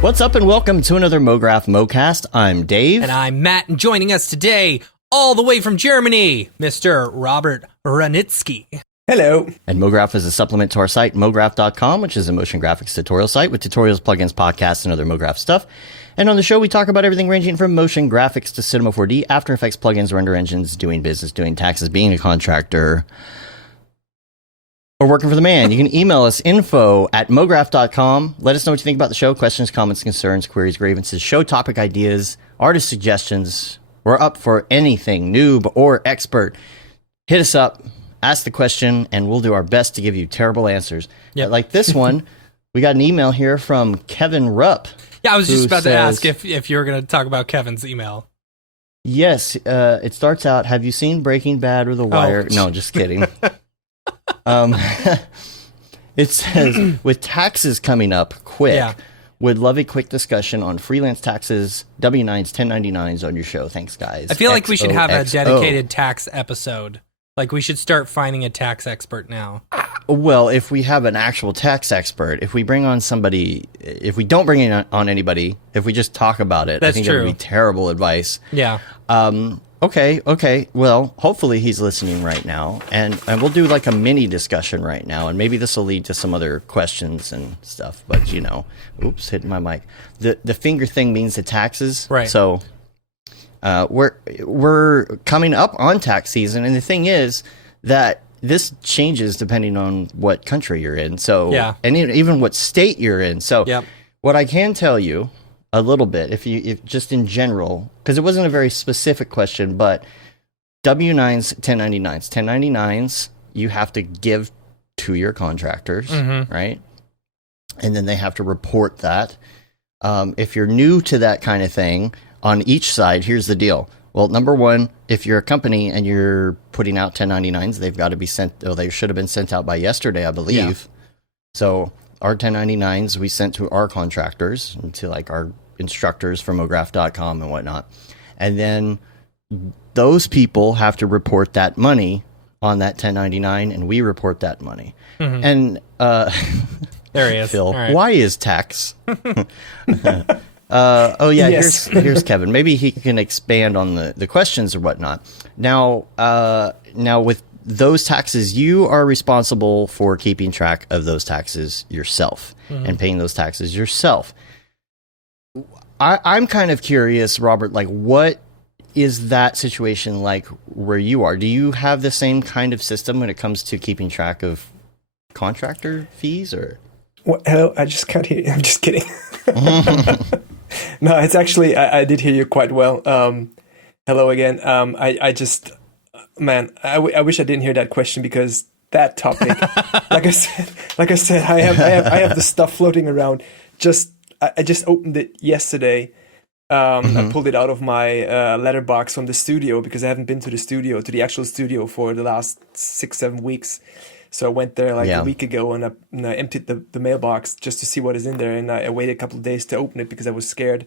What's up and welcome to another Mograph Mocast. I'm Dave. And I'm Matt, and joining us today, all the way from Germany, Mr. Robert Hranitzky. Hello. And Mograph is a supplement to our site, mograph.com, which is a motion graphics tutorial site with tutorials, plugins, podcasts, and other Mograph stuff. And on the show, we talk about everything ranging from motion graphics to Cinema 4D, After Effects, plugins, render engines, doing business, doing taxes, being a contractor, or working for the man. You can email us info@mograph.com. Let us know what you think about the show. Questions, comments, concerns, queries, grievances, show topic ideas, artist suggestions. We're up for anything, noob or expert. Hit us up, ask the question, and we'll do our best to give you terrible answers. Yep. Like this one, we got an email here from Kevin Rupp. Yeah, I was just about to ask if you were going to talk about Kevin's email. Yes, it starts out, have you seen Breaking Bad or The Wire? Oh. No, just kidding. It says, with taxes coming up quick, would love a quick discussion on freelance taxes, W-9s, 1099s on your show. Thanks, guys. I feel like we should have a XOXO. dedicated tax episode. Like, we should start finding a tax expert now. Well, if we have an actual tax expert, if we bring on somebody, if we don't bring on anybody, if we just talk about it, I think that would be terrible advice. Yeah. Okay. Well, hopefully he's listening right now, and we'll do like a mini discussion right now, and maybe this will lead to some other questions and stuff. But you know, oops, hitting my mic. The finger thing means the taxes, right? So we're coming up on tax season, and the thing is that this changes depending on what country you're in. So and even what state you're in. So what I can tell you a little bit, if just in general, because it wasn't a very specific question, but W-9s, 1099s. 1099s, you have to give to your contractors, right? And then they have to report that. If you're new to that kind of thing, on each side, here's the deal. Well, number one, if you're a company and you're putting out 1099s, they've got to be sent, they should have been sent out by yesterday, I believe. Yeah. So our 1099s we sent to our contractors and to like our instructors from mograph.com and whatnot. And then those people have to report that money on that 1099 and we report that money. And there he is. Phil, why is tax? Yes. Here's Kevin. Maybe he can expand on the questions or whatnot. Now with those taxes, you are responsible for keeping track of those taxes yourself and paying those taxes yourself. I'm kind of curious, Robert, like what is that situation like where you are? Do you have the same kind of system when it comes to keeping track of contractor fees or? Well, hello, I just can't hear you. I'm just kidding. No, it's actually, I did hear you quite well. Hello again. I just, man, I wish I didn't hear that question because that topic, like I said, I have the stuff floating around. I just opened it yesterday. I pulled it out of my letterbox from the studio because I haven't been to the actual studio for the last 6-7 weeks. So I went there a week ago and I emptied the mailbox just to see what is in there. And I waited a couple of days to open it because I was scared.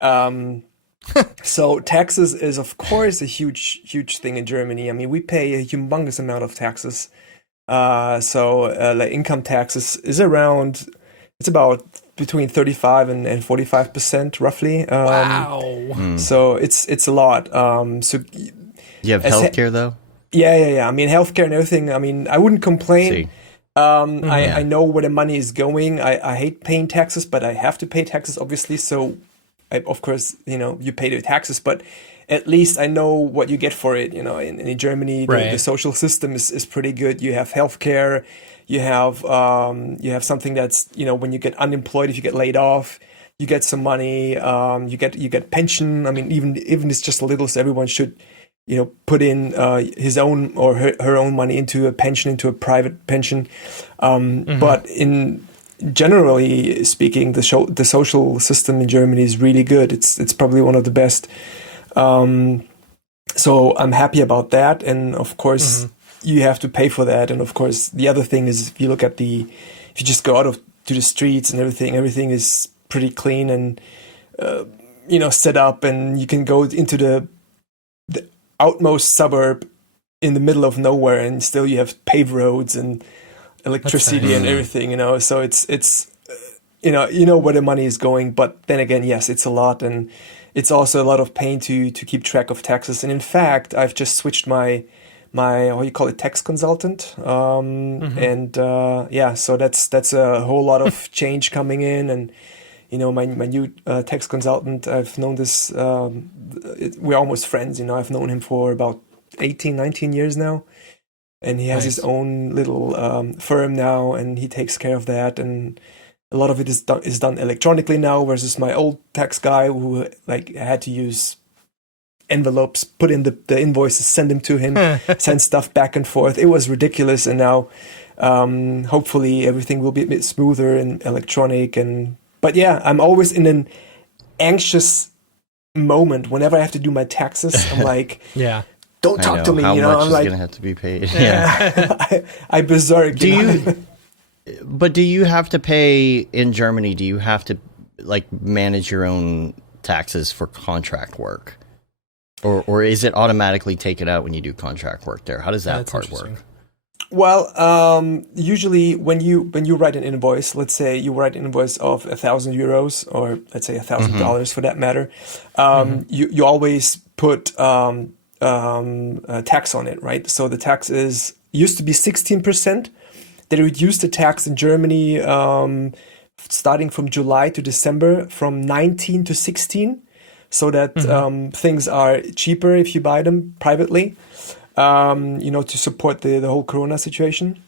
So taxes is, of course, a huge thing in Germany. I mean, we pay a humongous amount of taxes. Like income taxes is around, it's about between 35 and 45% roughly. Wow. So it's a lot. So you have healthcare though? Yeah. I mean, healthcare and everything. I mean, I wouldn't complain. I know where the money is going. I hate paying taxes, but I have to pay taxes, obviously. So, of course, you pay the taxes, but at least I know what you get for it. In Germany, the social system is pretty good. You have healthcare. You have something that's, when you get unemployed, if you get laid off, you get some money. You get pension. I mean, even it's just a little, so everyone should put in his own or her own money into a pension, into a private pension. But generally speaking, the social system in Germany is really good. It's probably one of the best. So I'm happy about that. And of course, you have to pay for that. And of course, the other thing is if you just go out to the streets and everything is pretty clean and, set up, and you can go into the outmost suburb in the middle of nowhere and still you have paved roads and electricity and everything, So it's you know where the money is going. But then again, yes, it's a lot, and it's also a lot of pain to keep track of taxes. And in fact, I've just switched my what do you call it, tax consultant, and so that's a whole lot of change coming in. And you know, my new tax consultant, I've known this. We're almost friends. You know, I've known him for about 18, 19 years now. And he has his own little firm now, and he takes care of that. And a lot of it is done electronically now, versus my old tax guy who like had to use envelopes, put in the invoices, send them to him, send stuff back and forth. It was ridiculous. And now, hopefully, everything will be a bit smoother and electronic. But yeah, I'm always in an anxious moment whenever I have to do my taxes. I'm like, yeah. Don't talk to me. How you know, much I'm is like, going to have to be paid? Yeah. I berserk. But do you have to pay in Germany? Do you have to like manage your own taxes for contract work, or is it automatically taken out when you do contract work there? How does that part work? Well, usually when you write an invoice, let's say you write an invoice of €1,000, or let's say $1,000 for that matter, you always put tax on it, right? So the tax used to be 16%. They reduced the tax in Germany starting from July to December from 19 to 16, so that things are cheaper if you buy them privately, you know, to support the whole Corona situation.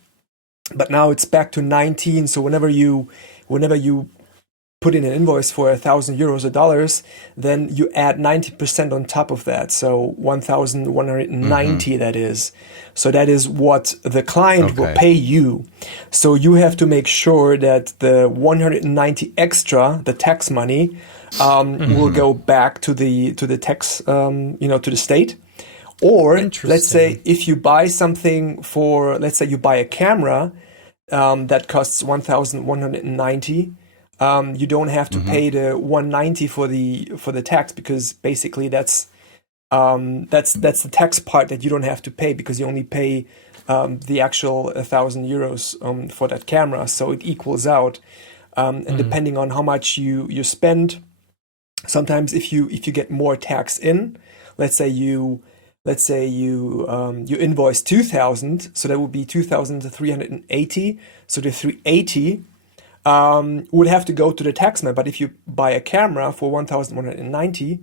But now it's back to 19. So whenever you put in an invoice for €1,000 or dollars, then you add 90% on top of that. So 1,190, that is. So that is what the client will pay you. So you have to make sure that the 190 extra, the tax money, will go back to the tax, you know, to the state. Or let's say if you buy something let's say you buy a camera that costs 1,190. You don't have to pay the 190 for the tax, because basically that's the tax part that you don't have to pay, because you only pay the actual €1,000 for that camera, so it equals out. And depending on how much you spend, sometimes if you get more tax in, let's say you invoice 2,000, so that would be 2,380. So the 380 would have to go to the taxman. But if you buy a camera for 1,190,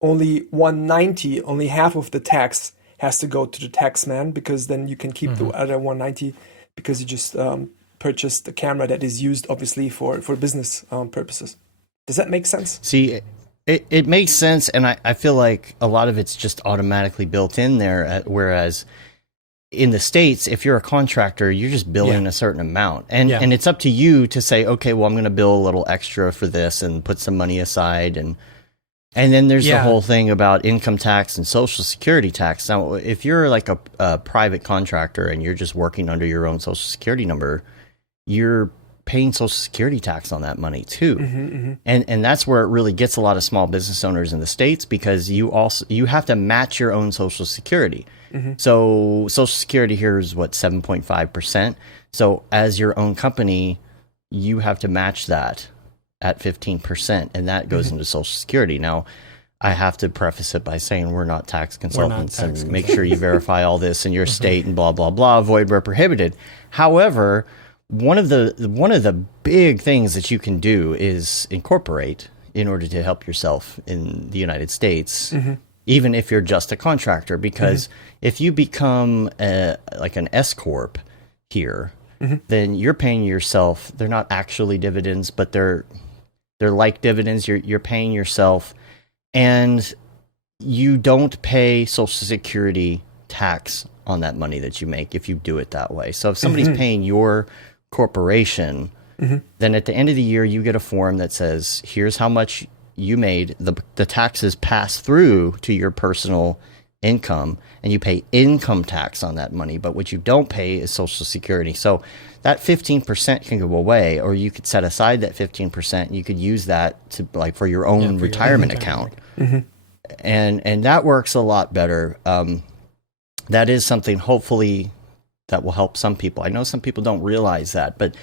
only half of the tax has to go to the taxman, because then you can keep the other 190, because you just purchased a camera that is used obviously for business purposes. Does that make sense? See, it makes sense, and I feel like a lot of it's just automatically built in there, whereas in the States, if you're a contractor, you're just billing a certain amount. And it's up to you to say, okay, well, I'm going to bill a little extra for this and put some money aside. And then there's the whole thing about income tax and Social Security tax. Now, if you're like a private contractor and you're just working under your own Social Security number, you're paying Social Security tax on that money too. And that's where it really gets a lot of small business owners in the States, because you have to match your own Social Security. So Social Security here is 7.5%. So as your own company, you have to match that at 15%, and that goes into Social Security. Now, I have to preface it by saying we're not tax consultants, and make sure you verify all this in your state and blah blah blah. Void where prohibited. However, one of the big things that you can do is incorporate in order to help yourself in the United States. Even if you're just a contractor, because if you become like an S corp here, then you're paying yourself. They're not actually dividends, but they're like dividends. You're paying yourself, and you don't pay Social Security tax on that money that you make if you do it that way. So if somebody's paying your corporation, then at the end of the year you get a form that says, here's how much you made, the taxes pass through to your personal income, and you pay income tax on that money, but what you don't pay is Social Security. So that 15% can go away, or you could set aside that 15%, and you could use that to like for your own retirement account. And that works a lot better. That is something hopefully that will help some people. I know some people don't realize that, but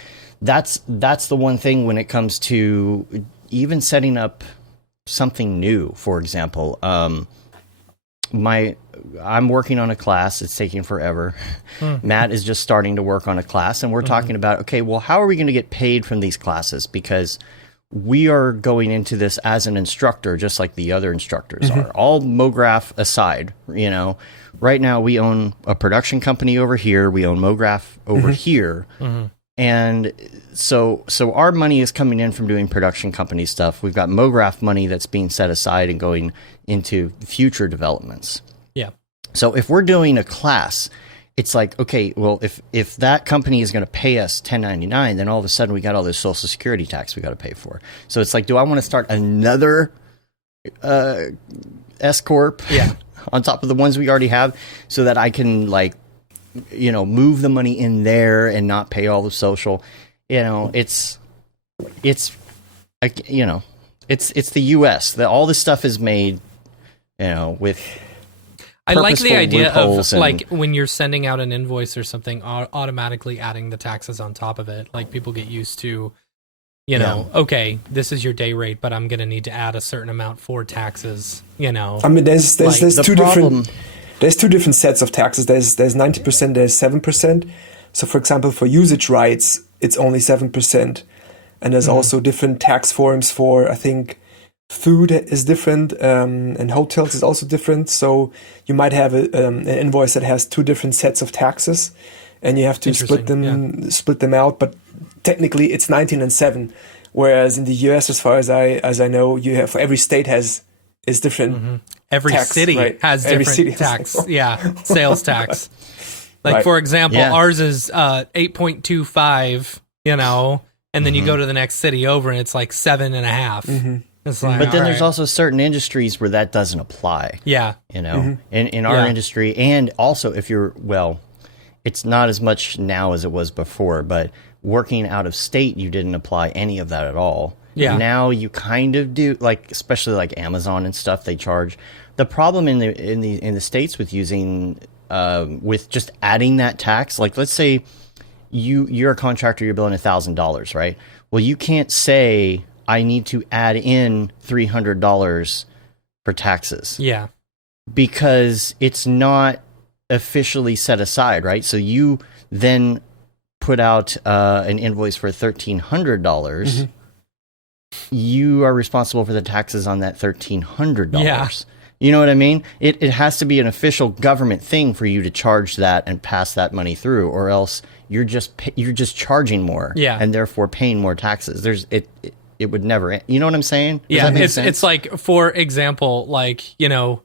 that's the one thing when it comes to even setting up something new. For example, I'm working on a class. It's taking forever. Matt is just starting to work on a class, and we're talking about, okay, well, how are we going to get paid from these classes? Because we are going into this as an instructor, just like the other instructors are. All Mograph aside, you know, right now we own a production company over here. We own Mograph over here. And so our money is coming in from doing production company stuff. We've got Mograph money that's being set aside and going into future developments. Yeah. So if we're doing a class, it's like, okay, well, if that company is going to pay us $10.99, then all of a sudden we got all this Social Security tax we got to pay for. So it's like, do I want to start another S corp on top of the ones we already have, so that I can, like, you know, move the money in there and not pay all the social? You know, it's you know, it's the U.S. all this stuff is made, you know, with. I like the idea of, like, when you're sending out an invoice or something, automatically adding the taxes on top of it. Like, people get used to, you know, okay, this is your day rate, but I'm going to need to add a certain amount for taxes, you know. I mean, there's two different sets of taxes. There's 90%, there's 7%. So, for example, for usage rights, it's only 7%. And there's also different tax forms for, I think, food is different, and hotels is also different. So you might have an invoice that has two different sets of taxes, and you have to split them out. But technically, it's 19 and 7. Whereas in the US, as far as I know, you have, every state is different. Every tax, city right? has different tax. Sales tax. Like, for example, ours is 8.25. You know, and then you go to the next city over, and it's like 7.5. Like, but then there's also certain industries where that doesn't apply. Yeah. You know, in our industry, and also if you're, well, it's not as much now as it was before, but working out of state, you didn't apply any of that at all. Yeah. Now you kind of do, like, especially like Amazon and stuff, they charge. The problem in the States with using, with just adding that tax, like, let's say you're a contractor, you're billing $1,000, right? Well, you can't say, I need to add in $300 for taxes. Yeah. Because it's not officially set aside, right? So you then put out an invoice for $1,300. You are responsible for the taxes on that $1,300. Yeah. You know what I mean? It has to be an official government thing for you to charge that and pass that money through, or else you're just charging more, and therefore paying more taxes. It would never end. You know what I'm saying? Does that make sense? It's like, for example, like, you know,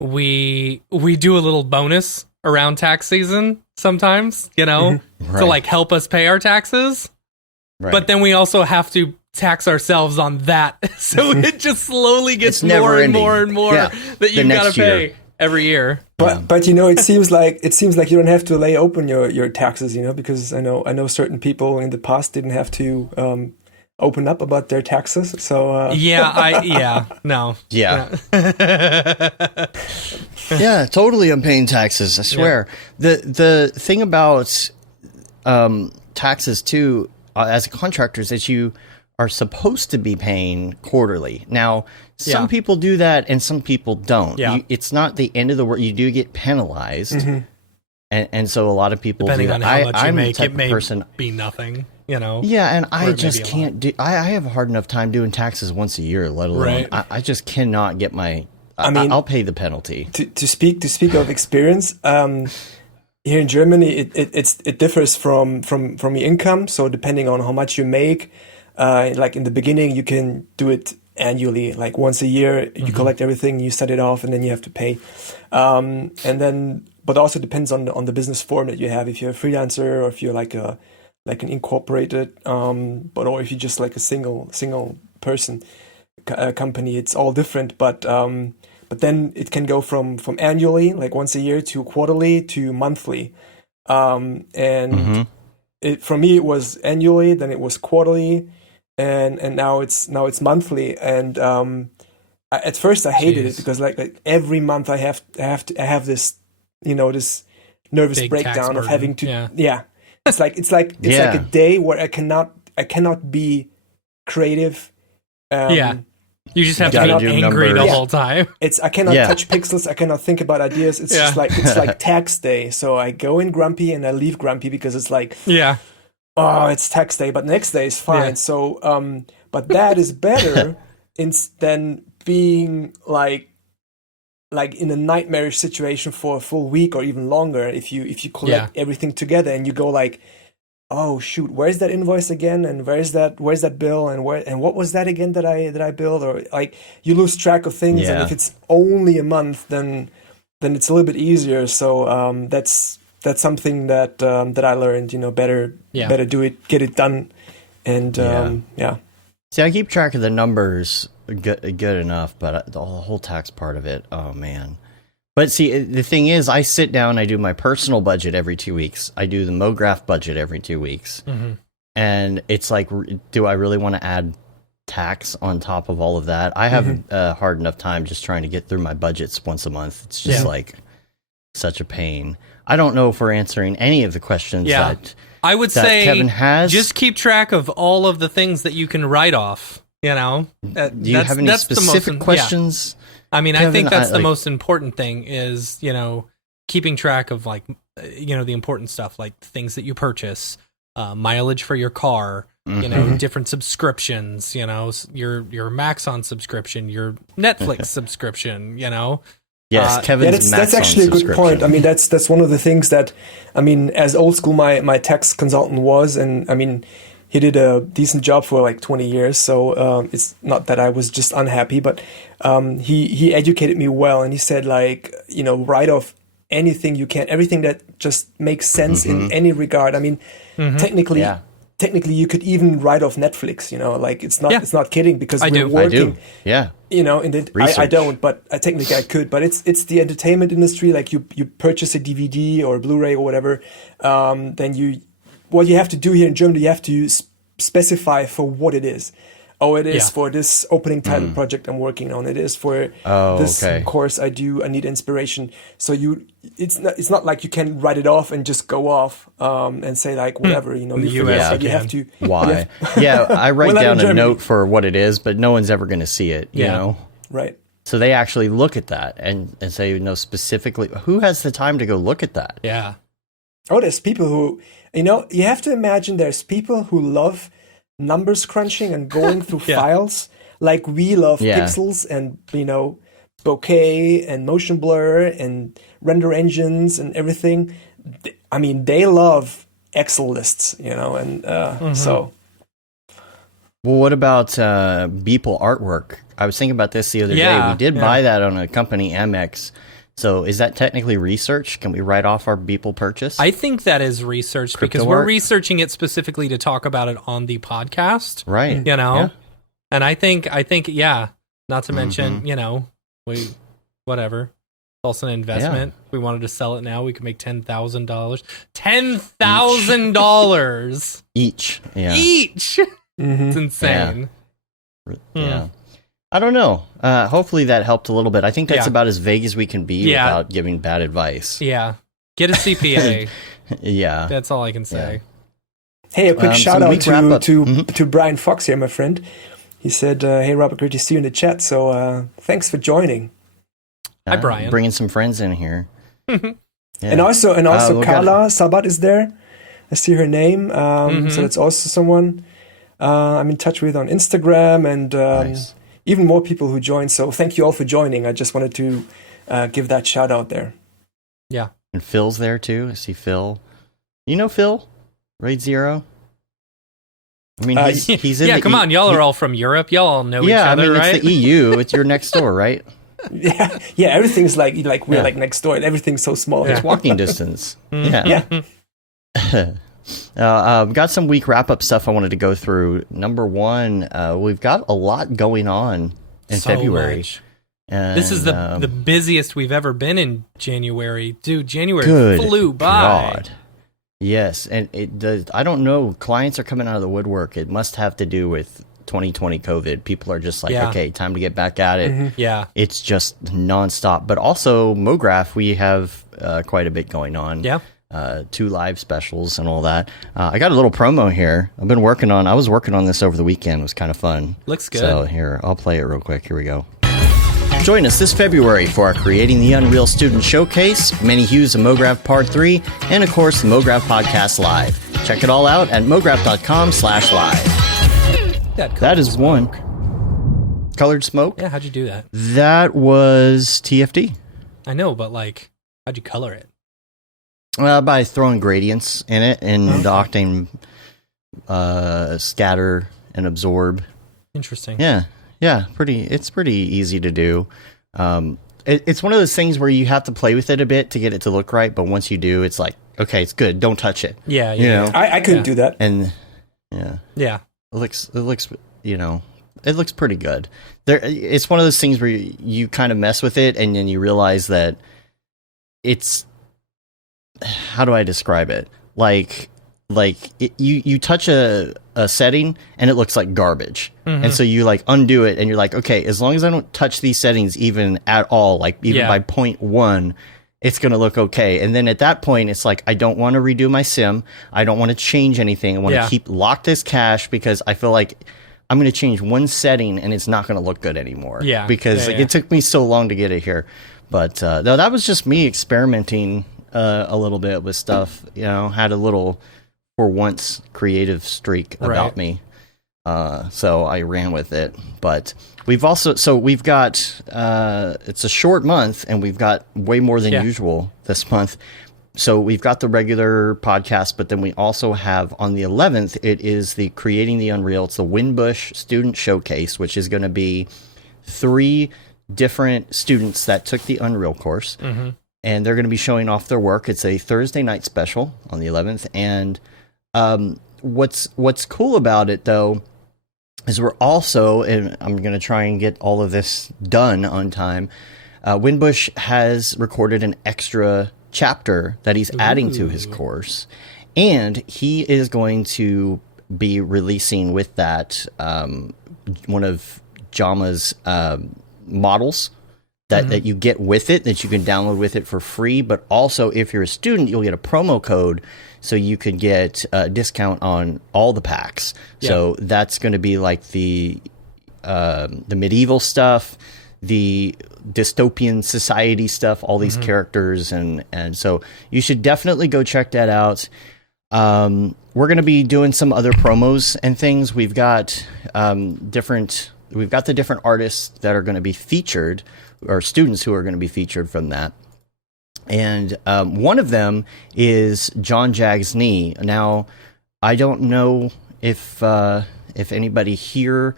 we do a little bonus around tax season sometimes, you know, to, like, help us pay our taxes. Right. But then we also have to tax ourselves on that. So it just slowly gets more and more and more that you've got to pay every year. But you know, it seems like you don't have to lay open your taxes, you know, because I know certain people in the past didn't have to open up about their taxes. So yeah, totally. I'm paying taxes, I swear. The thing about taxes too, as a contractor, is that you are supposed to be paying quarterly. Now, some people do that and some people don't. It's not the end of the world. You do get penalized, and so a lot lot of people depending do on that. how much you I'm make, the type it may of person, be nothing. You know, and I just can't do. I have a hard enough time doing taxes once a year, let alone I just cannot get my. I mean, I'll pay the penalty. To speak of experience, here in Germany, it differs from your income. So depending on how much you make, like in the beginning, you can do it annually, like once a year. You collect everything, you set it off, and then you have to pay. And then, but also depends on the business form that you have. If you're a freelancer, or if you're like an incorporated, or if you're just like a single person company, it's all different. But then it can go from annually, like once a year, to quarterly, to monthly. And for me, it was annually, then it was quarterly, and now it's monthly. And at first I hated it, because like every month I have this, you know, this nervous big breakdown of having to It's like a day where I cannot be creative. You just have to be angry the whole time. I cannot touch pixels. I cannot think about ideas. It's just like, it's like tax day. So I go in grumpy and I leave grumpy because it's like, oh, it's tax day, but next day is fine. So, but that is better than being like in a nightmarish situation for a full week or even longer. If you collect everything together and you go like, oh shoot, where's that invoice again, and where's that bill, and what was that again that I billed, or like you lose track of things. And if it's only a month, then it's a little bit easier. So that's something that I learned. Better do it, get it done, and See, I keep track of the numbers good enough, but the whole tax part of it, oh man. But see, the thing is, I sit down, I do my personal budget every 2 weeks. I do the Mograph budget every 2 weeks. Mm-hmm. And it's like, do I really want to add tax on top of all of that? I have a hard enough time just trying to get through my budgets once a month. It's just like such a pain. I don't know if we're answering any of the questions that I would say Kevin has. Just keep track of all of the things that you can write off. Do you have any specific questions? I mean, Kevin, I think that's the most important thing is, keeping track of like, the important stuff, like things that you purchase, mileage for your car, different subscriptions, your Maxon subscription, your Netflix subscription, Yes, Kevin's that's actually a good point. I mean, that's one of the things that, I mean, as old school my tax consultant was, and I mean, he did a decent job for like 20 years. So it's not that I was just unhappy, but he educated me well, and he said like, write off anything you can, everything that just makes sense in any regard. I mean, technically you could even write off Netflix. Like it's not kidding because we're working. I do. I don't, but technically I could. But it's the entertainment industry. Like you purchase a DVD or a Blu-ray or whatever, then what you have to do here in Germany, you have to specify for what it is. Oh, it is for this opening title project I'm working on. It is for this course I need inspiration. So it's not like you can write it off and just go off and say like whatever, you have to. Why? I write down a note for what it is, but no one's ever going to see it. You know, right? So they actually look at that and say, specifically, who has the time to go look at that? Yeah. Oh, there's people who, you have to imagine there's people who love numbers crunching and going through files like we love pixels and, bokeh and motion blur and render engines and everything. I mean, they love Excel lists, and so. Well, what about Beeple artwork? I was thinking about this the other day. We did buy that on a company, Amex. So is that technically research? Can we write off our Beeple purchase? I think that is research because we're researching it specifically to talk about it on the podcast. Right. And I think, not to mention, whatever. It's also an investment. We wanted to sell it now. We could make $10,000. $10,000 each. Yeah. Each. It's insane. Yeah. I don't know. Hopefully that helped a little bit. I think that's about as vague as we can be without giving bad advice. Yeah. Get a CPA. Yeah. That's all I can say. Hey, a quick shout out to Brian Fox here, my friend. He said, hey, Robert, great to see you in the chat. So thanks for joining. Hi, Brian. Bringing some friends in here. And also Carla Sabat is there. I see her name. So that's also someone I'm in touch with on Instagram, and nice. Even more people who joined. So thank you all for joining. I just wanted to give that shout out there. Yeah. And Phil's there too. I see Phil. You know Phil? Raid Zero? I mean, he's in the come on. Y'all are all from Europe. Y'all all know each other, right? It's the EU. It's your next door, right? Yeah. Everything's like we're like next door. Everything's so small. It's walking distance. Yeah. Got some week wrap-up stuff I wanted to go through. Number one, we've got a lot going on in February. Much. And, this is the busiest we've ever been in January. Dude, January flew by. God. Yes, and I don't know, clients are coming out of the woodwork. It must have to do with 2020 COVID. People are just like, okay, time to get back at it. Mm-hmm. Yeah. It's just nonstop. But also, Mograph, we have quite a bit going on. Yeah. 2 live specials and all that. I got a little promo here. I was working on this over the weekend. It was kind of fun. Looks good. So here, I'll play it real quick. Here we go. Join us this February for our Creating the Unreal Student Showcase, Many Hues of Mograph Part 3, and of course, the Mograph Podcast Live. Check it all out at mograph.com/live. That is one. Colored smoke? Yeah, how'd you do that? That was TFD. I know, but like, how'd you color it? By throwing gradients in it and the Octane scatter and absorb. Interesting. Yeah, it's pretty easy to do. It's one of those things where you have to play with it a bit to get it to look right, but once you do, it's like, okay, it's good. Don't touch it. Yeah. You know? I couldn't do that. And yeah, it looks it looks pretty good. It's one of those things where you kind of mess with it, and then you realize that it's, how do I describe it? You touch a setting and it looks like garbage, and so you like undo it, and you're like, okay, as long as I don't touch these settings even at all, like even by 0.1, it's gonna look okay. And then at that point, it's like, I don't want to redo my sim. I don't want to change anything. I want to keep locked as cache, because I feel like I'm going to change one setting and it's not going to look good anymore. Yeah. Because it took me so long to get it here. But no, that was just me experimenting a little bit with stuff. You know, had a little, for once, creative streak about me. So I ran with it. But we've got, it's a short month, and we've got way more than usual this month. So we've got the regular podcast, but then we also have on the 11th, it is the Creating the Unreal. It's the Winbush Student Showcase, which is going to be 3 different students that took the Unreal course, and they're going to be showing off their work. It's a Thursday night special on the 11th, and what's cool about it, though, is we're also, and I'm going to try and get all of this done on time, Winbush has recorded an extra chapter that he's adding to his course, and he is going to be releasing with that one of Jama's models that you get with it, that you can download with it for free. But also, if you're a student, you'll get a promo code, so you can get a discount on all the packs. So that's going to be like the medieval stuff, the dystopian society stuff, all these characters, and so you should definitely go check that out. We're going to be doing some other promos and things. We've got the different artists that are going to be featured, or students who are going to be featured from that. And one of them is John Jag's Knee. Now, I don't know if anybody here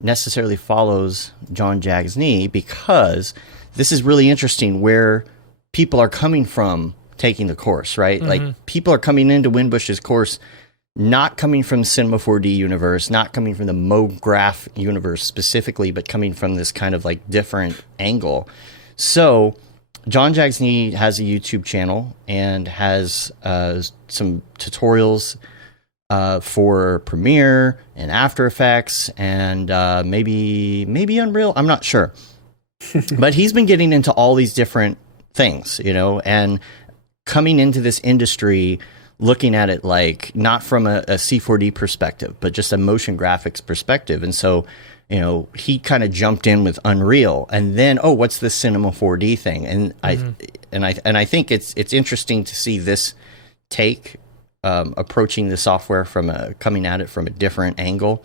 necessarily follows John Jag's Knee, because this is really interesting where people are coming from taking the course, right? Like, people are coming into Winbush's course not coming from Cinema 4D universe, not coming from the Mograph universe specifically, but coming from this kind of like different angle. So John Jag's Knee has a YouTube channel and has some tutorials for Premiere and After Effects and maybe Unreal. I'm not sure. But he's been getting into all these different things, you know, and coming into this industry, looking at it like not from a C4D perspective, but just a motion graphics perspective. And so, you know, he kind of jumped in with Unreal, and then, oh, what's this Cinema 4D thing? And I think it's interesting to see this take, approaching the software coming at it from a different angle.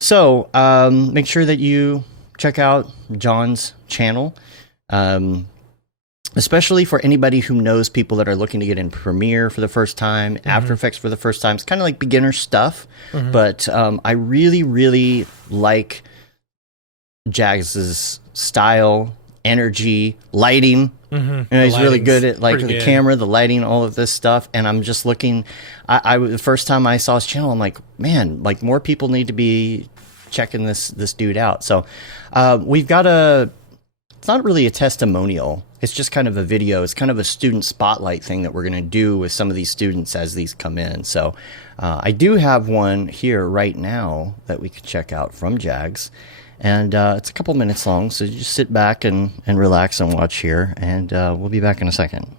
So make sure that you check out John's channel, especially for anybody who knows people that are looking to get in Premiere for the first time, After Effects for the first time. It's kind of like beginner stuff, but I really, really like Jags's style, energy, lighting. You know, he's really good at like the camera, the lighting, all of this stuff. And I'm just looking. The first time I saw his channel, I'm like, man, like more people need to be checking this dude out. So we've got it's not really a testimonial. It's just kind of a video. It's kind of a student spotlight thing that we're going to do with some of these students as these come in. So I do have one here right now that we could check out from Jags. And it's a couple minutes long, so just sit back and relax and watch here. And we'll be back in a second.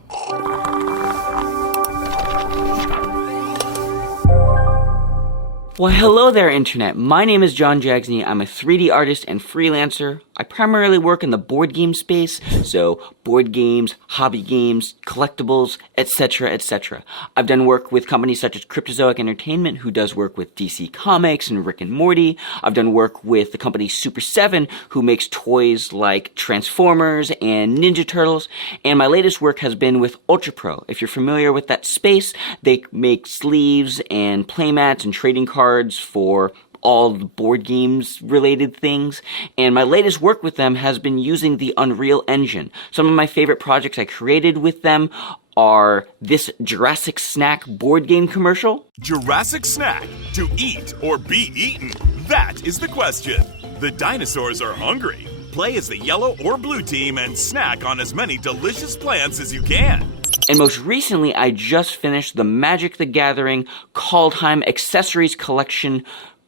Well, hello there, Internet. My name is John Jagsney. I'm a 3D artist and freelancer. I primarily work in the board game space, so board games, hobby games, collectibles, etc., etc. I've done work with companies such as Cryptozoic Entertainment, who does work with DC Comics and Rick and Morty. I've done work with the company Super 7, who makes toys like Transformers and Ninja Turtles. And my latest work has been with Ultra Pro. If you're familiar with that space, they make sleeves and playmats and trading cards for all the board games related things, and my latest work with them has been using the Unreal Engine. Some of my favorite projects I created with them are this Jurassic Snack board game commercial. Jurassic Snack, to eat or be eaten? That is the question. The dinosaurs are hungry. Play as the yellow or blue team and snack on as many delicious plants as you can. And most recently, I just finished the Magic the Gathering Kaldheim Accessories Collection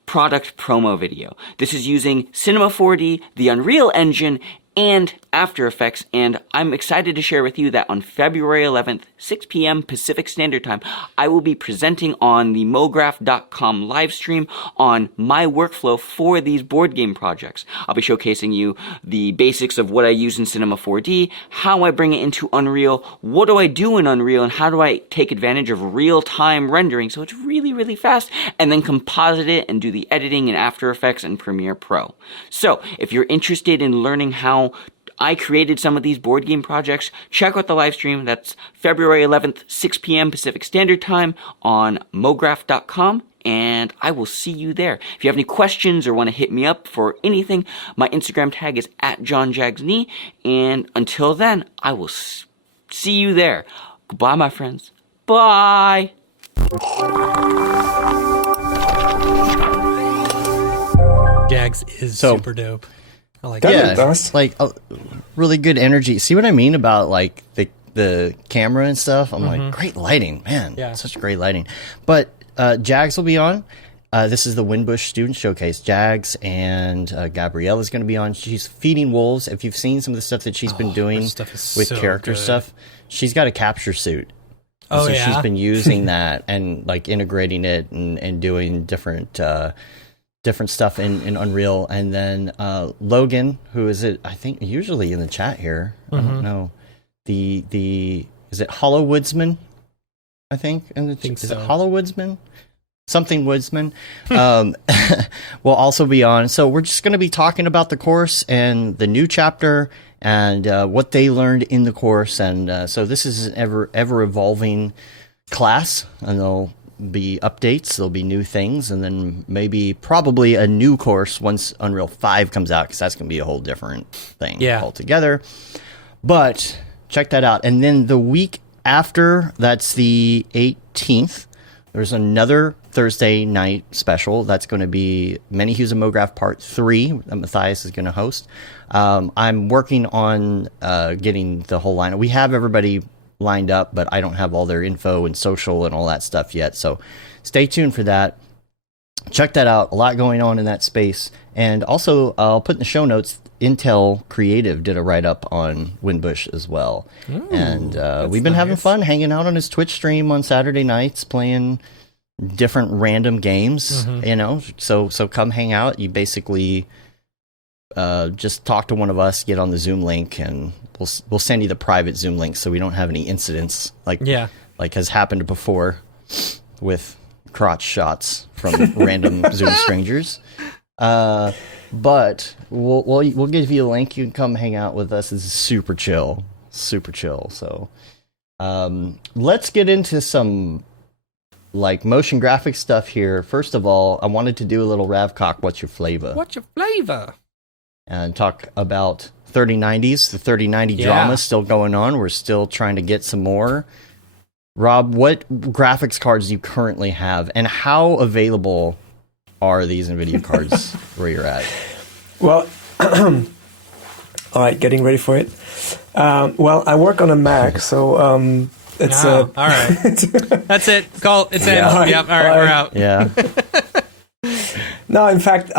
product promo video. This is using Cinema 4D, the Unreal Engine, and After Effects, and I'm excited to share with you that on February 11th, 6 p.m. Pacific Standard Time, I will be presenting on the Mograph.com live stream on my workflow for these board game projects. I'll be showcasing you the basics of what I use in Cinema 4D, how I bring it into Unreal, what do I do in Unreal, and how do I take advantage of real-time rendering so it's really, really fast, and then composite it and do the editing in After Effects and Premiere Pro. So, if you're interested in learning how I created some of these board game projects, check out the live stream. That's February 11th, 6 p.m. Pacific Standard Time on Mograph.com, and I will see you there. If you have any questions or want to hit me up for anything, my Instagram tag is @JohnJagsNee, and until then, I will see you there. Goodbye, my friends. Bye! Jags is super dope. I like that. Yeah, like really good energy. See what I mean about like the camera and stuff? I'm like, great lighting, man. Yeah. Such great lighting. But Jags will be on. This is the Winbush Student Showcase. Jags and Gabrielle is going to be on. She's feeding wolves. If you've seen some of the stuff that she's been doing with so character stuff, she's got a capture suit. So she's been using that and like integrating it and doing different stuff in Unreal. And then Logan, who is it? I think usually in the chat here. I don't know. The is it Hollow Woodsman? I think. Is it Hollow Woodsman? Something Woodsman will also be on. So we're just going to be talking about the course and the new chapter and what they learned in the course. And so this is an ever evolving class, and there'll be updates, there'll be new things, and then probably a new course once Unreal 5 comes out, because that's going to be a whole different thing altogether. But check that out. And then the week after, that's the 18th, there's another Thursday night special. That's going to be Many Hues of Mograph Part 3 that Matthias is going to host. I'm working on getting the whole lineup. We have everybody lined up, but I don't have all their info and social and all that stuff yet. So stay tuned for that. Check that out. A lot going on in that space. And also, I'll put in the show notes, Intel Creative did a write-up on Winbush as well. Ooh, and we've been having fun hanging out on his Twitch stream on Saturday nights, playing different random games, you know. So come hang out. You basically just talk to one of us, get on the Zoom link, and we'll send you the private Zoom link so we don't have any incidents like has happened before with crotch shots from random Zoom strangers. But we'll give you a link. You can come hang out with us. This is super chill. So let's get into some like motion graphic stuff here. First of all, I wanted to do a little Ravcock, what's your flavor? And talk about 3090s. The 3090 drama is still going on. We're still trying to get some more. Rob, what graphics cards do you currently have, and how available are these NVIDIA cards where you're at? Well, all right, getting ready for it. Well, I work on a Mac, so it's all right. That's it. Call it's in. All right, yep. All right, we're out. Yeah. No, in fact,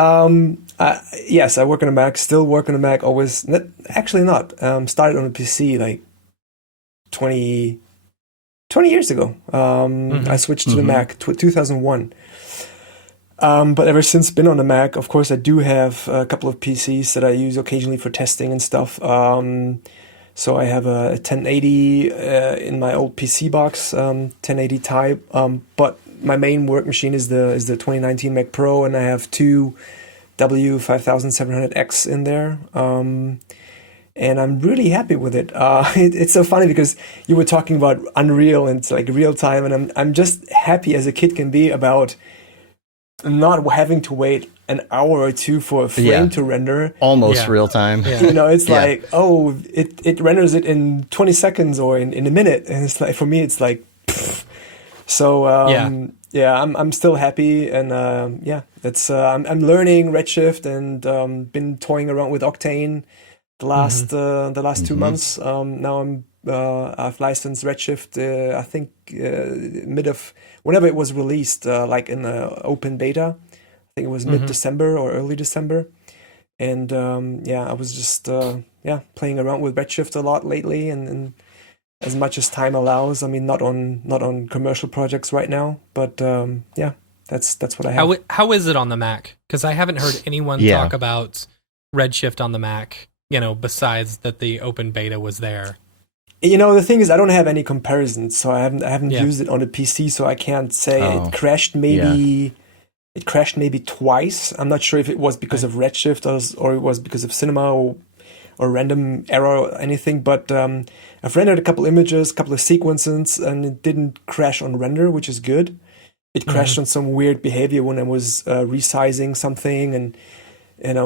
yes, I work on a Mac. Still work on a Mac. Always, actually not. Started on a PC like 20 years ago. I switched to the Mac 2001. But ever since been on the Mac, of course, I do have a couple of PCs that I use occasionally for testing and stuff. So I have a 1080 in my old PC box, 1080 Ti. But my main work machine is the 2019 Mac Pro, and I have two W5700X in there. And I'm really happy with it. It's so funny because you were talking about Unreal and it's like real time, and I'm just happy as a kid can be about not having to wait an hour or two for a frame to render. Almost real time. Yeah. It's like, it renders it in 20 seconds or in a minute. And it's like, for me, it's like, pfft. So, I'm still happy. And, that's, I'm learning Redshift and, been toying around with Octane the last 2 months. Now I've licensed Redshift, I think, whenever it was released, like in open beta. I think it was mid-December or early December. And I was just playing around with Redshift a lot lately, and as much as time allows. I mean, not on commercial projects right now, but that's what I have. How is it on the Mac? Because I haven't heard anyone talk about Redshift on the Mac, besides that the open beta was there. The thing is, I don't have any comparisons, so I haven't used it on a PC, so I can't say it crashed. It crashed maybe twice. I'm not sure if it was because of Redshift or it was because of Cinema or random error or anything. But I've rendered a couple images, a couple of sequences, and it didn't crash on render, which is good. It crashed on some weird behavior when I was resizing something and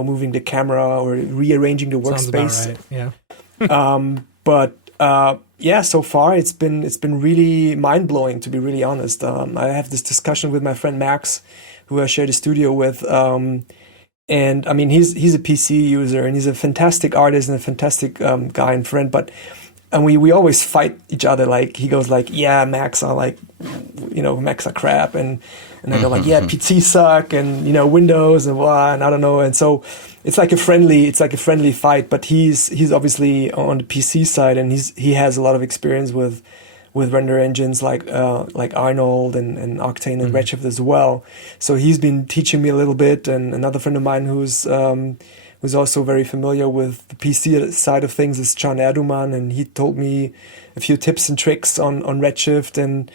moving the camera or rearranging the workspace. Sounds about right. But so far it's been really mind blowing, to be really honest. I have this discussion with my friend Max, who I share the studio with, and I mean he's a PC user and he's a fantastic artist and a fantastic guy and friend. And we always fight each other. Like he goes like, yeah, Macs are like, Macs are crap, and I go like, yeah, PC suck, and Windows and blah, and I don't know. And so it's like a friendly fight. But he's obviously on the PC side, and he has a lot of experience with render engines like Arnold and Octane and Redshift as well. So he's been teaching me a little bit, and another friend of mine who's also very familiar with the PC side of things is Can Erduman, and he told me a few tips and tricks on Redshift. And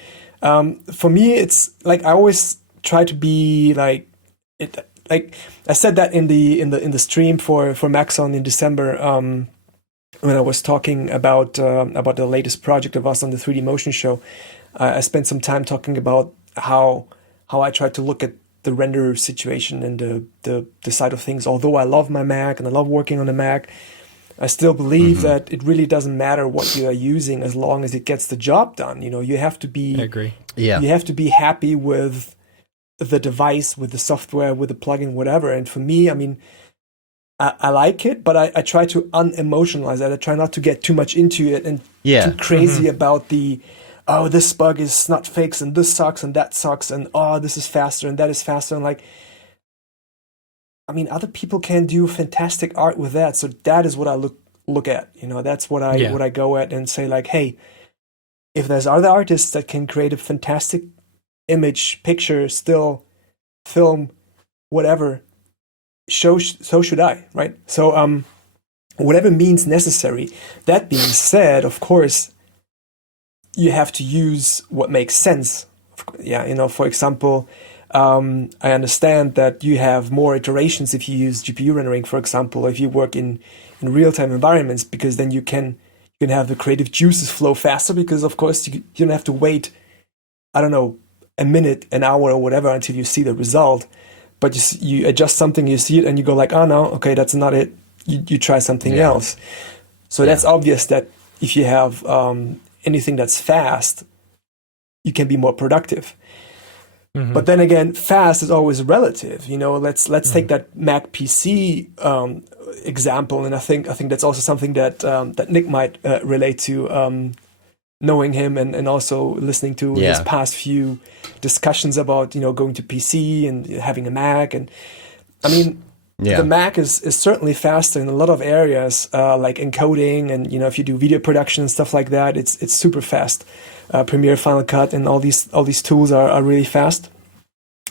for me, it's like I always try to be like it. Like I said that in the stream for Maxon in December, when I was talking about the latest project of us on the 3D Motion Show. I spent some time talking about how I try to look at the render situation and the side of things. Although I love my Mac and I love working on a Mac, I still believe that it really doesn't matter what you are using as long as it gets the job done. You have to be. I agree. Yeah. You have to be happy with the device, with the software, with the plugin, whatever. And for me, I mean, I like it, but I try to unemotionalize it. I try not to get too much into it and too crazy about this bug is not fixed and this sucks and that sucks and this is faster and that is faster. And like, I mean, other people can do fantastic art with that. So that is what I look at. That's what I go at and say like, hey, if there's other artists that can create a fantastic image, picture, still, film, whatever, so should I, right? So whatever means necessary. That being said, of course, you have to use what makes sense. For example, I understand that you have more iterations if you use GPU rendering, for example, or if you work in real-time environments, because then you can have the creative juices flow faster, because of course you don't have to wait, I don't know, a minute, an hour or whatever until you see the result. But you adjust something, you see it, and you go like, oh no, okay, that's not it. You try something else. So that's obvious that if you have anything that's fast, you can be more productive. But then again, fast is always relative. Let's take that Mac PC example, and I think that's also something that Nick might relate to, knowing him and also listening to his past few discussions about going to PC and having a Mac. And I mean, the Mac is certainly faster in a lot of areas, like encoding, and if you do video production and stuff like that, it's super fast. Premiere, Final Cut, and all these tools are really fast.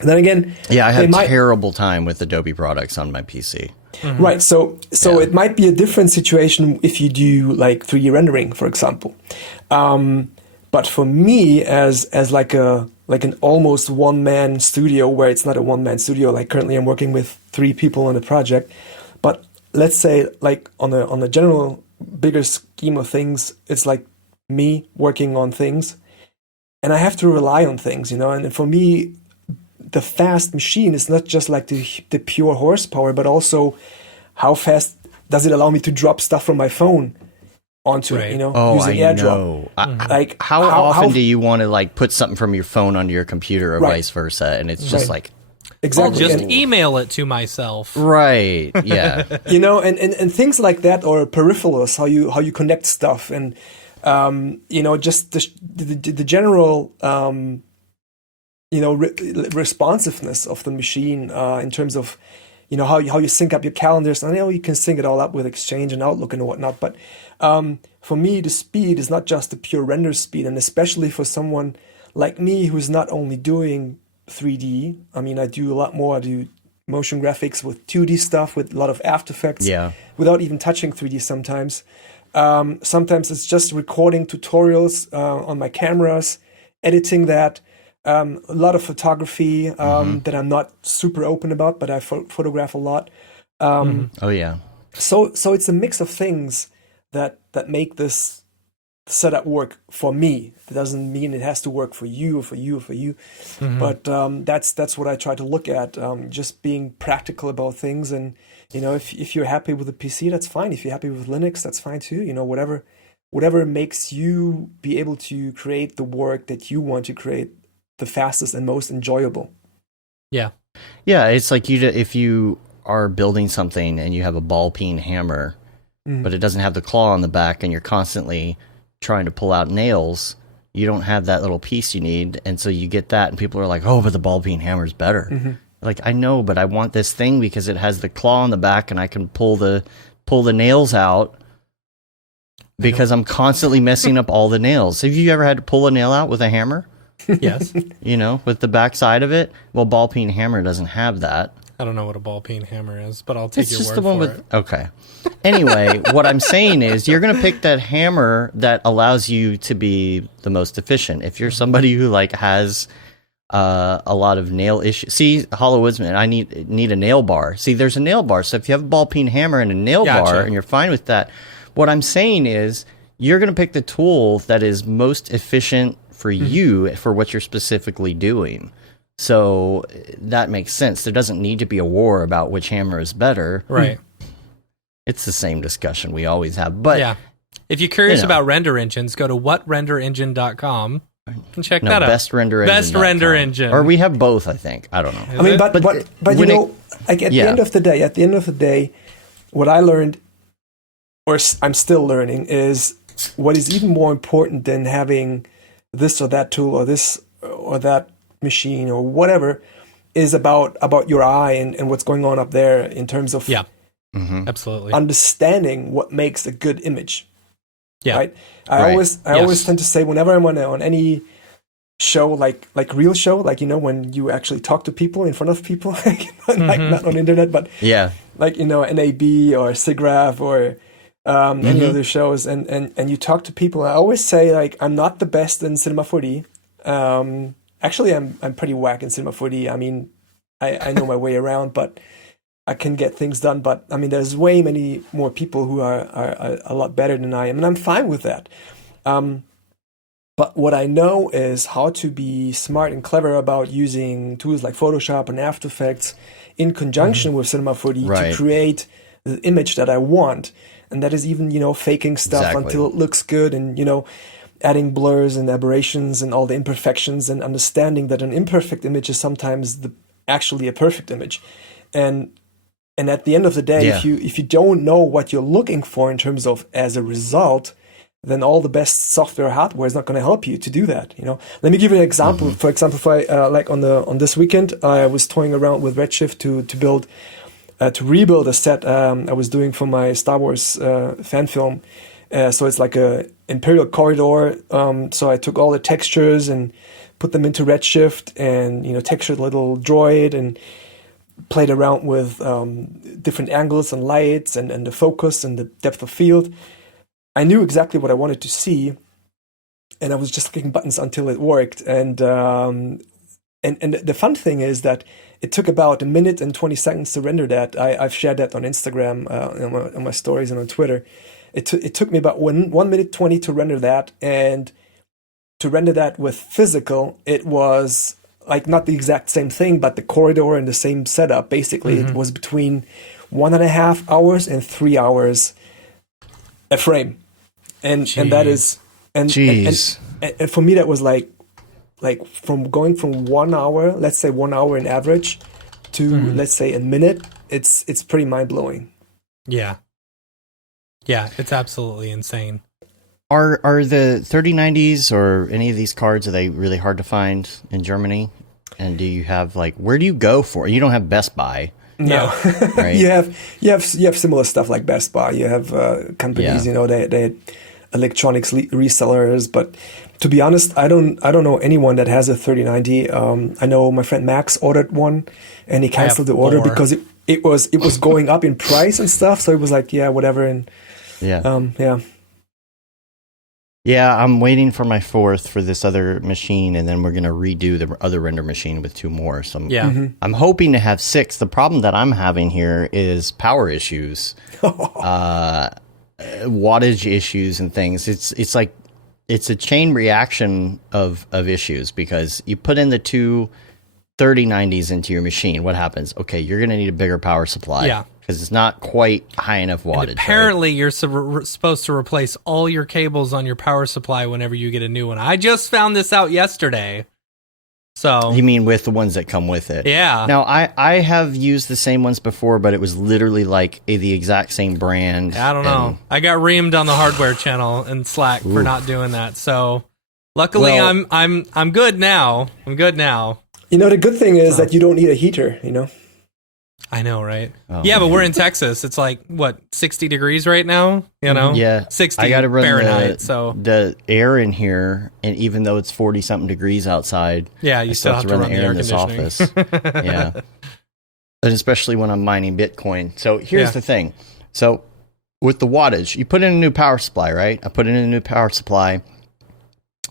Then again, I have terrible time with Adobe products on my PC. Mm-hmm. Right. So it might be a different situation if you do like 3D rendering, for example. But for me, as like an almost one-man studio, where it's not a one-man studio, like currently I'm working with 3 people on a project, but let's say like on a general bigger scheme of things, it's like me working on things, and I have to rely on things, and for me, the fast machine is not just like the pure horsepower, but also how fast does it allow me to drop stuff from my phone onto it, using AirDrop. Like how often do you want to like put something from your phone onto your computer or vice versa, and it's just like exactly I'll just email it to myself. Right. Yeah. and things like that, or peripherals, how you connect stuff, and just the general responsiveness of the machine in terms of how you sync up your calendars. I know you can sync it all up with Exchange and Outlook and whatnot, but for me, the speed is not just the pure render speed, and especially for someone like me who's not only doing 3D. I mean, I do a lot more. I do motion graphics with 2D stuff, with a lot of After Effects, without even touching 3D sometimes. Sometimes it's just recording tutorials on my cameras, editing that. A lot of photography that I'm not super open about, but I photograph a lot. Oh yeah. So it's a mix of things that make this setup work for me. It doesn't mean it has to work for you or for you or for you. Mm-hmm. But that's what I try to look at. Just being practical about things, and if you're happy with the PC, that's fine. If you're happy with Linux, that's fine too. Whatever makes you be able to create the work that you want to create the fastest and most enjoyable. Yeah. It's like if you are building something and you have a ball peen hammer, but it doesn't have the claw on the back, and you're constantly trying to pull out nails, you don't have that little piece you need, and so you get that, and people are like, "Oh, but the ball peen hammer is better." Mm-hmm. Like, I know, but I want this thing because it has the claw on the back, and I can pull the nails out. Because I'm constantly messing up all the nails. Have you ever had to pull a nail out with a hammer? Yes. With the back side of it? Well, ball peen hammer doesn't have that. I don't know what a ball peen hammer is, but I'll take your word for it. Okay. Anyway, what I'm saying is you're going to pick that hammer that allows you to be the most efficient. If you're somebody who has a lot of nail issues. See, Hollow Woodsman, I need a nail bar. See, there's a nail bar. So if you have a ball peen hammer and a nail bar and you're fine with that, what I'm saying is you're going to pick the tool that is most efficient for you, for what you're specifically doing. So that makes sense. There doesn't need to be a war about which hammer is better. Right. It's the same discussion we always have. But if you're curious about render engines, go to whatrenderengine.com and check that out. Best render engine. Best render engine. Or we have both, I think. I don't know. I mean, but at the end of the day, what I learned, or I'm still learning, is what is even more important than having this or that tool or this or that machine or whatever is about your eye and what's going on up there in terms of absolutely understanding what makes a good image. Yeah, right. I always tend to say, whenever I'm on any show, like real show, when you actually talk to people in front of people, not on the internet, but NAB or SIGGRAPH or any other shows, and you talk to people. I always say, I'm not the best in Cinema 4D. Actually, I'm pretty whack in Cinema 4D. I mean, I know my way around, but I can get things done. But I mean, there's way many more people who are a lot better than I am, and I'm fine with that. But what I know is how to be smart and clever about using tools like Photoshop and After Effects in conjunction with Cinema 4D to create the image that I want. And that is even, faking stuff until it looks good, and, adding blurs and aberrations and all the imperfections, and understanding that an imperfect image is sometimes actually a perfect image. And at the end of the day, if you don't know what you're looking for in terms of as a result, then all the best software or hardware is not going to help you to do that. Let me give you an example. For example, if on this weekend, I was toying around with Redshift to rebuild a set I was doing for my Star Wars fan film. So it's like a Imperial corridor. So I took all the textures and put them into Redshift and, textured a little droid and played around with different angles and lights and the focus and the depth of field. I knew exactly what I wanted to see, and I was just clicking buttons until it worked. And the fun thing is that it took about 1 minute and 20 seconds to render that. I've shared that on Instagram, on my stories, and on Twitter. It took me about 1 minute 20 to render that, and to render that with physical, it was like not the exact same thing, but the corridor and the same setup. Basically, it was between 1.5 hours and 3 hours a frame, and that is and for me that was like from going from 1 hour, let's say 1 hour in average, to let's say a minute. It's pretty mind blowing. Yeah, it's absolutely insane. Are the 3090s or any of these cards, are they really hard to find in Germany? And do you have where do you go for? You don't have Best Buy. No, right? you have similar stuff like Best Buy. You have companies, they electronics resellers. But to be honest, I don't know anyone that has a 3090. I know my friend Max ordered one, and he canceled the order because it was going up in price and stuff. So it was like, yeah, whatever. And Yeah, I'm waiting for my 4th for this other machine, and then we're going to redo the other render machine with 2 more. So I'm hoping to have 6. The problem that I'm having here is power issues, wattage issues and things. It's a chain reaction of issues, because you put in the 2 3090s into your machine. What happens? Okay, you're going to need a bigger power supply. Yeah. Because it's not quite high enough wattage. And apparently, you're supposed to replace all your cables on your power supply whenever you get a new one. I just found this out yesterday. So you mean with the ones that come with it? Yeah. Now, I have used the same ones before, but it was literally the exact same brand. I don't know. I got reamed on the hardware channel in Slack for not doing that. So luckily, I'm good now. I'm good now. The good thing is that you don't need a heater. I know, right? Oh, yeah, but we're in Texas. It's 60 degrees right now, Yeah. 60 I gotta run Fahrenheit, the air in here, and even though it's 40-something degrees outside, yeah, you still have to run the air in this office. Yeah. And especially when I'm mining Bitcoin. So here's the thing. So with the wattage, you put in a new power supply, right? I put in a new power supply.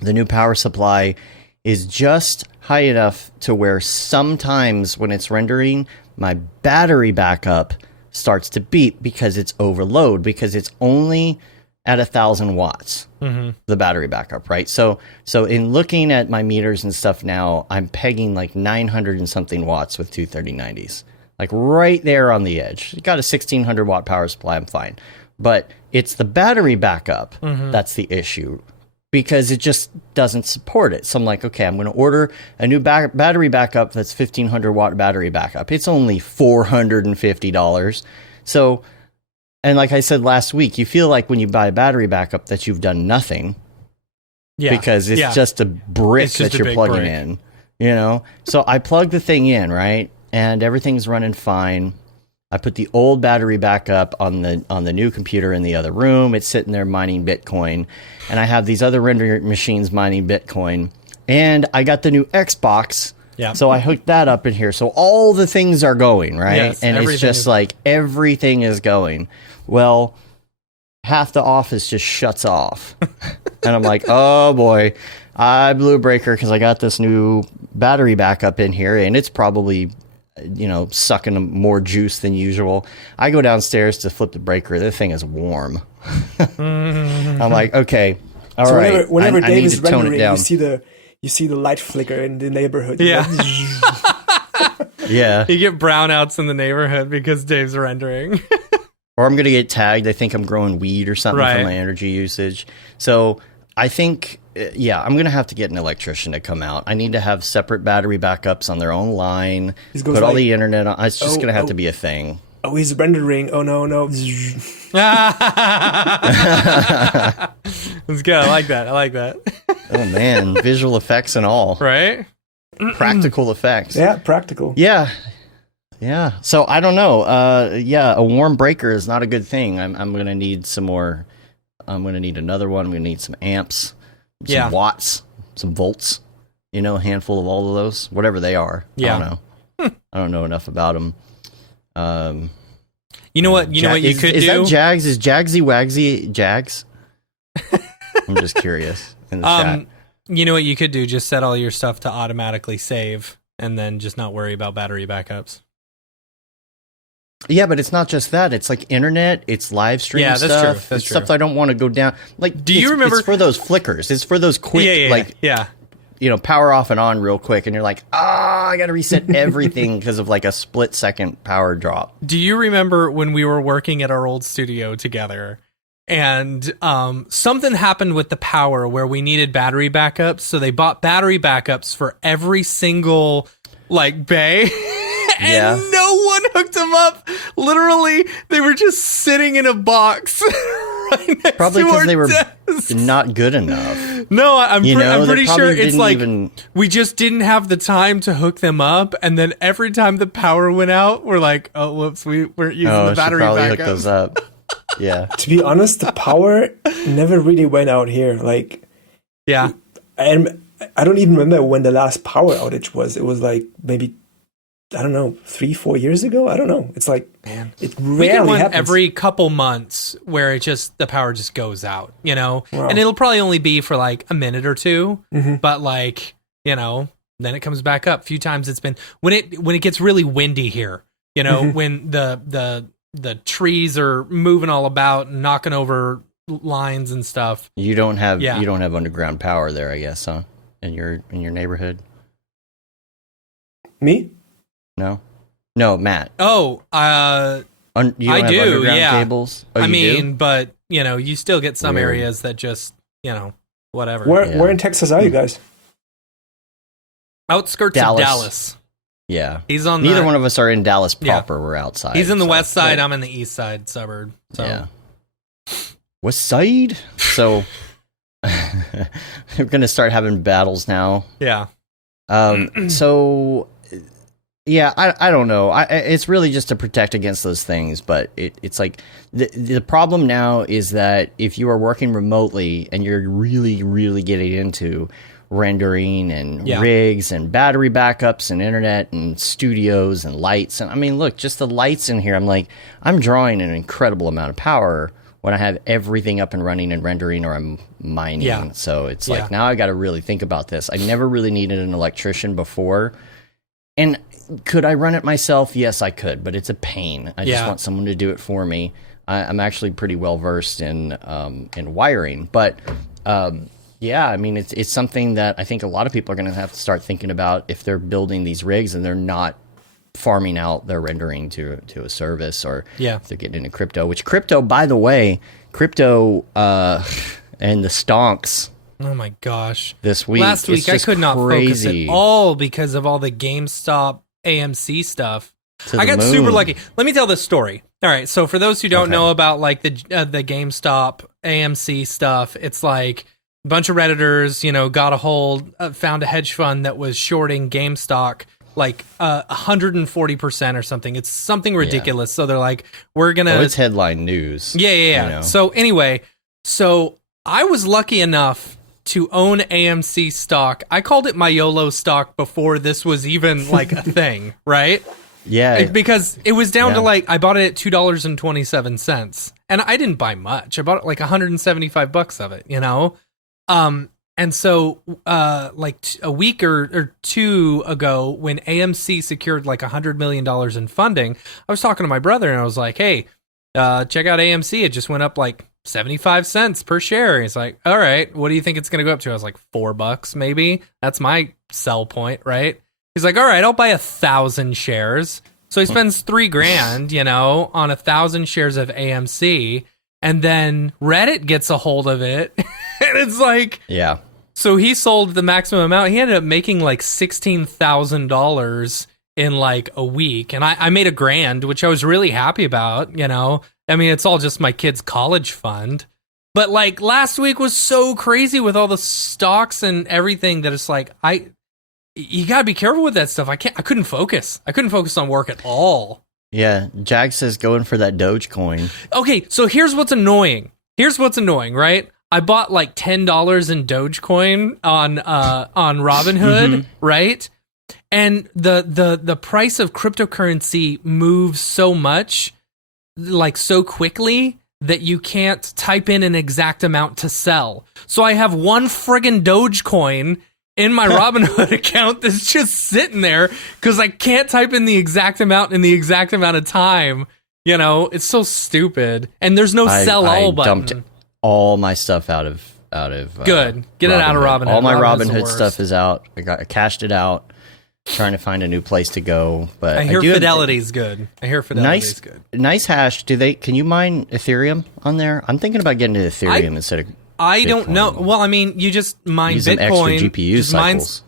The new power supply is just high enough to where sometimes when it's rendering, my battery backup starts to beep because it's overload, because it's only at 1,000 watts, the battery backup, right? So in looking at my meters and stuff now, I'm pegging 900 and something watts with 2 3090s, right there on the edge. You got a 1,600 watt power supply, I'm fine. But it's the battery backup that's the issue, because it just doesn't support it. So I'm like, okay, I'm going to order a new battery backup that's 1,500 watt battery backup. It's only $450. So, and like I said last week, you feel like when you buy a battery backup that you've done nothing, because it's just a brick that you're plugging in, So I plug the thing in, right? And everything's running fine. I put the old battery backup on the new computer in the other room. It's sitting there mining Bitcoin, and I have these other render machines mining Bitcoin, and I got the new Xbox. Yeah. So I hooked that up in here. So all the things are going, right? Yes, and it's just everything is going. Well, half the office just shuts off. And I'm like, oh boy, I blew a breaker because I got this new battery backup in here, and it's probably sucking more juice than usual. I go downstairs to flip the breaker. The thing is warm. I'm like, okay, all right. Whenever Dave is rendering, you see the light flicker in the neighborhood. Yeah. Yeah. You get brownouts in the neighborhood because Dave's rendering. Or I'm going to get tagged. I think I'm growing weed or something from my energy usage. So I think, I'm going to have to get an electrician to come out. I need to have separate battery backups on their own line, put all the internet on. It's just going to have to be a thing. Oh, he's rendering. Oh, no. It's good. I like that. Oh, man. Visual effects and all. Right? Practical effects. Yeah, practical. Yeah. So I don't know. A warm breaker is not a good thing. I'm going to need some more. I'm going to need another one. I'm going to need some amps, some watts, some volts. a handful of all of those, whatever they are. Yeah. I don't know. I don't know enough about them. You know what? You know what you could do? Is that Jags? Is Jagsy Wagsy Jags? I'm just curious. In the chat. You know what you could do? Just set all your stuff to automatically save, and then just not worry about battery backups. Yeah, but it's not just that. It's like internet. It's live stream that's stuff. True. That's it's true. stuff I don't want to go down. Like, do you remember? It's for those flickers. It's for those quick, power off and on real quick, and you're like, I got to reset everything because of like a split second power drop. Do you remember when we were working at our old studio together, and something happened with the power where we needed battery backups? So they bought battery backups for every single bay. And no one hooked them up. Literally, they were just sitting in a box right next Probably to because they were desks. not good enough. No, I'm pretty sure it's like even... we just didn't have the time to hook them up, and then every time the power went out, we're like, oh, whoops, we weren't using the battery backup. Hook those up. Yeah. To be honest, the power never really went out here. Like, and I don't even remember when the last power outage was. It was like maybe, I don't know, 3-4 years ago. I don't know. It's like, man, it rarely happens. Every couple months where the power just goes out, Wow. and it'll probably only be for like a minute or two, but like, then it comes back up. A few times it's been when it gets really windy here, when the trees are moving all about and knocking over lines and stuff. You don't have underground power there, I guess, huh? In your neighborhood? Me? No, Matt. Oh, you don't I have do. underground Yeah, cables? Oh, but you still get some areas that just whatever. Where in Texas are you guys? Outskirts of Dallas. Yeah, he's on. Neither one of us are in Dallas proper. We're outside. He's in the west side. I'm in the east side suburb. So. Yeah, west side. So we're gonna start having battles now. Yeah. So. Yeah, I don't know. It's really just to protect against those things, but it's like the problem now is that if you are working remotely and you're really, really getting into rendering and rigs and battery backups and internet and studios and lights, and I mean, look, just the lights in here, I'm drawing an incredible amount of power when I have everything up and running and rendering or I'm mining. Yeah. So it's like now I got to really think about this. I never really needed an electrician before. And could I run it myself? Yes, I could, but it's a pain. I just want someone to do it for me. I'm actually pretty well versed in wiring, but it's something that I think a lot of people are going to have to start thinking about if they're building these rigs and they're not farming out their rendering to a service, or if they're getting into crypto. Which crypto, by the way, and the stonks. Oh my gosh. This week. Last week I could not focus at all because of all the GameStop AMC stuff. I got super lucky. Let me tell this story. All right, so for those who don't know about like the GameStop AMC stuff, it's like a bunch of Redditors, found a hedge fund that was shorting GameStop like 140% or something. It's something ridiculous. So they're like, we're going to... Oh, it's headline news. Yeah. So anyway, I was lucky enough to own AMC stock. I called it my YOLO stock before this was even like a thing, right? Yeah. Because it was down to like, I bought it at $2.27. And I didn't buy much. I bought like $175 of it, And so like a week or two ago, when AMC secured like $100 million in funding, I was talking to my brother and I was like, hey, check out AMC. It just went up like 75 cents per share. He's like, all right, what do you think it's going to go up to? I was like, $4 maybe. That's my sell point, right? He's like, all right, I'll buy 1,000 shares. So he spends $3,000, on 1,000 shares of AMC, and then Reddit gets a hold of it, and it's like, So he sold the maximum amount. He ended up making like $16,000 in like a week, and I made $1,000, which I was really happy about. I mean, it's all just my kid's college fund. But like last week was so crazy with all the stocks and everything that it's like, you gotta be careful with that stuff. I couldn't focus. I couldn't focus on work at all. Yeah. Jag says going for that Dogecoin. Okay. So here's what's annoying, right? I bought like $10 in Dogecoin on Robinhood, right? And the price of cryptocurrency moves so much, like so quickly, that you can't type in an exact amount to sell. So I have one friggin' Dogecoin in my Robinhood account that's just sitting there because I can't type in the exact amount in the exact amount of time. You know, it's so stupid. And there's no sell all button. I dumped all my stuff out of good. Get it out of Robinhood. All my Robinhood stuff is out. I cashed it out. Trying to find a new place to go, but I hear Fidelity's good. I hear Fidelity's good. Nice hash. Can you mine Ethereum on there? I'm thinking about getting to Ethereum instead of I don't know. Well, I mean, you just mine use Bitcoin, extra GPU cycles.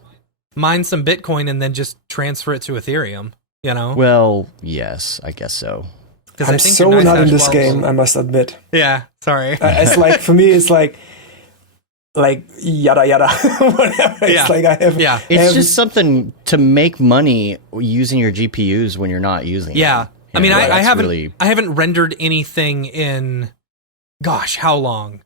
Mine some Bitcoin and then just transfer it to Ethereum, you know? Well, yes, I guess so. I'm so not in this game, I must admit. Yeah, sorry. It's like, for me, it's like yada yada whatever. It's like it's just something to make money using your GPUs when you're not using it. I mean, I haven't rendered anything in how long,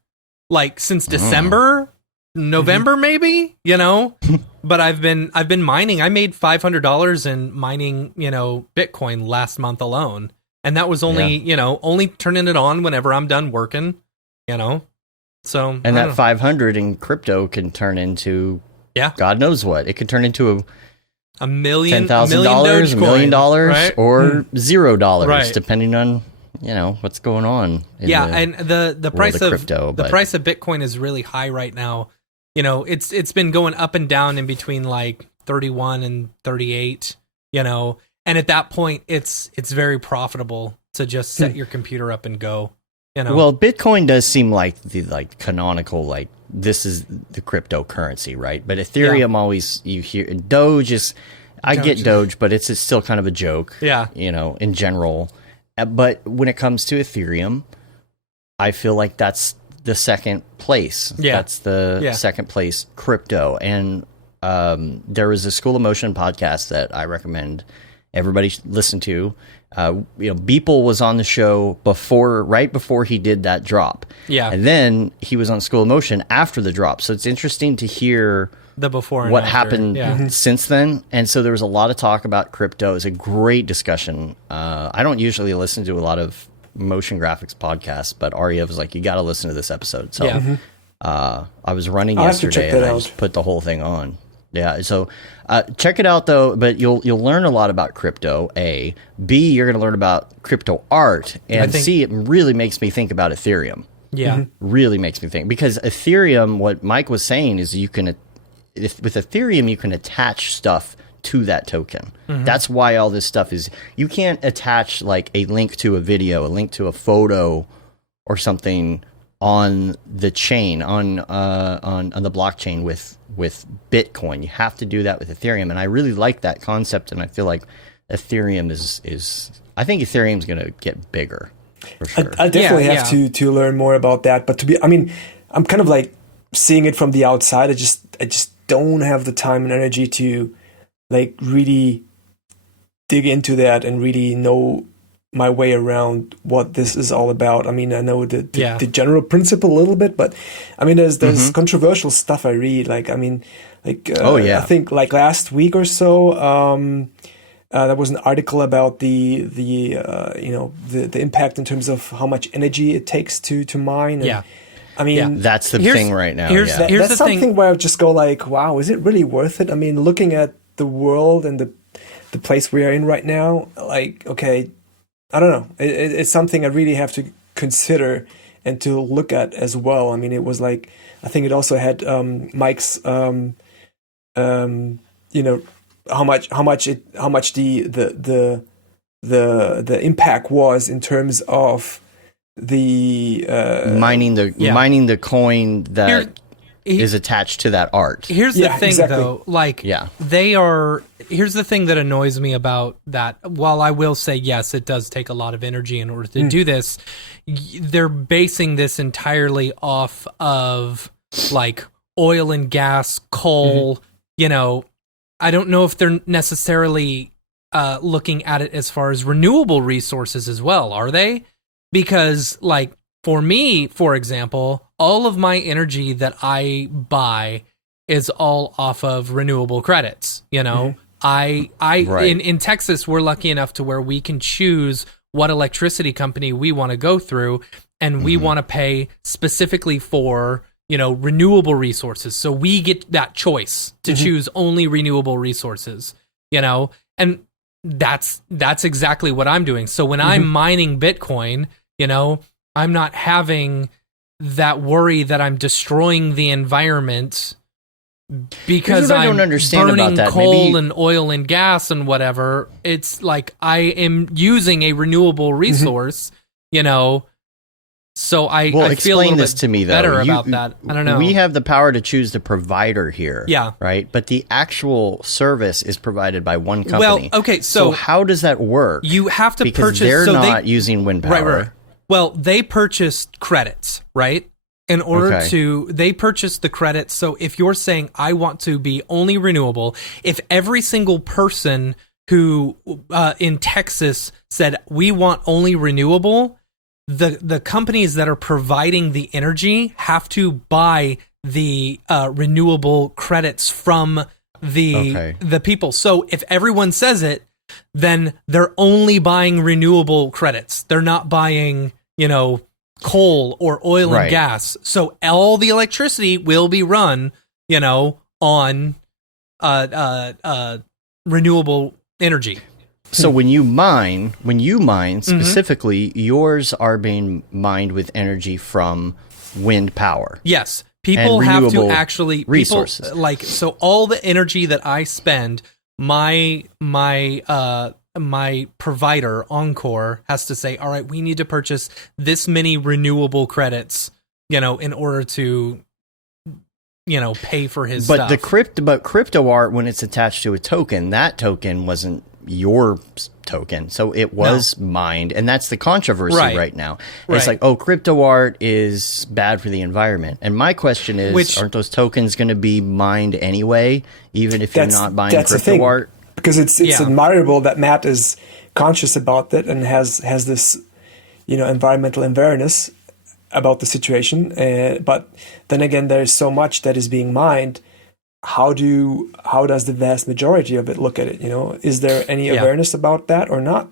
like since December, November maybe, you know. But I've been mining. I made $500 in mining, you know, Bitcoin last month alone, and that was only only turning it on whenever I'm done working, you know. So, and that 500 in crypto can turn into God knows what. It can turn into a million, $10,000, $1 million, right? or $0, depending on what's going on. And the price of crypto, the price of Bitcoin is really high right now. You know, it's been going up and down in between like 31 and 38. You know, and at that point, it's very profitable to just set your computer up and go. You know? Well, Bitcoin does seem like the canonical, this is the cryptocurrency, right? But Ethereum always, you hear, Doge is, I get Doge, but it's still kind of a joke, in general. But when it comes to Ethereum, I feel like that's the second place. Yeah. That's the second place crypto. And there was a School of Motion podcast that I recommend everybody listen to. Beeple was on the show right before he did that drop. Yeah. And then he was on School of Motion after the drop. So it's interesting to hear the before and what after. Happened since then. And so there was a lot of talk about crypto. It was a great discussion. I don't usually listen to a lot of motion graphics podcasts, but Arya was like, you got to listen to this episode. So I was running yesterday and I just put the whole thing on. Yeah, so check it out though. But you'll learn a lot about crypto. A, B, you're going to learn about crypto art, and C, it really makes me think about Ethereum. Yeah, really makes me think, because Ethereum. What Mike was saying is with Ethereum you can attach stuff to that token. That's why all this stuff is. You can't attach like a link to a video, a link to a photo, or something on the chain on the blockchain with Bitcoin. You have to do that with Ethereum, and I really like that concept, and I feel like Ethereum is I think Ethereum's going to get bigger for sure. I definitely have to learn more about that, but I'm kind of like seeing it from the outside. I just don't have the time and energy to like really dig into that and really know my way around what this is all about. I mean, I know the general principle a little bit, but I mean, there's controversial stuff I read. I think like last week or so, there was an article about the impact in terms of how much energy it takes to mine. And, I mean, that's the thing right now. That's something where I just go like, wow, is it really worth it? I mean, looking at the world and the place we are in right now, like, okay, I don't know. It's something I really have to consider and to look at as well. I mean, it was like, I think it also had Mike's, how much the impact was in terms of the mining the coin that is attached to that art. Here's the thing, though. Here's the thing that annoys me about that. While I will say, yes, it does take a lot of energy in order to do this, they're basing this entirely off of like oil and gas, coal. You know, I don't know if they're necessarily looking at it as far as renewable resources as well. Are they? Because like for me, for example, all of my energy that I buy is all off of renewable credits. You know, in Texas, we're lucky enough to where we can choose what electricity company we want to go through, and we want to pay specifically for, you know, renewable resources. So we get that choice to choose only renewable resources, you know, and that's exactly what I'm doing. So when I'm mining Bitcoin, you know, I'm not having that worry that I'm destroying the environment because I'm burning coal and oil and gas and whatever. It's like I am using a renewable resource, you know. So I feel a little bit to me, though. Better about that. I don't know. We have the power to choose the provider here. Yeah. Right? But the actual service is provided by one company. Well, okay, so how does that work? You have to because purchase... they're not using wind power. Right. Well, they purchased credits, right? In order to... They purchased the credits. So if you're saying, I want to be only renewable, if every single person who in Texas said, we want only renewable... The companies that are providing the energy have to buy the renewable credits from the people. So if everyone says it, then they're only buying renewable credits. They're not buying, you know, coal or oil and gas. So all the electricity will be run, you know, on renewable energy. So when you mine specifically, yours are being mined with energy from wind power. Yes. People have to actually resources. So all the energy that I spend, my provider, Encore, has to say, all right, we need to purchase this many renewable credits, you know, in order to, you know, pay for his stuff. But crypto art, when it's attached to a token, that token wasn't your token, so it was mined, and that's the controversy right now. It's like, oh, crypto art is bad for the environment, and my question is, aren't those tokens going to be mined anyway, even if you're not buying crypto art? Because it's admirable that Matt is conscious about that and has this, you know, environmental awareness about the situation. But then again, there is so much that is being mined. How does the vast majority of it look at it? You know, is there any awareness about that or not?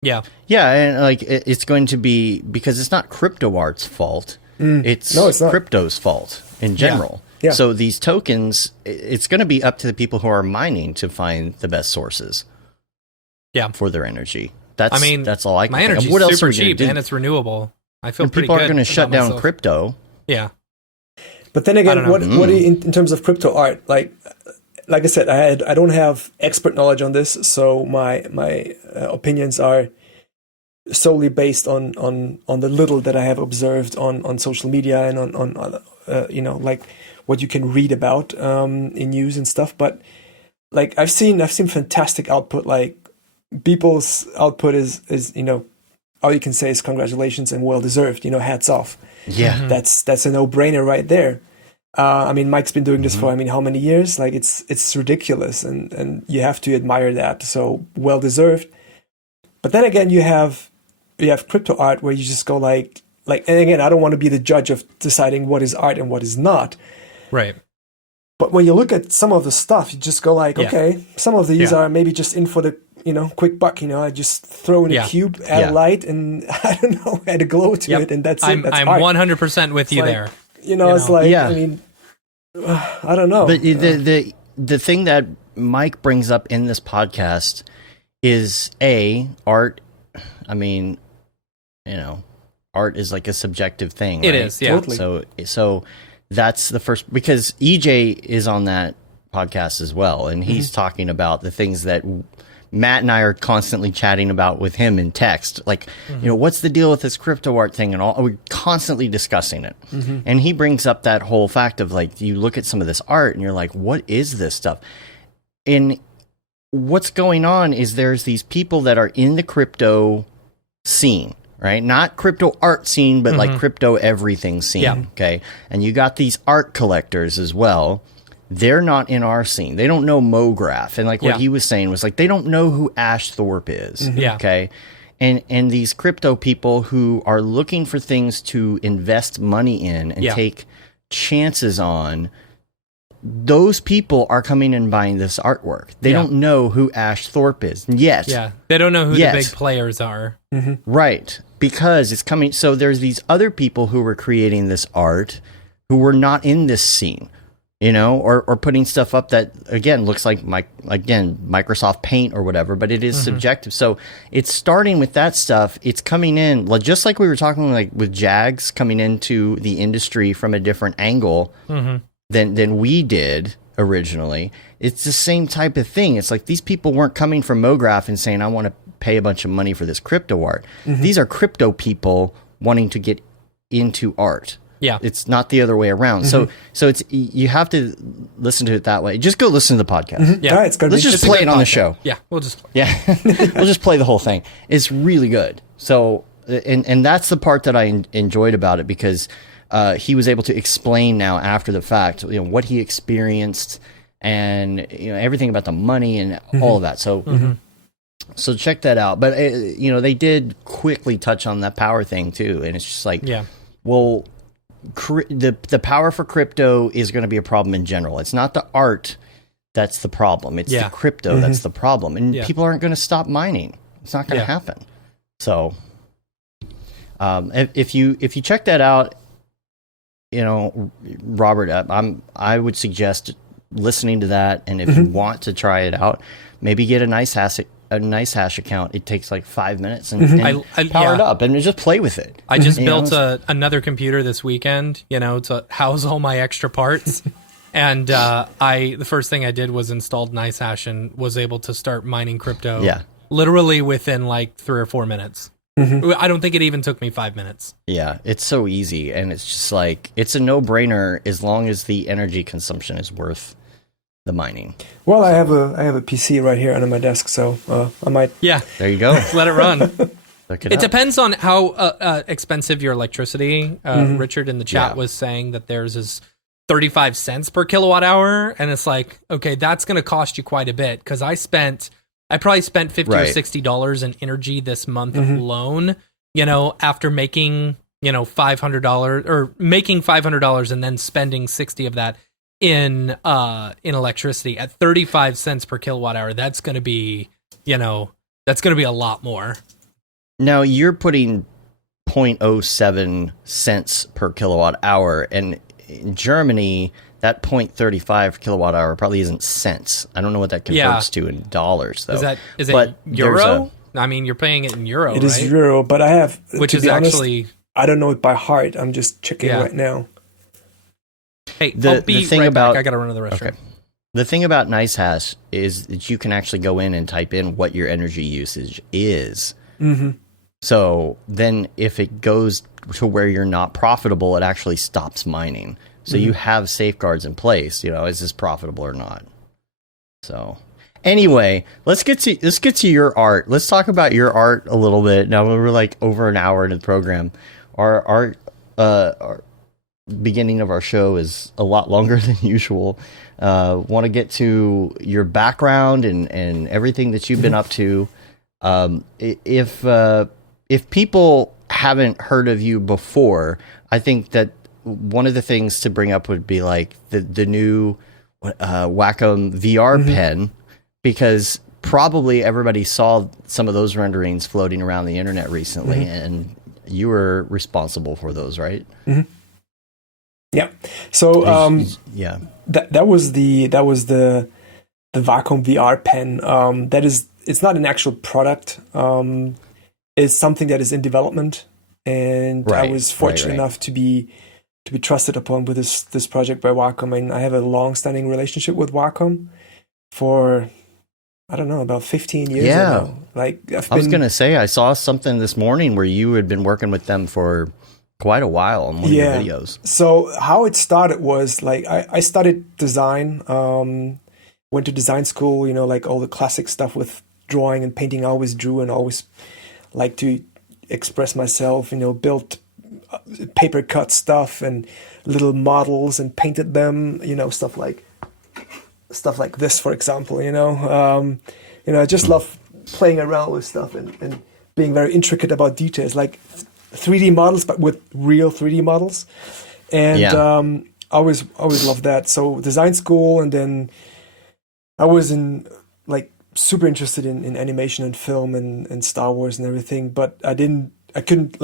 Yeah, and like it's going to be, because it's not crypto art's fault. It's not crypto's fault in general. Yeah. So these tokens, it's going to be up to the people who are mining to find the best sources. Yeah, for their energy. That's all I can. My energy is super cheap and it's renewable. I feel pretty good. People are going to shut down crypto. Yeah. But then again, what do you, in terms of crypto art, like I said, I don't have expert knowledge on this, so my opinions are solely based on the little that I have observed on social media and on you know, like what you can read about in news and stuff. But like I've seen fantastic output. Like people's output is you know, all you can say is congratulations and well deserved. You know, hats off. Yeah, that's a no-brainer right there. I mean, Mike's been doing this for how many years? Like it's ridiculous, and you have to admire that. So well deserved. But then again, you have crypto art where you just go like, and again, I don't want to be the judge of deciding what is art and what is not. Right. But when you look at some of the stuff, you just go like, okay, some of these are maybe just in for the, you know, quick buck. You know, I just throw in a cube, add light, and I don't know, add a glow to it, and that's it. That's I'm art. 100% with you there. You know, it's like, I mean, I don't know. But the thing that Mike brings up in this podcast is art. I mean, you know, art is like a subjective thing. It is, yeah. Totally. So that's the first, because EJ is on that podcast as well, and he's talking about the things that Matt and I are constantly chatting about with him in text, like, you know, what's the deal with this crypto art thing and all? We're constantly discussing it. And he brings up that whole fact of like, you look at some of this art and you're like, what is this stuff? And what's going on is there's these people that are in the crypto scene, right? Not crypto art scene, but like crypto everything scene. Okay. And you got these art collectors as well. They're not in our scene. They don't know Mograph. And like what he was saying was like, they don't know who Ash Thorpe is. Okay. and these crypto people who are looking for things to invest money in and take chances on, those people are coming and buying this artwork. They don't know who Ash Thorpe is yet. Yeah, they don't know who the big players are. Right, because it's coming. So there's these other people who were creating this art who were not in this scene, you know, or putting stuff up that, again, looks like Microsoft Paint or whatever, but it is subjective. So it's starting with that stuff. It's coming in, just like we were talking like with Jags coming into the industry from a different angle than we did originally. It's the same type of thing. It's like these people weren't coming from Mograph and saying, I want to pay a bunch of money for this crypto art. These are crypto people wanting to get into art. Yeah, it's not the other way around. So it's, you have to listen to it that way. Just go listen to the podcast. Yeah, it's good. Let's just play it on the show. Yeah, we'll just play. Yeah, we'll just play the whole thing. It's really good. So and that's the part that I enjoyed about it, because he was able to explain now after the fact, you know, what he experienced and, you know, everything about the money and all of that. So so check that out. But you know, they did quickly touch on that power thing too, and it's just like, well, the power for crypto is going to be a problem in general. It's not the art that's the problem. It's the crypto that's the problem, and people aren't going to stop mining. It's not going to happen. So if you check that out, you know, Robert, I would suggest listening to that, and if you want to try it out, maybe get a nice hash account. It takes like 5 minutes and power it up and just play with it. I just built another computer this weekend, you know, to house all my extra parts. And the first thing I did was installed NiceHash and was able to start mining crypto literally within like 3 or 4 minutes. I don't think it even took me 5 minutes. Yeah, it's so easy, and it's just like, it's a no-brainer as long as the energy consumption is worth the mining. Well, I have a PC right here under my desk, so I might. Yeah, there you go. Let it run. It depends on how expensive your electricity. Richard in the chat was saying that theirs is 35 cents per kilowatt hour, and it's like, okay, that's going to cost you quite a bit, because I probably spent $50 or $60 in energy this month alone, you know, after making, you know, $500 or making $500 and then spending 60 of that in electricity at 35 cents per kilowatt hour. That's going to be, you know, that's going to be a lot more. Now you're putting 0.07 cents per kilowatt hour, and in Germany, that 0.35 kilowatt hour probably isn't cents. I don't know what that converts to in dollars, though. Is it euro? I mean, you're paying it in euro, It is euro, but I have... Which is actually... I don't know it by heart. I'm just checking right now. Hey, I'll be right back. I got to run to the restroom. Okay. The thing about NiceHash is that you can actually go in and type in what your energy usage is. So then if it goes to where you're not profitable, it actually stops mining. So you have safeguards in place, you know, is this profitable or not? So anyway, let's get to your art. Let's talk about your art a little bit. Now we're like over an hour into the program. Our beginning of our show is a lot longer than usual. Want to get to your background and everything that you've been up to. If people haven't heard of you before, I think that one of the things to bring up would be like the new Wacom VR pen, because probably everybody saw some of those renderings floating around the internet recently, and you were responsible for those, right? Yeah. So that was the Wacom VR pen. It's not an actual product. It's something that is in development, and I was fortunate enough to be trusted upon with this project by Wacom. And I have a long-standing relationship with Wacom for, I don't know, about 15 years now. Like I was going to say, I saw something this morning where you had been working with them for quite a while on one of your videos. So how it started was like I studied design, went to design school, you know, like all the classic stuff with drawing and painting. I always drew and always like to express myself, you know, built paper cut stuff and little models and painted them, you know, stuff like this, for example, you know, I just love playing around with stuff and being very intricate about details, like 3D models, but with real 3D models. And I always loved that. So design school, and then I was super interested in animation and film and Star Wars and everything, but I couldn't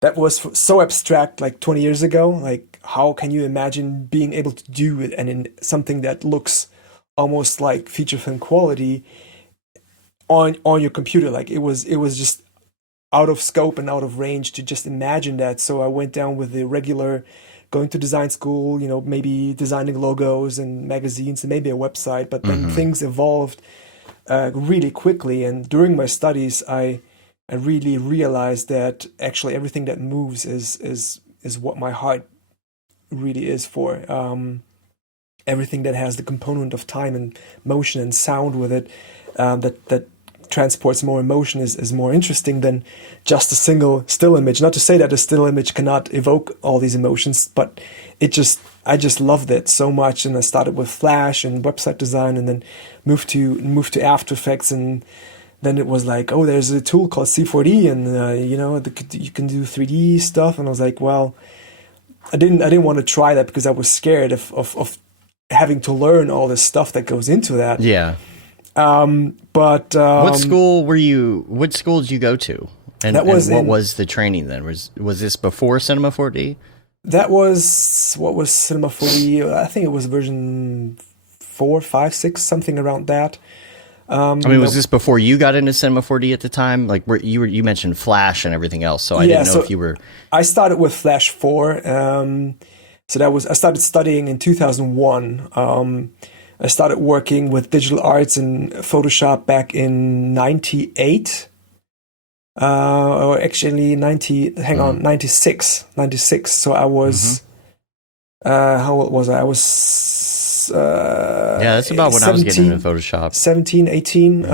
that was so abstract 20 years ago. Like, how can you imagine being able to do it and in something that looks almost like feature film quality on your computer? Like, it was just out of scope and out of range to just imagine that. So I went down with the regular going to design school, maybe designing logos and magazines and maybe a website, but then things evolved really quickly. And during my studies, I really realized that actually everything that moves is what my heart really is for. Everything that has the component of time and motion and sound with it, that transports more emotion is more interesting than just a single still image. Not to say that a still image cannot evoke all these emotions, but I just loved it so much. And I started with Flash and website design, and then moved to After Effects, and then it was like, oh, there's a tool called C4D, and you can do 3D stuff. And I was like, well, I didn't want to try that because I was scared of having to learn all this stuff that goes into that. Yeah. What school did you go to? And what was the training then? Was this before Cinema 4D? That was, what was Cinema 4D? I think it was version 4, 5, 6, something around that. Was this before you got into Cinema 4D at the time? Like, you mentioned Flash and everything else, so I didn't know if you were. I started with Flash 4. I started studying in 2001. I started working with digital arts and Photoshop back in 98. Or actually 96. So I was, how old was I? I was, that's about when 17, I was getting into Photoshop. 17, 18,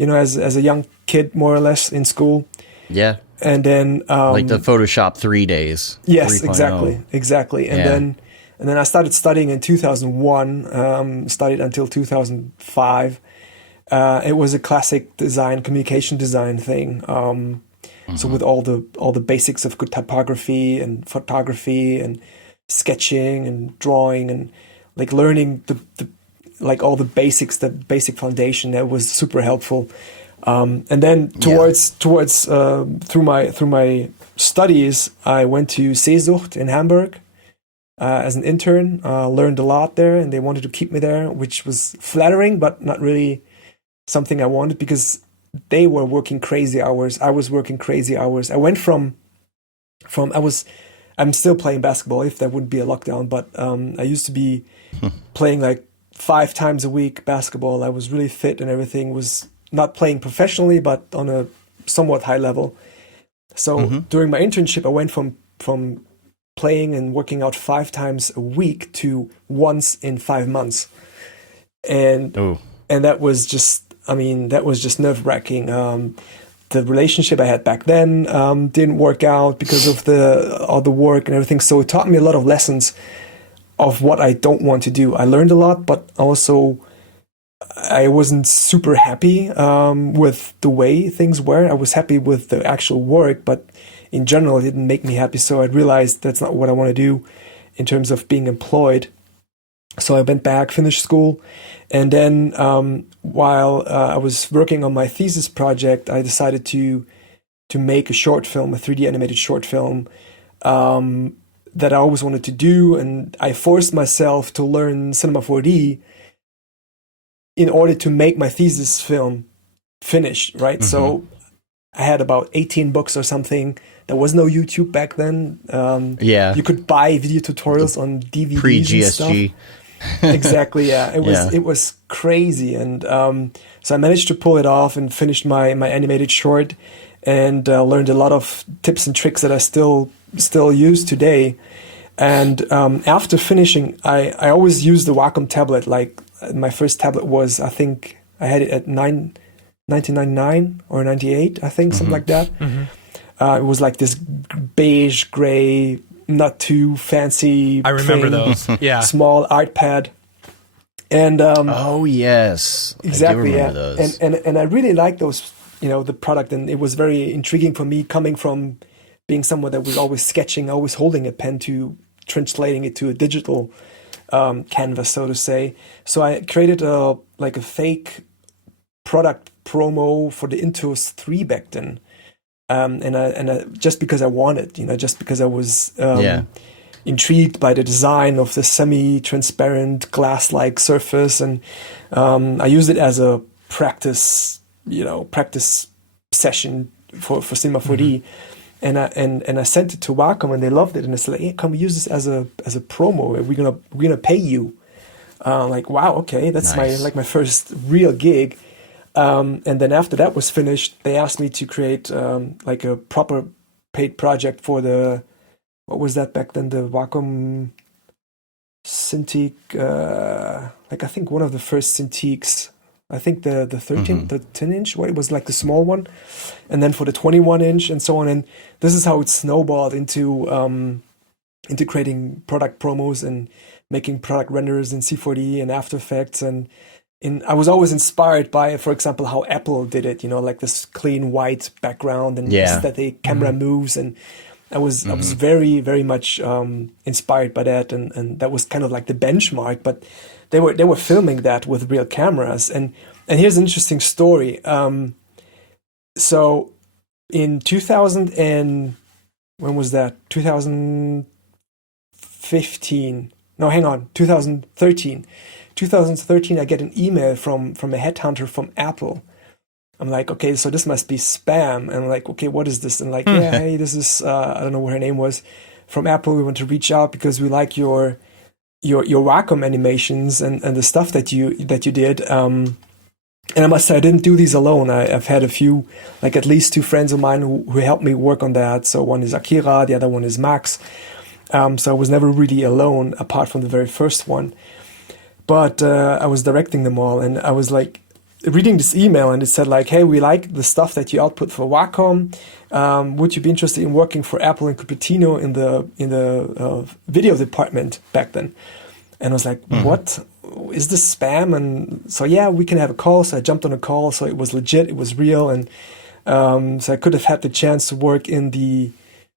as a young kid, more or less, in school. Yeah. And then, like the Photoshop 3 days. Yes, 3.0. Exactly. And then I started studying in 2001, studied until 2005. It was a classic communication design thing. So with all the basics of good typography and photography and sketching and drawing and learning all the basics, the basic foundation, that was super helpful. And then through my studies, I went to Seesucht in Hamburg. As an intern, learned a lot there, and they wanted to keep me there, which was flattering, but not really something I wanted, because they were working crazy hours. I was working crazy hours. I went I'm still playing basketball, if there wouldn't be a lockdown, but I used to be playing 5 times a week basketball. I was really fit and everything, was not playing professionally, but on a somewhat high level. So during my internship, I went from playing and working out 5 times a week to once in 5 months. And that was just nerve-wracking. The relationship I had back then didn't work out because of all the work and everything. So it taught me a lot of lessons of what I don't want to do. I learned a lot, but also I wasn't super happy with the way things were. I was happy with the actual work, but in general, it didn't make me happy. So I realized that's not what I want to do in terms of being employed. So I went back, finished school, and then while I was working on my thesis project, I decided to make a short film, a 3D animated short film that I always wanted to do, and I forced myself to learn Cinema 4D in order to make my thesis film finished, right? So I had about 18 books or something. There was no YouTube back then. You could buy video tutorials on DVDs pre-GSG. and stuff. Exactly, yeah. It was crazy, and so I managed to pull it off and finished my animated short, and learned a lot of tips and tricks that I still use today. And after finishing, I always used the Wacom tablet. My first tablet was, I think I had it at 1999 or 98, I think, something like that. It was like this beige gray, not too fancy. I remember those. Yeah, small art pad. And oh yes, exactly. I do remember those. And I really like those the product, and it was very intriguing for me coming from being someone that was always sketching, always holding a pen, to translating it to a digital canvas, so to say. So I created a fake product promo for the Intuos 3 back then, and I just because I wanted, just because I was intrigued by the design of the semi-transparent glass-like surface, and I used it as a practice session for Cinema 4D, and I sent it to Wacom, and they loved it, and they said, "Hey, can we use this as a promo? We're gonna pay you." Wow, okay, that's nice. my first real gig. And then after that was finished, they asked me to create a proper paid project for the, what was that back then, the Wacom Cintiq, I think one of the first Cintiqs, I think the 13, the 10-inch, it was like the small one, and then for the 21-inch and so on. And this is how it snowballed into creating product promos and making product renders in C4D and After Effects. And I was always inspired by, for example, how Apple did it, like this clean white background and that the camera moves. And I was very, very much inspired by that, and that was kind of like the benchmark. But they were filming that with real cameras. And here's an interesting story. So in 2000 and when was that? 2015. No, hang on. 2013. 2013, I get an email from a headhunter from Apple. I'm like, okay, so this must be spam. And I'm like, okay, what is this? And like, yeah, hey, this is, I don't know what her name was, from Apple. We want to reach out because we like your Wacom animations and the stuff that you did. And I must say, I didn't do these alone. I've had a few, at least two friends of mine who helped me work on that. So one is Akira, the other one is Max. So I was never really alone, apart from the very first one. But I was directing them all, and I was reading this email, and it said hey, we like the stuff that you output for Wacom. Would you be interested in working for Apple and Cupertino in the video department back then? And I was like, what? Is this spam? And so yeah, we can have a call. So I jumped on a call. So it was legit. It was real, and so I could have had the chance to work in the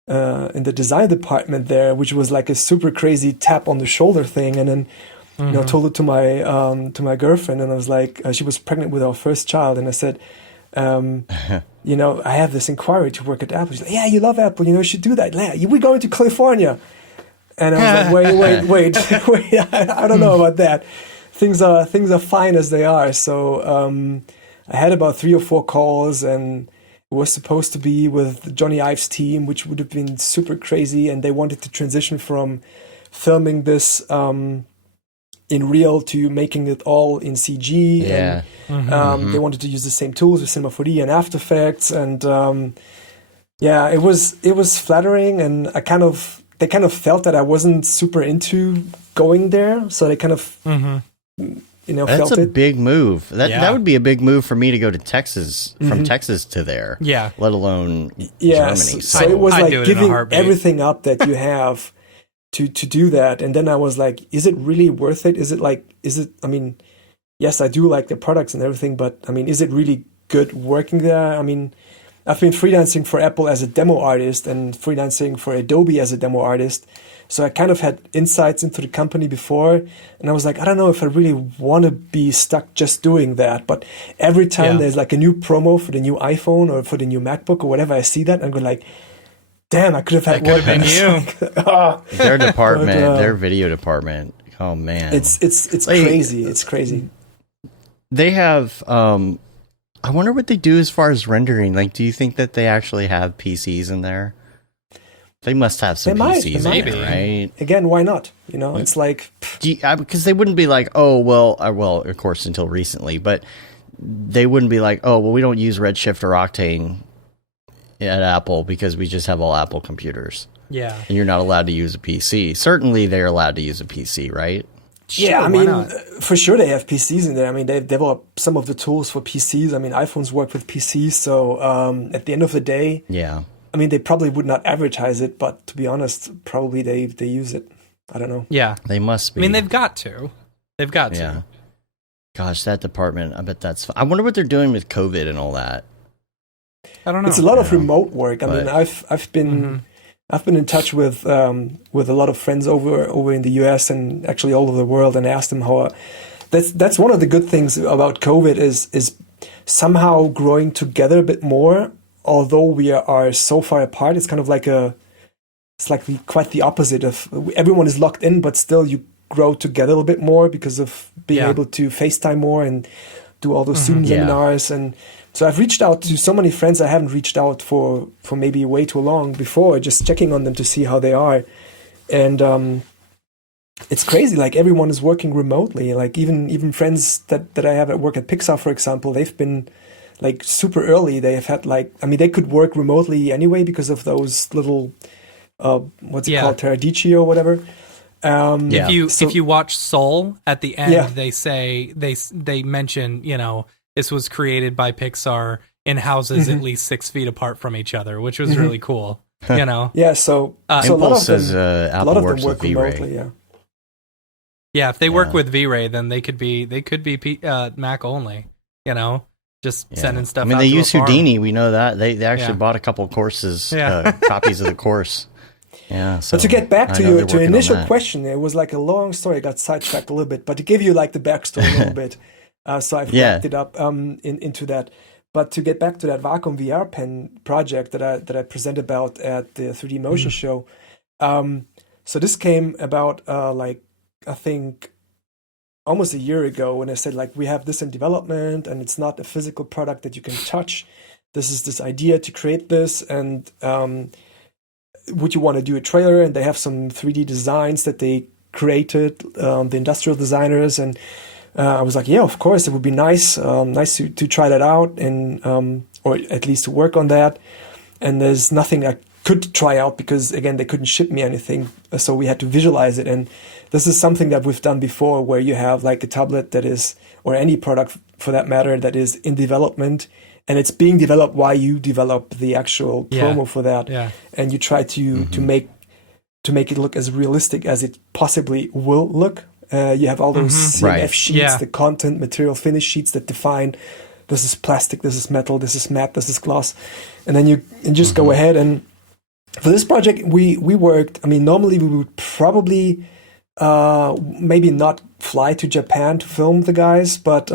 design department there, which was like a super crazy tap on the shoulder thing, and then. Told it to my girlfriend, and I was like, she was pregnant with our first child, and I said, I have this inquiry to work at Apple. She's like, yeah, you love Apple, you should do that. Yeah, we're going to California. And I was like, wait, I don't know about that. Things are fine as they are. So I had about 3 or 4 calls, and it was supposed to be with Johnny Ive's team, which would have been super crazy, and they wanted to transition from filming this in real to making it all in CG. Yeah. And they wanted to use the same tools with Cinema 4D and After Effects. And it was flattering, and they kind of felt that I wasn't super into going there. So they kind of, felt it. That's a big move. That would be a big move for me to go to Texas, from Texas to there. Yeah. Let alone Germany. So it was giving everything up that you have to do that. And then I was like, is it really worth it? I mean, yes, I do like the products and everything, but I mean, is it really good working there? I mean, I've been freelancing for Apple as a demo artist and freelancing for Adobe as a demo artist. So I kind of had insights into the company before, and I was like, I don't know if I really want to be stuck just doing that. But every time there's a new promo for the new iPhone or for the new MacBook or whatever, I see that and I go like, damn, I could have had work. That could have been you. Their department, their video department. Oh man, it's crazy. It's crazy. They have. I wonder what they do as far as rendering. Do you think that they actually have PCs in there? They must have some PCs in there, right? Again, why not? It's like because they wouldn't be like, oh well, of course until recently, but they wouldn't be like, oh well, we don't use Redshift or Octane at Apple because we just have all Apple computers. Yeah. And you're not allowed to use a PC. Certainly they're allowed to use a PC, right? Sure, yeah, I mean, for sure they have PCs in there. I mean, they've developed some of the tools for PCs. I mean, iPhones work with PCs. So at the end of the day, I mean, they probably would not advertise it, but to be honest, probably they use it. I don't know. Yeah. They must be. I mean, they've got to. They've got to. Gosh, that department, I bet that's... I wonder what they're doing with COVID and all that. I don't know. It's a lot of remote work. I mean, I've been in touch with a lot of friends over in the US and actually all over the world, and asked them how. That's one of the good things about COVID is somehow growing together a bit more. Although we are so far apart, it's kind of like quite the opposite of everyone is locked in, but still you grow together a little bit more because of being able to FaceTime more and do all those Zoom seminars. And so I've reached out to so many friends I haven't reached out for maybe way too long before, just checking on them to see how they are. And it's crazy. Like everyone is working remotely. Like even friends that I have at work at Pixar, for example, they've been like super early. They have had they could work remotely anyway because of those little what's it called, Teradici or whatever. If you watch Soul at the end, they say they mention, this was created by Pixar in houses at least 6 feet apart from each other, which was really cool. Yeah. So Impulse says Apple works with V-Ray. Remotely, yeah. If they work with V-Ray, then they could be Mac only. Just sending stuff. I mean, out they to use a farm. Houdini. We know that they actually bought a couple courses, copies of the course. Yeah. So but to get back to your initial question, it was like a long story. I got sidetracked a little bit, but to give you like the backstory a little bit, so I've wrapped it up into that. But to get back to that Wacom VR pen project that I presented about at the 3D Motion show, so this came about I think almost a year ago when I said like we have this in development and it's not a physical product that you can touch. This is this idea to create this, and would you want to do a trailer? And they have some 3D designs that they created, the industrial designers, and I was like, yeah, of course, it would be nice to try that out and or at least to work on that. And there's nothing I could try out because again they couldn't ship me anything, so we had to visualize it. And this is something that we've done before, where you have like a tablet that is, or any product for that matter, that is in development, and it's being developed while you develop the actual promo for that, and you try to make it look as realistic as it possibly will look. You have all those CMF sheets, the content material finish sheets that define this is plastic, this is metal, this is matte, this is gloss, and then you just go ahead. And for this project, we worked. I mean, normally we would probably maybe not fly to Japan to film the guys, but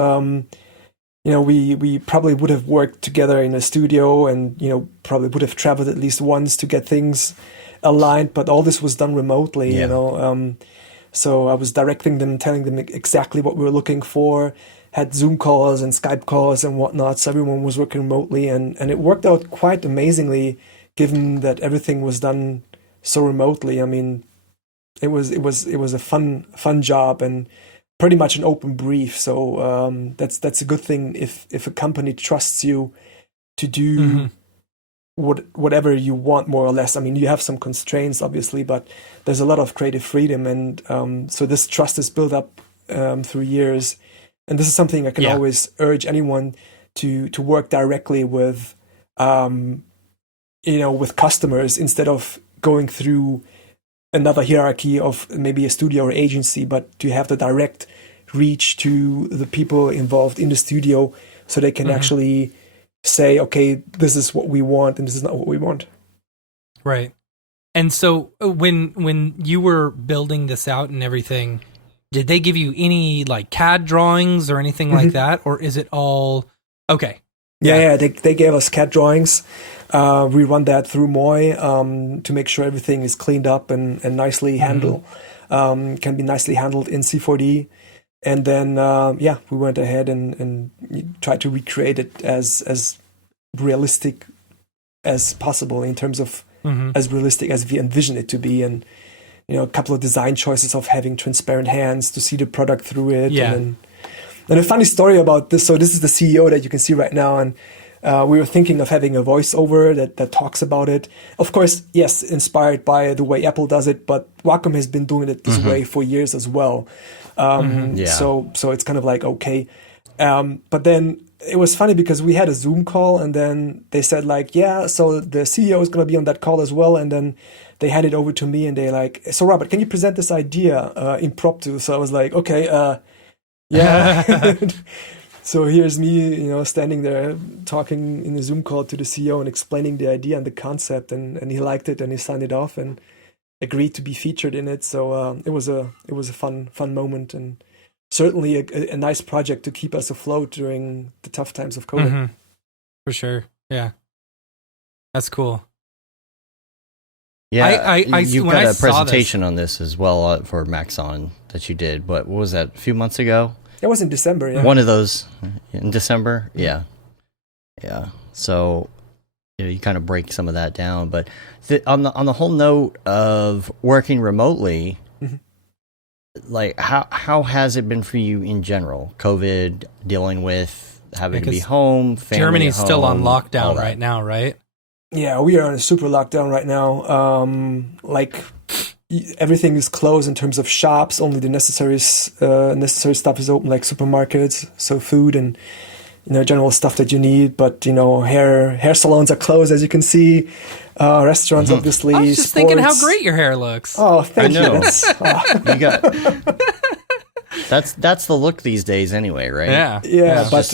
we probably would have worked together in a studio, and probably would have traveled at least once to get things aligned. But all this was done remotely, so I was directing them, telling them exactly what we were looking for, had Zoom calls and Skype calls and whatnot, so everyone was working remotely, and it worked out quite amazingly given that everything was done so remotely. I mean, it was a fun job and pretty much an open brief. So that's a good thing if a company trusts you to do whatever you want, more or less. I mean, you have some constraints obviously, but there's a lot of creative freedom, and so this trust is built up through years. And this is something I can always urge anyone to work directly with, with customers, instead of going through another hierarchy of maybe a studio or agency, but to have the direct reach to the people involved in the studio, so they can actually say, okay, this is what we want and this is not what we want. Right. And so when you were building this out and everything, did they give you any like CAD drawings or anything like that? Or is it all okay? Yeah, they gave us CAD drawings. We run that through Moy to make sure everything is cleaned up and nicely handled. Can be nicely handled in C4D. And then, we went ahead and tried to recreate it as realistic as possible, in terms of as realistic as we envision it to be. And, a couple of design choices of having transparent hands to see the product through it. Yeah. And a funny story about this. So this is the CEO that you can see right now. And we were thinking of having a voiceover that talks about it. Of course, yes, inspired by the way Apple does it, but Wacom has been doing it this way for years as well. So it's kind of like, okay. But then it was funny because we had a Zoom call, and then they said like, yeah, so the CEO is going to be on that call as well. And then they handed it over to me, and they like, so Robert, can you present this idea impromptu? So I was like, okay, yeah. So here's me, standing there talking in a Zoom call to the CEO and explaining the idea and the concept, and he liked it and he signed it off and agreed to be featured in it. So it was a fun moment, and certainly a nice project to keep us afloat during the tough times of COVID. Mm-hmm. For sure, yeah, that's cool. Yeah, you've got a presentation on this as well for Maxon that you did. What was that? A few months ago? That was in December. Yeah, one of those in December. Yeah. So you kind of break some of that down, but on the whole note of working remotely, mm-hmm. like how has it been for you in general? COVID, dealing with having to be home. Germany's home, still on lockdown right now, right? Yeah, we are on a super lockdown right now. Everything is closed in terms of shops. Only the necessary stuff is open, like supermarkets, so food and general stuff that you need. But hair salons are closed, as you can see. Restaurants, obviously. I was just thinking how great your hair looks. Oh, thank you. You got that's the look these days, anyway, right? Yeah. But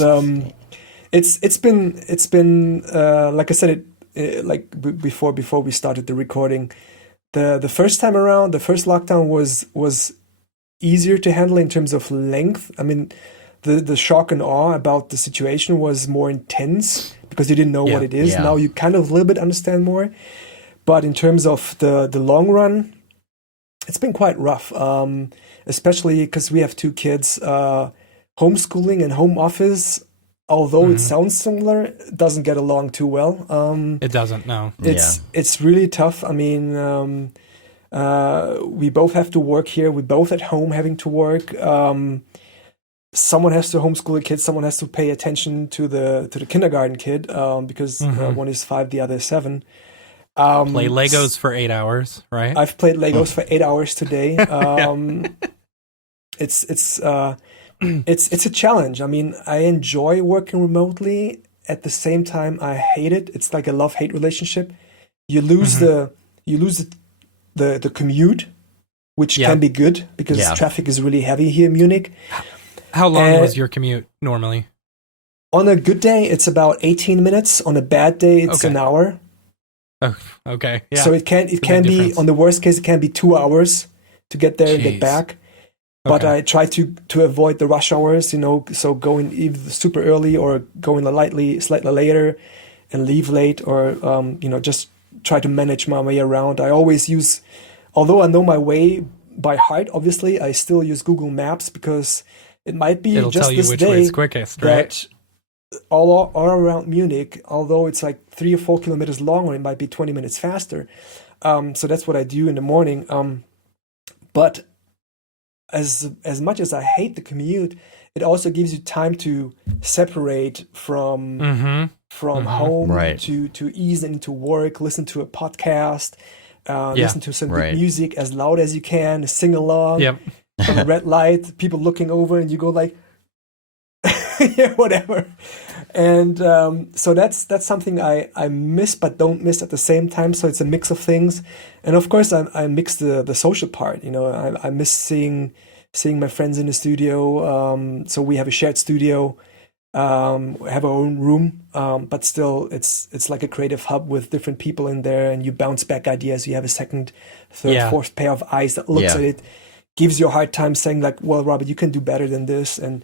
it's been like I said before we started the recording. The first time around, the first lockdown was easier to handle in terms of length. I mean, the shock and awe about the situation was more intense because you didn't know what it is. Yeah. Now you kind of a little bit understand more. But in terms of the long run, it's been quite rough, especially because we have 2 kids. Homeschooling and home office, although it sounds similar, it doesn't get along too well. It doesn't, no. It's really tough. I mean, we both have to work here. We're both at home having to work. Someone has to homeschool a kid. Someone has to pay attention to the kindergarten kid because one is 5, the other is 7. Play Legos for 8 hours, right? I've played Legos for 8 hours today. It's a challenge. I mean, I enjoy working remotely. At the same time, I hate it. It's like a love-hate relationship. You lose the commute, which can be good because traffic is really heavy here in Munich. How long was your commute normally? On a good day, it's about 18 minutes. On a bad day, it's an hour. Oh, okay. Yeah. So it can be, on the worst case, it can be 2 hours to get there and get back. But I try to avoid the rush hours, so going either super early or going slightly later and leave late, or just try to manage my way around. I always use, although I know my way by heart, obviously, I still use Google Maps because it might be it'll just tell you this which day way is quickest, right? That all around Munich, although it's like 3 or 4 kilometers long, or it might be 20 minutes faster. So that's what I do in the morning. But as much as I hate the commute, it also gives you time to separate from home, right, to ease into work, listen to a podcast, listen to some good music as loud as you can, sing along. Yep. On a red light, people looking over, and you go like, yeah, whatever. And so that's something I miss but don't miss at the same time. So it's a mix of things. And of course, I mix the social part. I miss seeing my friends in the studio. So we have a shared studio, have our own room, but still it's like a creative hub with different people in there, and you bounce back ideas. You have a second, third, fourth pair of eyes that looks at it, gives you a hard time saying like, well, Robert, you can do better than this. And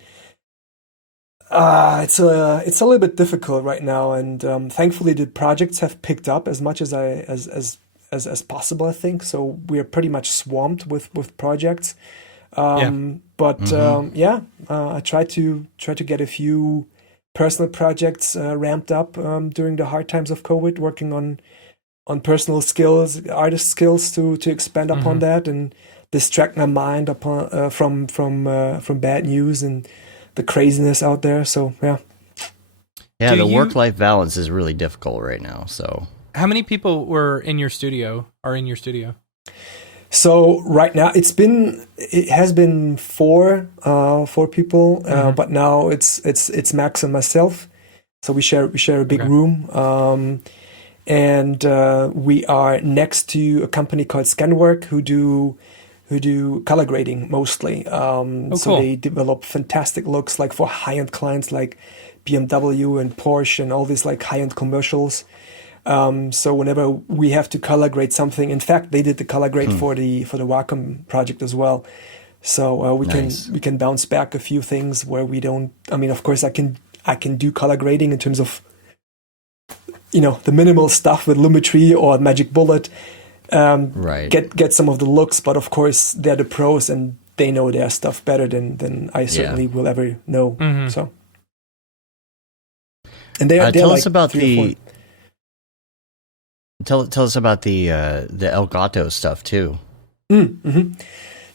it's a little bit difficult right now, and thankfully the projects have picked up as much as as possible, I think. So we are pretty much swamped with projects. I try to get a few personal projects ramped up during the hard times of COVID, working on personal skills, artist skills to expand upon that and distract my mind upon from bad news and the craziness out there. So the work-life balance is really difficult right now. So how many people are in your studio? So right now it has been four people, but now it's Max and myself. So we share a big room, and we are next to a company called Scanwork who who do color grading mostly. So cool. They develop fantastic looks like for high-end clients like BMW and Porsche and all these like high-end commercials. So whenever we have to color grade something, in fact, they did the color grade for the Wacom project as well. So we can bounce back a few things where we don't. I mean, of course, I can do color grading in terms of, the minimal stuff with Lumetri or Magic Bullet. Get some of the looks, but of course they're the pros and they know their stuff better than I certainly will ever know. Mm-hmm. So, and they're tell like us about Tell us about the Elgato stuff too. Mm-hmm.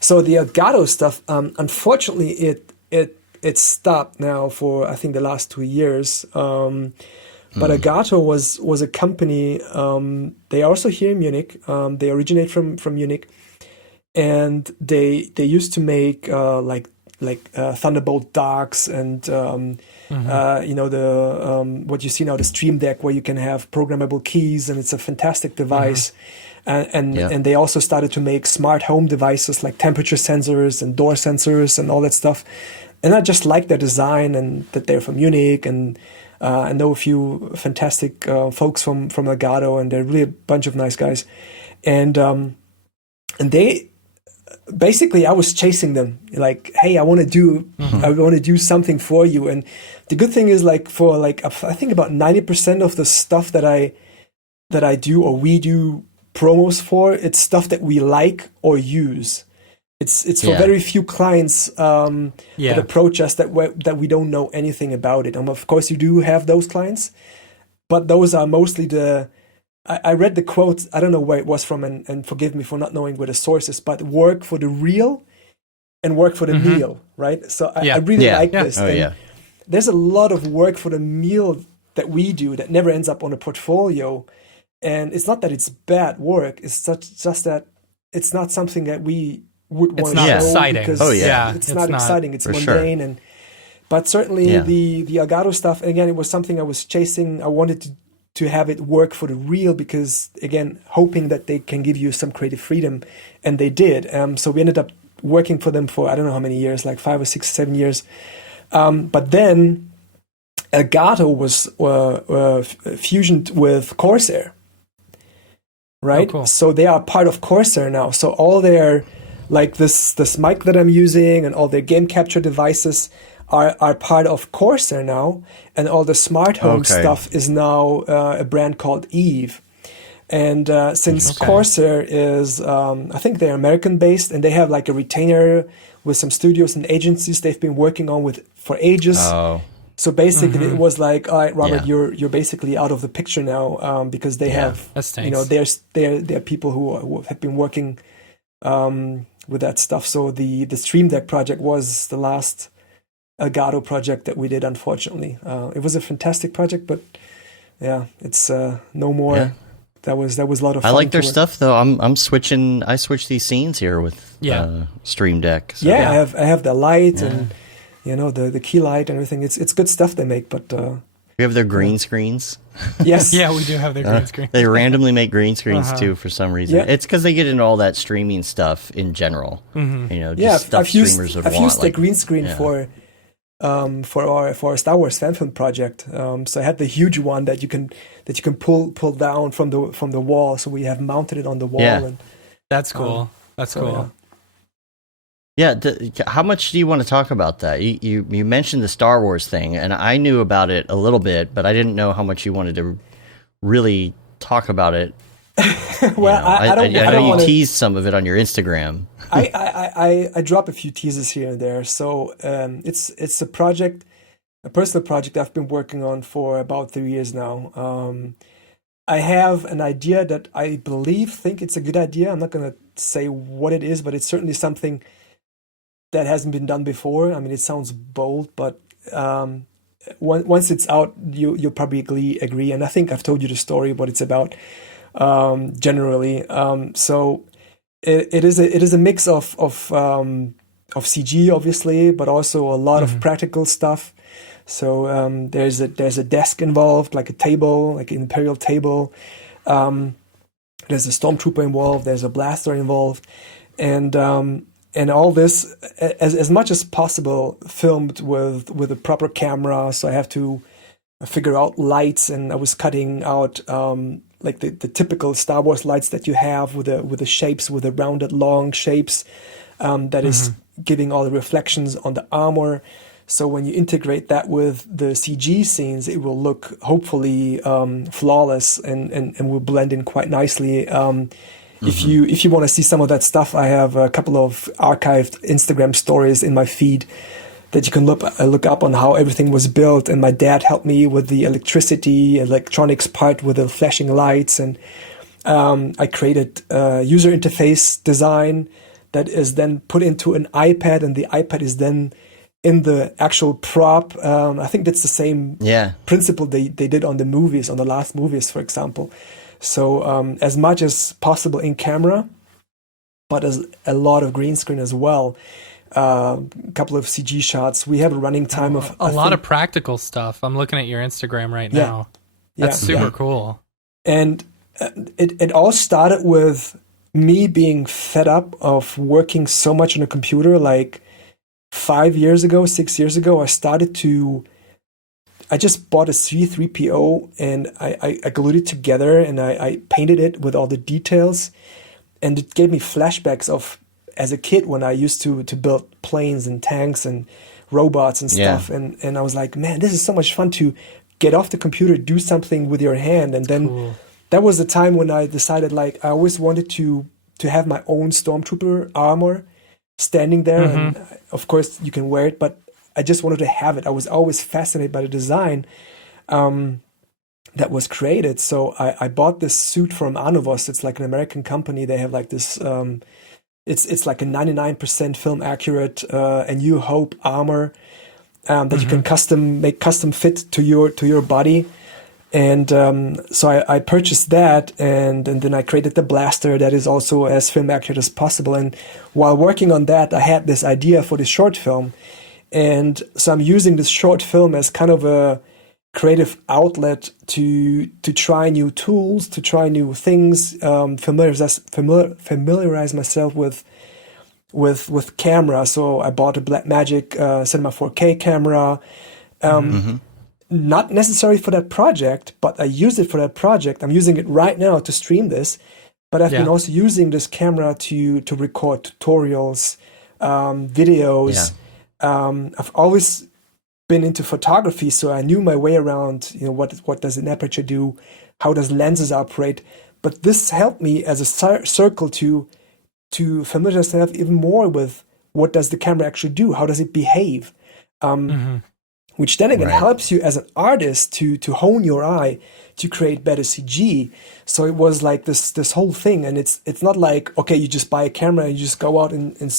So the Elgato stuff, unfortunately, it stopped now for I think the last 2 years. But Elgato was a company. They are also here in Munich. They originate from Munich, and they used to make like Thunderbolt docks and what you see now, the Stream Deck, where you can have programmable keys, and it's a fantastic device. And they also started to make smart home devices like temperature sensors and door sensors and all that stuff. And I just like their design and that they're from Munich, and I know a few fantastic folks from Elgato, and they're really a bunch of nice guys. And they basically, I was chasing them like, hey, I want to do something for you. And the good thing is, like, for like I think about 90% of the stuff that I do or we do promos for, it's stuff that we like or use. It's for very few clients that approach us that we don't know anything about it. And of course, you do have those clients, but those are mostly I read the quote, I don't know where it was from, and forgive me for not knowing where the source is, but work for the real and work for the meal, right? So I really like this. There's a lot of work for the meal that we do that never ends up on a portfolio. And it's not that it's bad work, it's just that it's not something that we would want to show. Exciting. Because it's not exciting, it's mundane. Sure. But certainly the Elgato stuff, again, it was something I was chasing. I wanted to have it work for the real, because again, hoping that they can give you some creative freedom, and they did. So we ended up working for them for I don't know how many years, like 5 or 6, 7 years. But then Elgato was fusioned with Corsair, right? Oh, cool. So they are part of Corsair now. So all their, like this mic that I'm using and all their game capture devices are part of Corsair now, and all the smart home stuff is now a brand called Eve. And since Corsair is, I think they're American based, and they have like a retainer with some studios and agencies they've been working on with for ages. Oh. So basically, it was like, all right, Robert, you're basically out of the picture now, because they have, they're people who have been working with that stuff. So the Stream Deck project was the last Elgato project that we did, unfortunately. It was a fantastic project, but it's no more. Yeah. That was a lot of fun. I like their stuff though. I switch these scenes here with Stream Deck. So. I have the light and the key light and everything. It's good stuff they make, but we have their green screens. Yes. Yeah, we do have their green screen. They randomly make green screens too for some reason. Yeah. It's because they get into all that streaming stuff in general. Just stuff streamers would want. I've used the green screen for our Star Wars fan film project. So I had the huge one that you can pull down from the wall. So we have mounted it on the wall. Yeah. And that's cool. That's cool. Yeah. How much do you want to talk about that? You mentioned the Star Wars thing, and I knew about it a little bit, but I didn't know how much you wanted to really talk about it. Well, I know you teased some of it on your Instagram. I drop a few teasers here and there. So it's a personal project I've been working on for about 3 years now. I have an idea that I think it's a good idea. I'm not going to say what it is, but it's certainly something that hasn't been done before. I mean, it sounds bold, but once it's out, you'll probably agree. And I think I've told you the story, what it's about generally. So it is a mix of CG, obviously, but also a lot of practical stuff. So there's a desk involved, like a table, like an Imperial table. There's a stormtrooper involved. There's a blaster involved. and all this as much as possible filmed with a proper camera. So I have to figure out lights, and I was cutting out like the typical Star Wars lights that you have with the shapes, with the rounded long shapes that is giving all the reflections on the armor. So when you integrate that with the CG scenes, it will look hopefully flawless and will blend in quite nicely. If you want to see some of that stuff, I have a couple of archived Instagram stories in my feed that you can look up on how everything was built. And my dad helped me with the electronics part with the flashing lights. And I created a user interface design that is then put into an iPad, and the iPad is then in the actual prop. I think that's the same principle they did on the movies, on the last movies, for example. So as much as possible in camera, but as a lot of green screen as well. A couple of CG shots. We have a running time of a lot of practical stuff. I'm looking at your Instagram right now. That's super cool. And it all started with me being fed up of working so much on a computer. Like 6 years ago, I just bought a C3PO and I glued it together, and I painted it with all the details, and it gave me flashbacks of as a kid when I used to build planes and tanks and robots and stuff. And I was like, man, this is so much fun to get off the computer, do something with your hand. And then that was the time when I decided, like, I always wanted to have my own Stormtrooper armor standing there. And of course you can wear it, but I just wanted to have it. I was always fascinated by the design that was created. So I bought this suit from Anovos. It's like an American company. They have like this, it's like a 99% film accurate A New Hope armor that you can make custom fit to your body. And so I purchased that, and then I created the blaster that is also as film accurate as possible. And while working on that, I had this idea for this short film. And so I'm using this short film as kind of a creative outlet to try new tools, to try new things, familiarize myself with camera. So I bought a Blackmagic Cinema 4K camera, not necessarily for that project, but I used it for that project. I'm using it right now to stream this, but I've been also using this camera to record tutorials, videos. I've always been into photography, so I knew my way around, what does an aperture do? How does lenses operate? But this helped me as a circle to familiarize myself even more with what does the camera actually do? How does it behave? Which then again helps you as an artist to hone your eye to create better CG. So it was like this whole thing, and it's not like, okay, you just buy a camera and you just go out and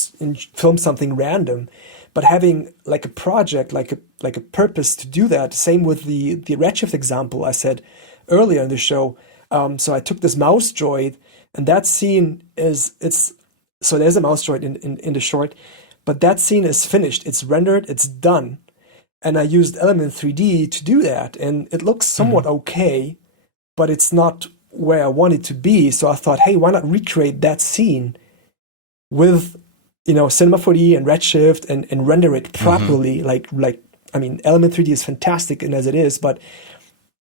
film something random. But having like a project, like a purpose to do that. Same with the Redshift example I said earlier in the show. So I took this mouse droid, and that scene so there's a mouse droid in the short, but that scene is finished. It's rendered. It's done, and I used Element 3D to do that, and it looks somewhat okay, but it's not where I want it to be. So I thought, hey, why not recreate that scene with Cinema 4D and Redshift and render it properly. Element 3D is fantastic and as it is, but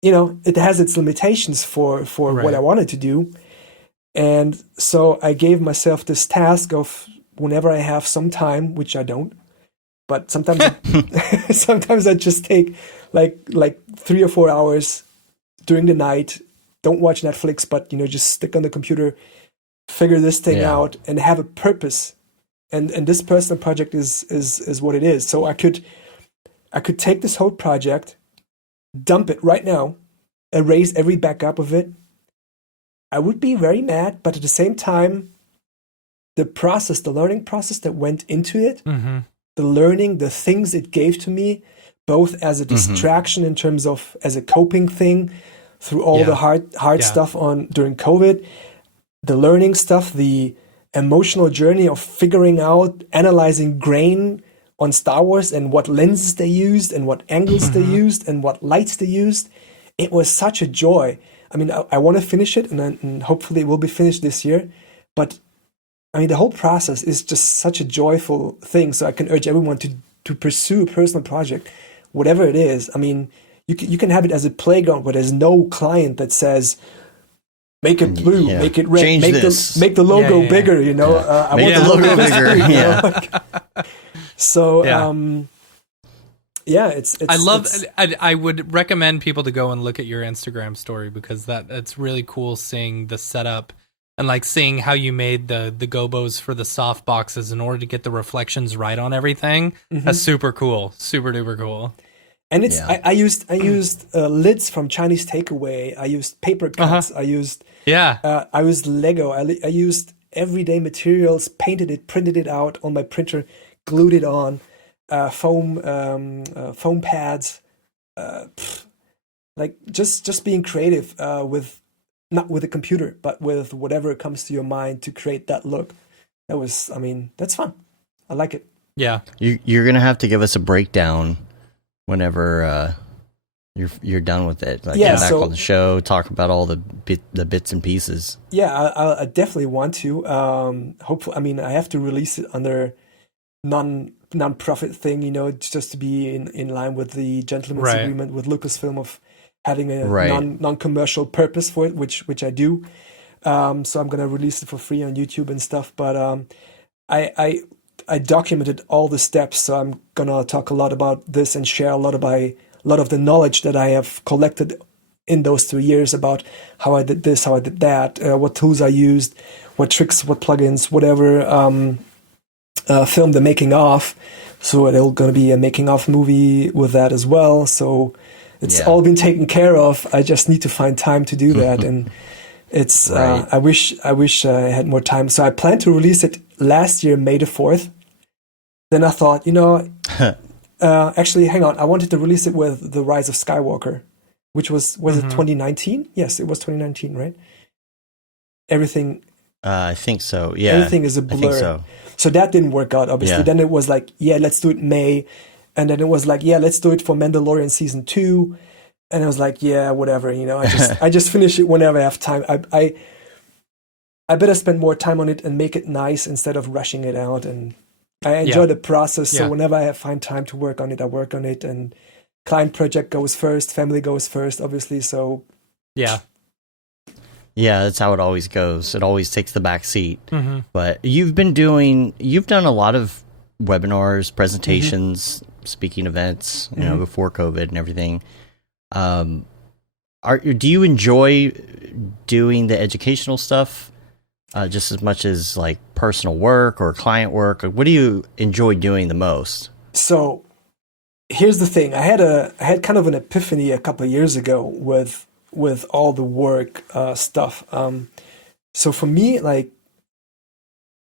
it has its limitations for what I wanted to do. And so I gave myself this task of whenever I have some time, which I don't, but sometimes sometimes I just take like 3 or 4 hours during the night, don't watch Netflix, but just stick on the computer, figure this thing out, and have a purpose. And this personal project is what it is. So I could take this whole project, dump it right now, erase every backup of it. I would be very mad, but at the same time, the learning process that went into it, the learning, the things it gave to me, both as a distraction in terms of as a coping thing through all the hard stuff during COVID, the learning stuff, the emotional journey of figuring out, analyzing grain on Star Wars and what lenses they used and what angles they used and what lights they used. It was such a joy. I mean, I want to finish it, and hopefully it will be finished this year. But I mean, the whole process is just such a joyful thing. So I can urge everyone to pursue a personal project, whatever it is. I mean, you can have it as a playground where there's no client that says, make it blue, make it red, make the logo bigger, you know. I want the logo bigger. I would recommend people to go and look at your Instagram story, because that's really cool seeing the setup and like seeing how you made the gobos for the soft boxes in order to get the reflections right on everything. That's super cool, super duper cool. And it's I used lids from Chinese takeaway. I used paper cuts. I used Lego. I used everyday materials, painted it, printed it out on my printer, glued it on, foam pads. Like just being creative with not with a computer, but with whatever comes to your mind to create that look. That's fun. I like it. Yeah, you're gonna have to give us a breakdown whenever you're done with it, like come back on the show, talk about all the bits and pieces. I definitely want to. Hopefully, I mean, I have to release it under non-profit thing, you know, just to be in line with the gentleman's agreement with Lucasfilm of having a non-commercial purpose for it, which I do. So I'm gonna release it for free on YouTube and stuff. But I documented all the steps, so I'm gonna talk a lot about this and share a lot of the knowledge that I have collected in those 2 years about how I did this, how I did that, what tools I used, what tricks, what plugins, whatever. Film the making of, so it'll gonna be a making of movie with that as well. So it's all been taken care of. I just need to find time to do that, and it's I wish I had more time. So I planned to release it last year, May the 4th. Then I thought, you know, actually, hang on. I wanted to release it with The Rise of Skywalker, which was it 2019? Yes, it was 2019, right? Everything. I think so. Yeah, everything is a blur. I think so that didn't work out. Obviously, then it was like, let's do it May, and then it was like, let's do it for Mandalorian season 2, and I was like, whatever. You know, I just finish it whenever I have time. I better spend more time on it and make it nice instead of rushing it out. And I enjoy the process. So whenever I find time to work on it, I work on it. And client project goes first, family goes first, obviously. So yeah, that's how it always goes. It always takes the back seat. But you've done a lot of webinars, presentations, speaking events, you know, before COVID and everything. Do you enjoy doing the educational stuff just as much as like personal work or client work? What do you enjoy doing the most? So here's the thing. I had kind of an epiphany a couple of years ago with all the work stuff. So for me, like,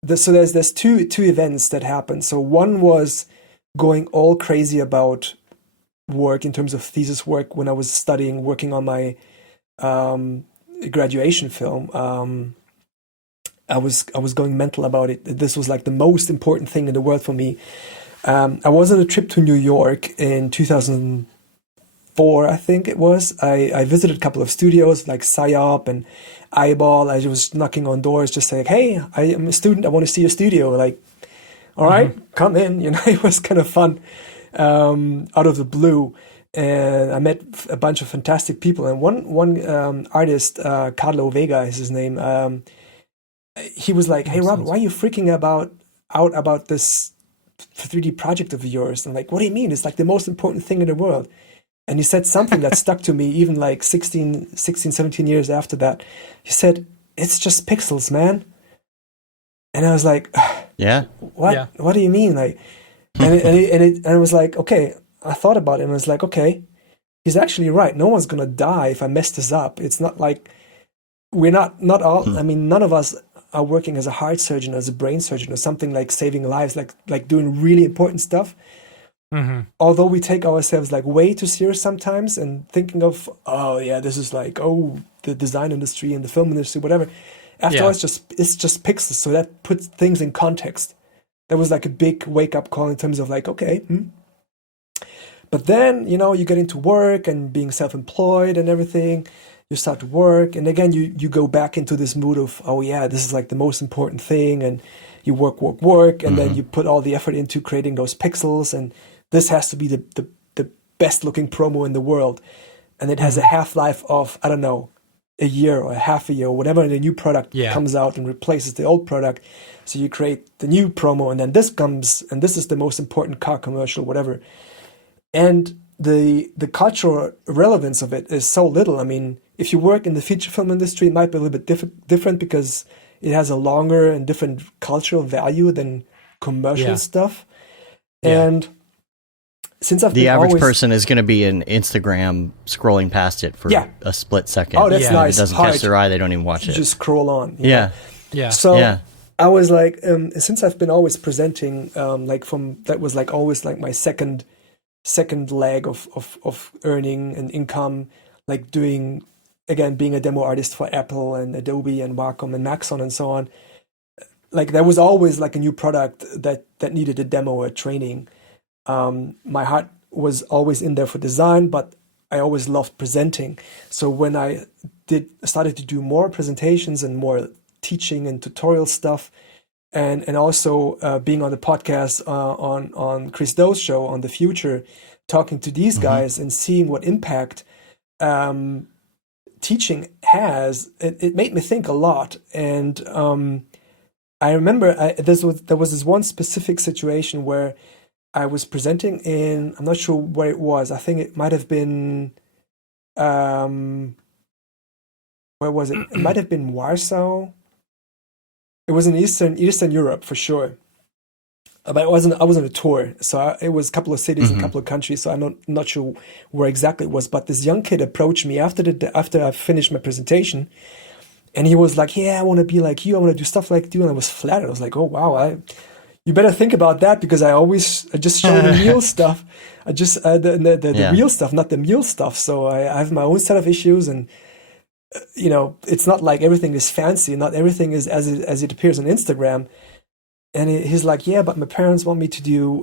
there's two events that happened. So one was going all crazy about work in terms of thesis work when I was working on my graduation film. I was going mental about it. This was like the most important thing in the world for me. I was on a trip to New York in 2004, I think it was. I visited a couple of studios like PsyOp and Eyeball. I was knocking on doors just saying, hey, I am a student. I want to see your studio. Like, all right, come in. You know, it was kind of fun out of the blue. And I met a bunch of fantastic people. And one artist, Carlo Vega is his name. He was like, hey, Rob, why are you freaking out about this 3D project of yours? And I'm like, what do you mean? It's like the most important thing in the world. And he said something that stuck to me even like 16, 17 years after that. He said, it's just pixels, man. And I was like, what? Yeah. What do you mean? Like, and it was like, okay, I thought about it and I was like, okay, he's actually right. No one's going to die if I mess this up. It's not like we're not all, I mean, none of us are working as a heart surgeon, as a brain surgeon, or something like saving lives, like doing really important stuff. Although we take ourselves like way too serious sometimes and thinking of, this is like, the design industry and the film industry, whatever. After all, it's just pixels. So that puts things in context. That was like a big wake up call in terms of like, okay. But then, you know, you get into work and being self-employed and everything. you start to work, and again you go back into this mood of, oh yeah, this is like the most important thing, and you work, and then you put all the effort into creating those pixels, and this has to be the best looking promo in the world, and it has a half-life of, I don't know, a year or half a year or whatever, the new product comes out and replaces the old product. So you create the new promo, and then this comes, and this is the most important car commercial, whatever. And the cultural relevance of it is so little. I mean, if you work in the feature film industry, it might be a little bit different because it has a longer and different cultural value than commercial stuff. And since I've the been average person is going to be in Instagram scrolling past it for a split second. Oh, that's nice. If it doesn't catch their eye, they don't even watch it. Just scroll on. Yeah. So I was like, since I've been always presenting, that was like always like my second leg of earning and income, like being a demo artist for Apple and Adobe and Wacom and Maxon and so on. Like there was always like a new product that needed a demo or training. My heart was always in there for design, but I always loved presenting. So when I started to do more presentations and more teaching and tutorial stuff, and also being on the podcast on Chris Doe's show on The Future, talking to these guys and seeing what impact teaching has, it made me think a lot. And I remember there was this one specific situation where I was presenting in, I'm not sure where it was. I think it might have been, where was it? It might have been Warsaw. It was in Eastern Europe for sure. But I was on a tour, so it was a couple of cities and a couple of countries. So I'm not sure where exactly it was. But this young kid approached me after I finished my presentation, and he was like, "Yeah, I want to be like you. I want to do stuff like you." And I was flattered. I was like, "Oh wow, you better think about that, because I just show the meal stuff. I just the real stuff, not the meal stuff. So I have my own set of issues, and it's not like everything is fancy. Not everything is as it appears on Instagram." And he's like, "Yeah, but my parents want me to do,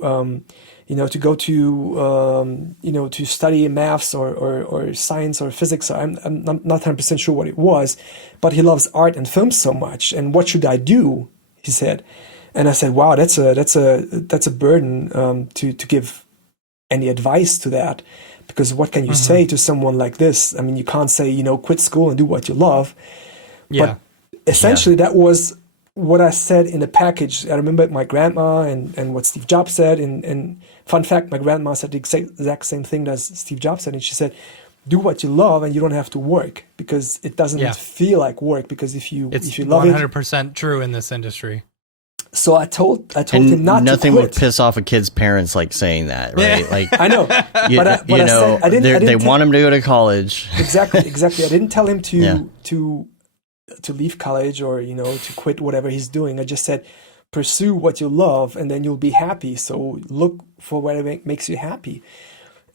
to go to, to study maths or science or physics. So I'm not 100% sure what it was, but he loves art and film so much. And what should I do?" he said. And I said, "Wow, that's a burden to give any advice to that, because what can you say to someone like this? I mean, you can't say, quit school and do what you love." But essentially, that was what I said in the package. I remember my grandma and what Steve Jobs said. And fun fact, my grandma said the exact same thing as Steve Jobs said. And she said, "Do what you love, and you don't have to work, because it doesn't feel like work. Because if you love it, 100% true in this industry." So I told him not to quit. Nothing would piss off a kid's parents like saying that, right? Yeah. Like I know, I said, they want him to go to college. Exactly. I didn't tell him to leave college or to quit whatever he's doing. I just said, pursue what you love, and then you'll be happy. So look for whatever makes you happy.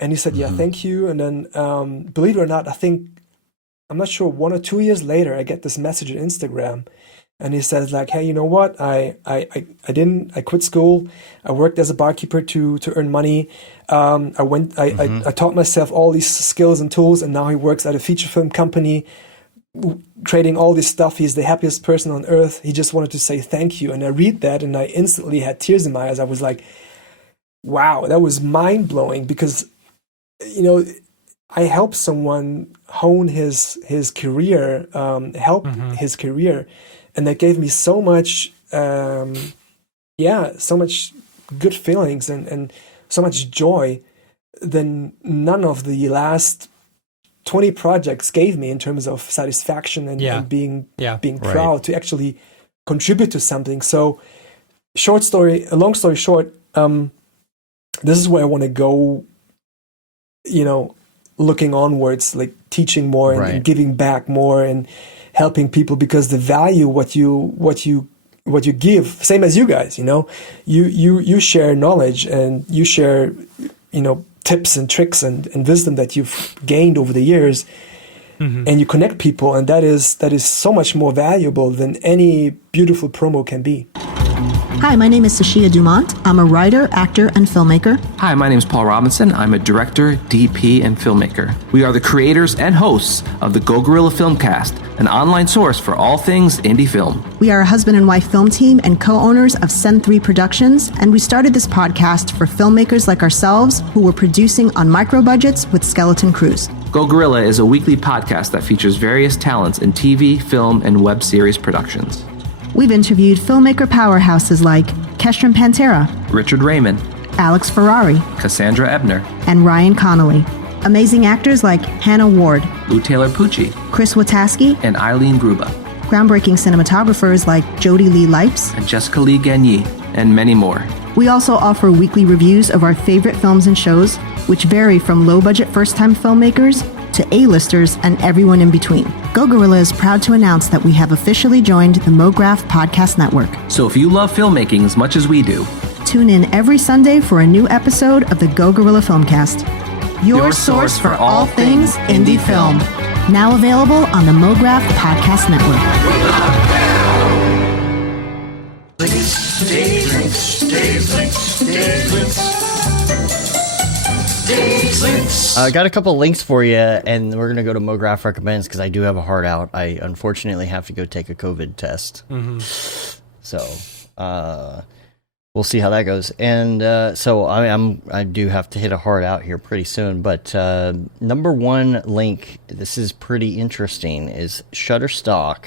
And he said, "Yeah, thank you." And then, believe it or not, I'm not sure, 1 or 2 years later, I get this message on Instagram. And he says like, "Hey, you know what? I quit school. I worked as a barkeeper to earn money. I taught myself all these skills and tools, and now he works at a feature film company, creating all this stuff. He's the happiest person on earth. He just wanted to say thank you." And I read that, and I instantly had tears in my eyes. I was like, wow, that was mind blowing, because I helped someone hone his career, his career. And that gave me so much, so much good feelings and so much joy than none of the last 20 projects gave me in terms of satisfaction and being proud to actually contribute to something. So, long story short, this is where I want to go, looking onwards, like teaching more and giving back more and helping people, because the value what you give, same as you guys, you share knowledge, and you share tips and tricks and wisdom that you've gained over the years, and you connect people, and that is so much more valuable than any beautiful promo can be. Hi, my name is Sashia Dumont. I'm a writer, actor, and filmmaker. Hi, my name is Paul Robinson. I'm a director, DP, and filmmaker. We are the creators and hosts of the Go Gorilla Filmcast, an online source for all things indie film. We are a husband and wife film team and co-owners of Send 3 Productions, and we started this podcast for filmmakers like ourselves who were producing on micro budgets with skeleton crews. Go Gorilla is a weekly podcast that features various talents in TV, film, and web series productions. We've interviewed filmmaker powerhouses like Kestrin Pantera, Richard Raymond, Alex Ferrari, Cassandra Ebner, and Ryan Connolly. Amazing actors like Hannah Ward, Lou Taylor Pucci, Chris Wataski, and Eileen Gruba. Groundbreaking cinematographers like Jody Lee Lipes, and Jessica Lee Gagné, and many more. We also offer weekly reviews of our favorite films and shows, which vary from low-budget first-time filmmakers to A-listers and everyone in between. Go Gorilla is proud to announce that we have officially joined the Mograph Podcast Network. So if you love filmmaking as much as we do, tune in every Sunday for a new episode of the Go Gorilla Filmcast, your source for all things indie film. Now available on the Mograph Podcast Network. I got a couple links for you, and we're going to go to Mograph Recommends because I do have a heart out. I unfortunately have to go take a COVID test. Mm-hmm. So we'll see how that goes. And so I do have to hit a heart out here pretty soon. But number one link, this is pretty interesting, is Shutterstock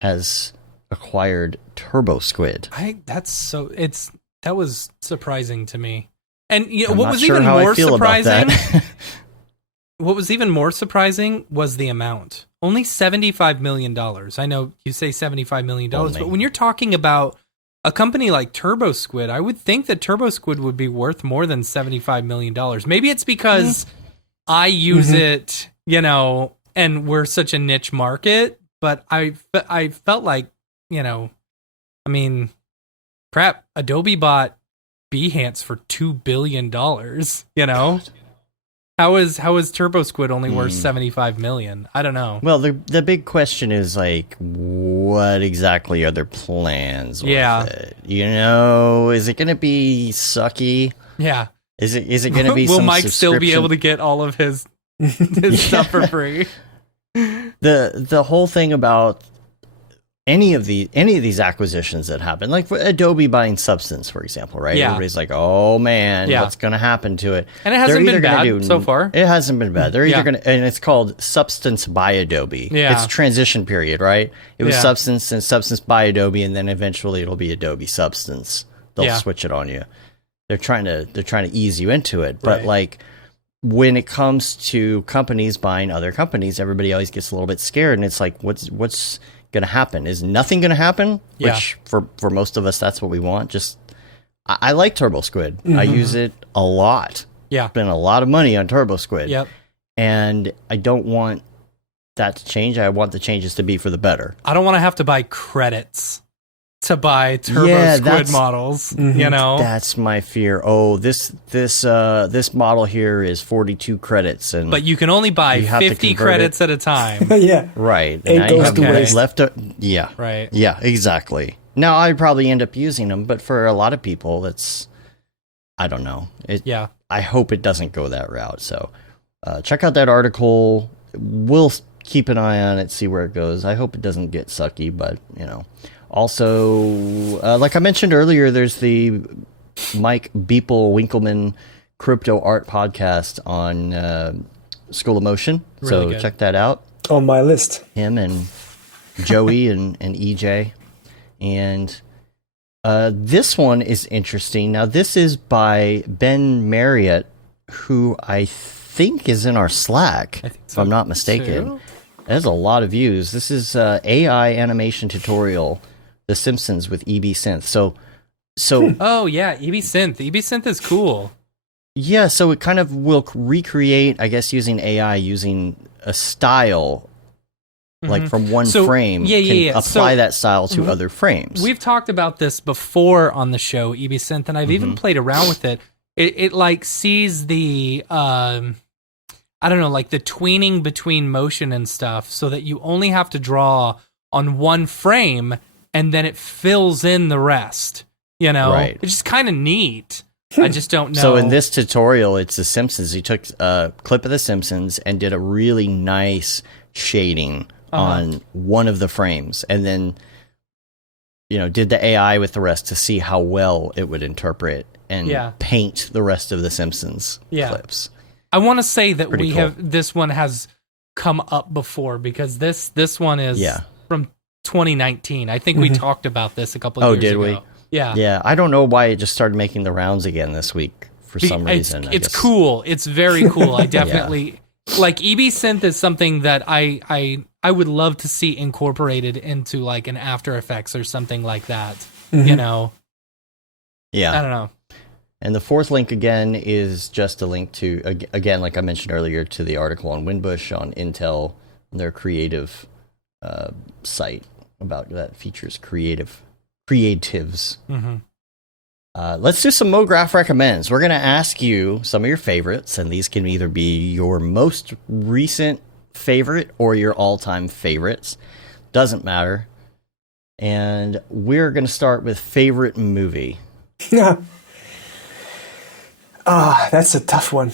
has acquired Turbo Squid. That was surprising to me. And you know, I'm what not was sure even how I more feel about surprising? that. What was even more surprising was the amount. Only $75 million. I know you say $75 million, but when you're talking about a company like Turbo Squid, I would think that Turbo Squid would be worth more than $75 million. Maybe it's because I use it, you know, and we're such a niche market, but I felt like, you know, I mean, crap, Adobe bought Behance for $2 billion, you know? How is Turbo Squid only worth $75 million? I don't know. Well, the big question is, like, what exactly are their plans with it? You know, is it going to be sucky? Yeah. Is it going to be Will some Mike still be able to get all of his stuff for free? The whole thing about any of these acquisitions that happen, like Adobe buying Substance, for example, right? Yeah. Everybody's like, "Oh man, what's going to happen to it?" And it hasn't been bad so far. It hasn't been bad. They're either going to, and it's called Substance by Adobe. Yeah. It's a transition period, right? It was Substance and Substance by Adobe, and then eventually it'll be Adobe Substance. They'll switch it on you. They're trying to ease you into it, but like when it comes to companies buying other companies, everybody always gets a little bit scared, and it's like, what's going to happen? Is nothing going to happen? Which for most of us, that's what we want. Just I like Turbo Squid. I use it a lot. Spend a lot of money on Turbo Squid. And I don't want that to change. I want the changes to be for the better. I don't want to have to buy credits to buy Turbo Squid models. You know, that's my fear. Oh, this model here is 42 credits, but you can only buy 50 credits at a time. Right. And it goes to waste. Right. Yeah, exactly. Now I probably end up using them, but for a lot of people, that's, I don't know. I hope it doesn't go that route. So check out that article. We'll keep an eye on it, see where it goes. I hope it doesn't get sucky, but you know. Also, like I mentioned earlier, there's the Mike Beeple-Winkelmann Crypto Art Podcast on School of Motion. Really good. Check that out. On my list. Him and Joey and EJ. And this one is interesting. Now, this is by Ben Marriott, who I think is in our Slack, if I'm not mistaken. Too. There's a lot of views. This is AI animation tutorial. The Simpsons with EB Synth. So oh yeah, EB Synth. EB Synth is cool. Yeah, so it kind of will recreate, I guess, using AI, using a style like from one frame. Can apply that style to other frames. We've talked about this before on the show, EB Synth, and I've even played around with it. It like sees the I don't know, like the tweening between motion and stuff, so that you only have to draw on one frame. and then it fills in the rest. You know, right. It's just kind of neat. I just don't know. So in this tutorial, it's The Simpsons. He took a clip of The Simpsons and did a really nice shading on one of the frames, and then, you know, did the AI with the rest to see how well it would interpret and paint the rest of The Simpsons clips. I want to say that this one has come up before, because this one is from 2019. I think we talked about this a couple of years ago. Oh, did we? Yeah. Yeah, I don't know why it just started making the rounds again this week for some reason. It's cool. It's very cool. I definitely like EB Synth is something that I would love to see incorporated into like an After Effects or something like that. You know? Yeah. I don't know. And the fourth link again is just a link to, again, like I mentioned earlier, to the article on Winbush on Intel, their creative site about that features creatives. Let's do some Mograph recommends. We're going to ask you some of your favorites, and these can either be your most recent favorite or your all-time favorites. Doesn't matter. And we're going to start with favorite movie. That's a tough one.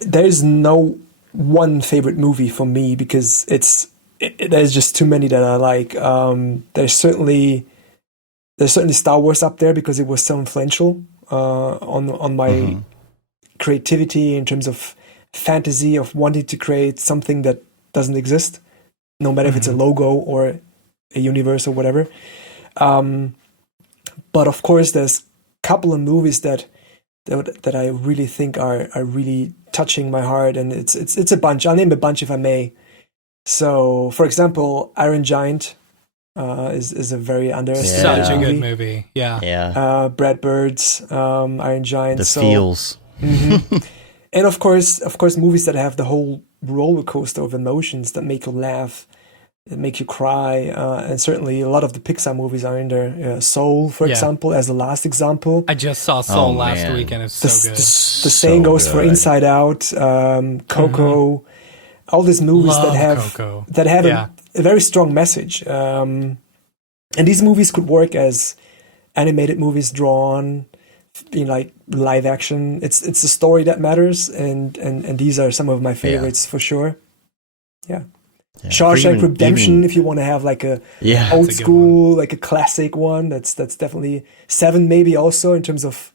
There's no one favorite movie for me, because there's just too many that I like. There's certainly Star Wars up there because it was so influential on my creativity in terms of fantasy, of wanting to create something that doesn't exist, no matter if it's a logo or a universe or whatever. But of course, there's a couple of movies that I really think are really touching my heart, and it's a bunch. I'll name a bunch if I may. So, for example, Iron Giant is a very underestimated such a good movie. Yeah. Brad Bird's Iron Giant. The feels. And of course, movies that have the whole roller coaster of emotions that make you laugh, that make you cry, and certainly a lot of the Pixar movies are in there. Soul, for example, as the last example. I just saw Soul last week, and it's so good. The same goes for Inside Out, Coco. All these movies that have a very strong message, and these movies could work as animated movies drawn, like live action. It's the story that matters, and these are some of my favorites for sure. Yeah. Shawshank Redemption, if you want to have like a old school, like a classic one, that's definitely. Seven maybe also, in terms of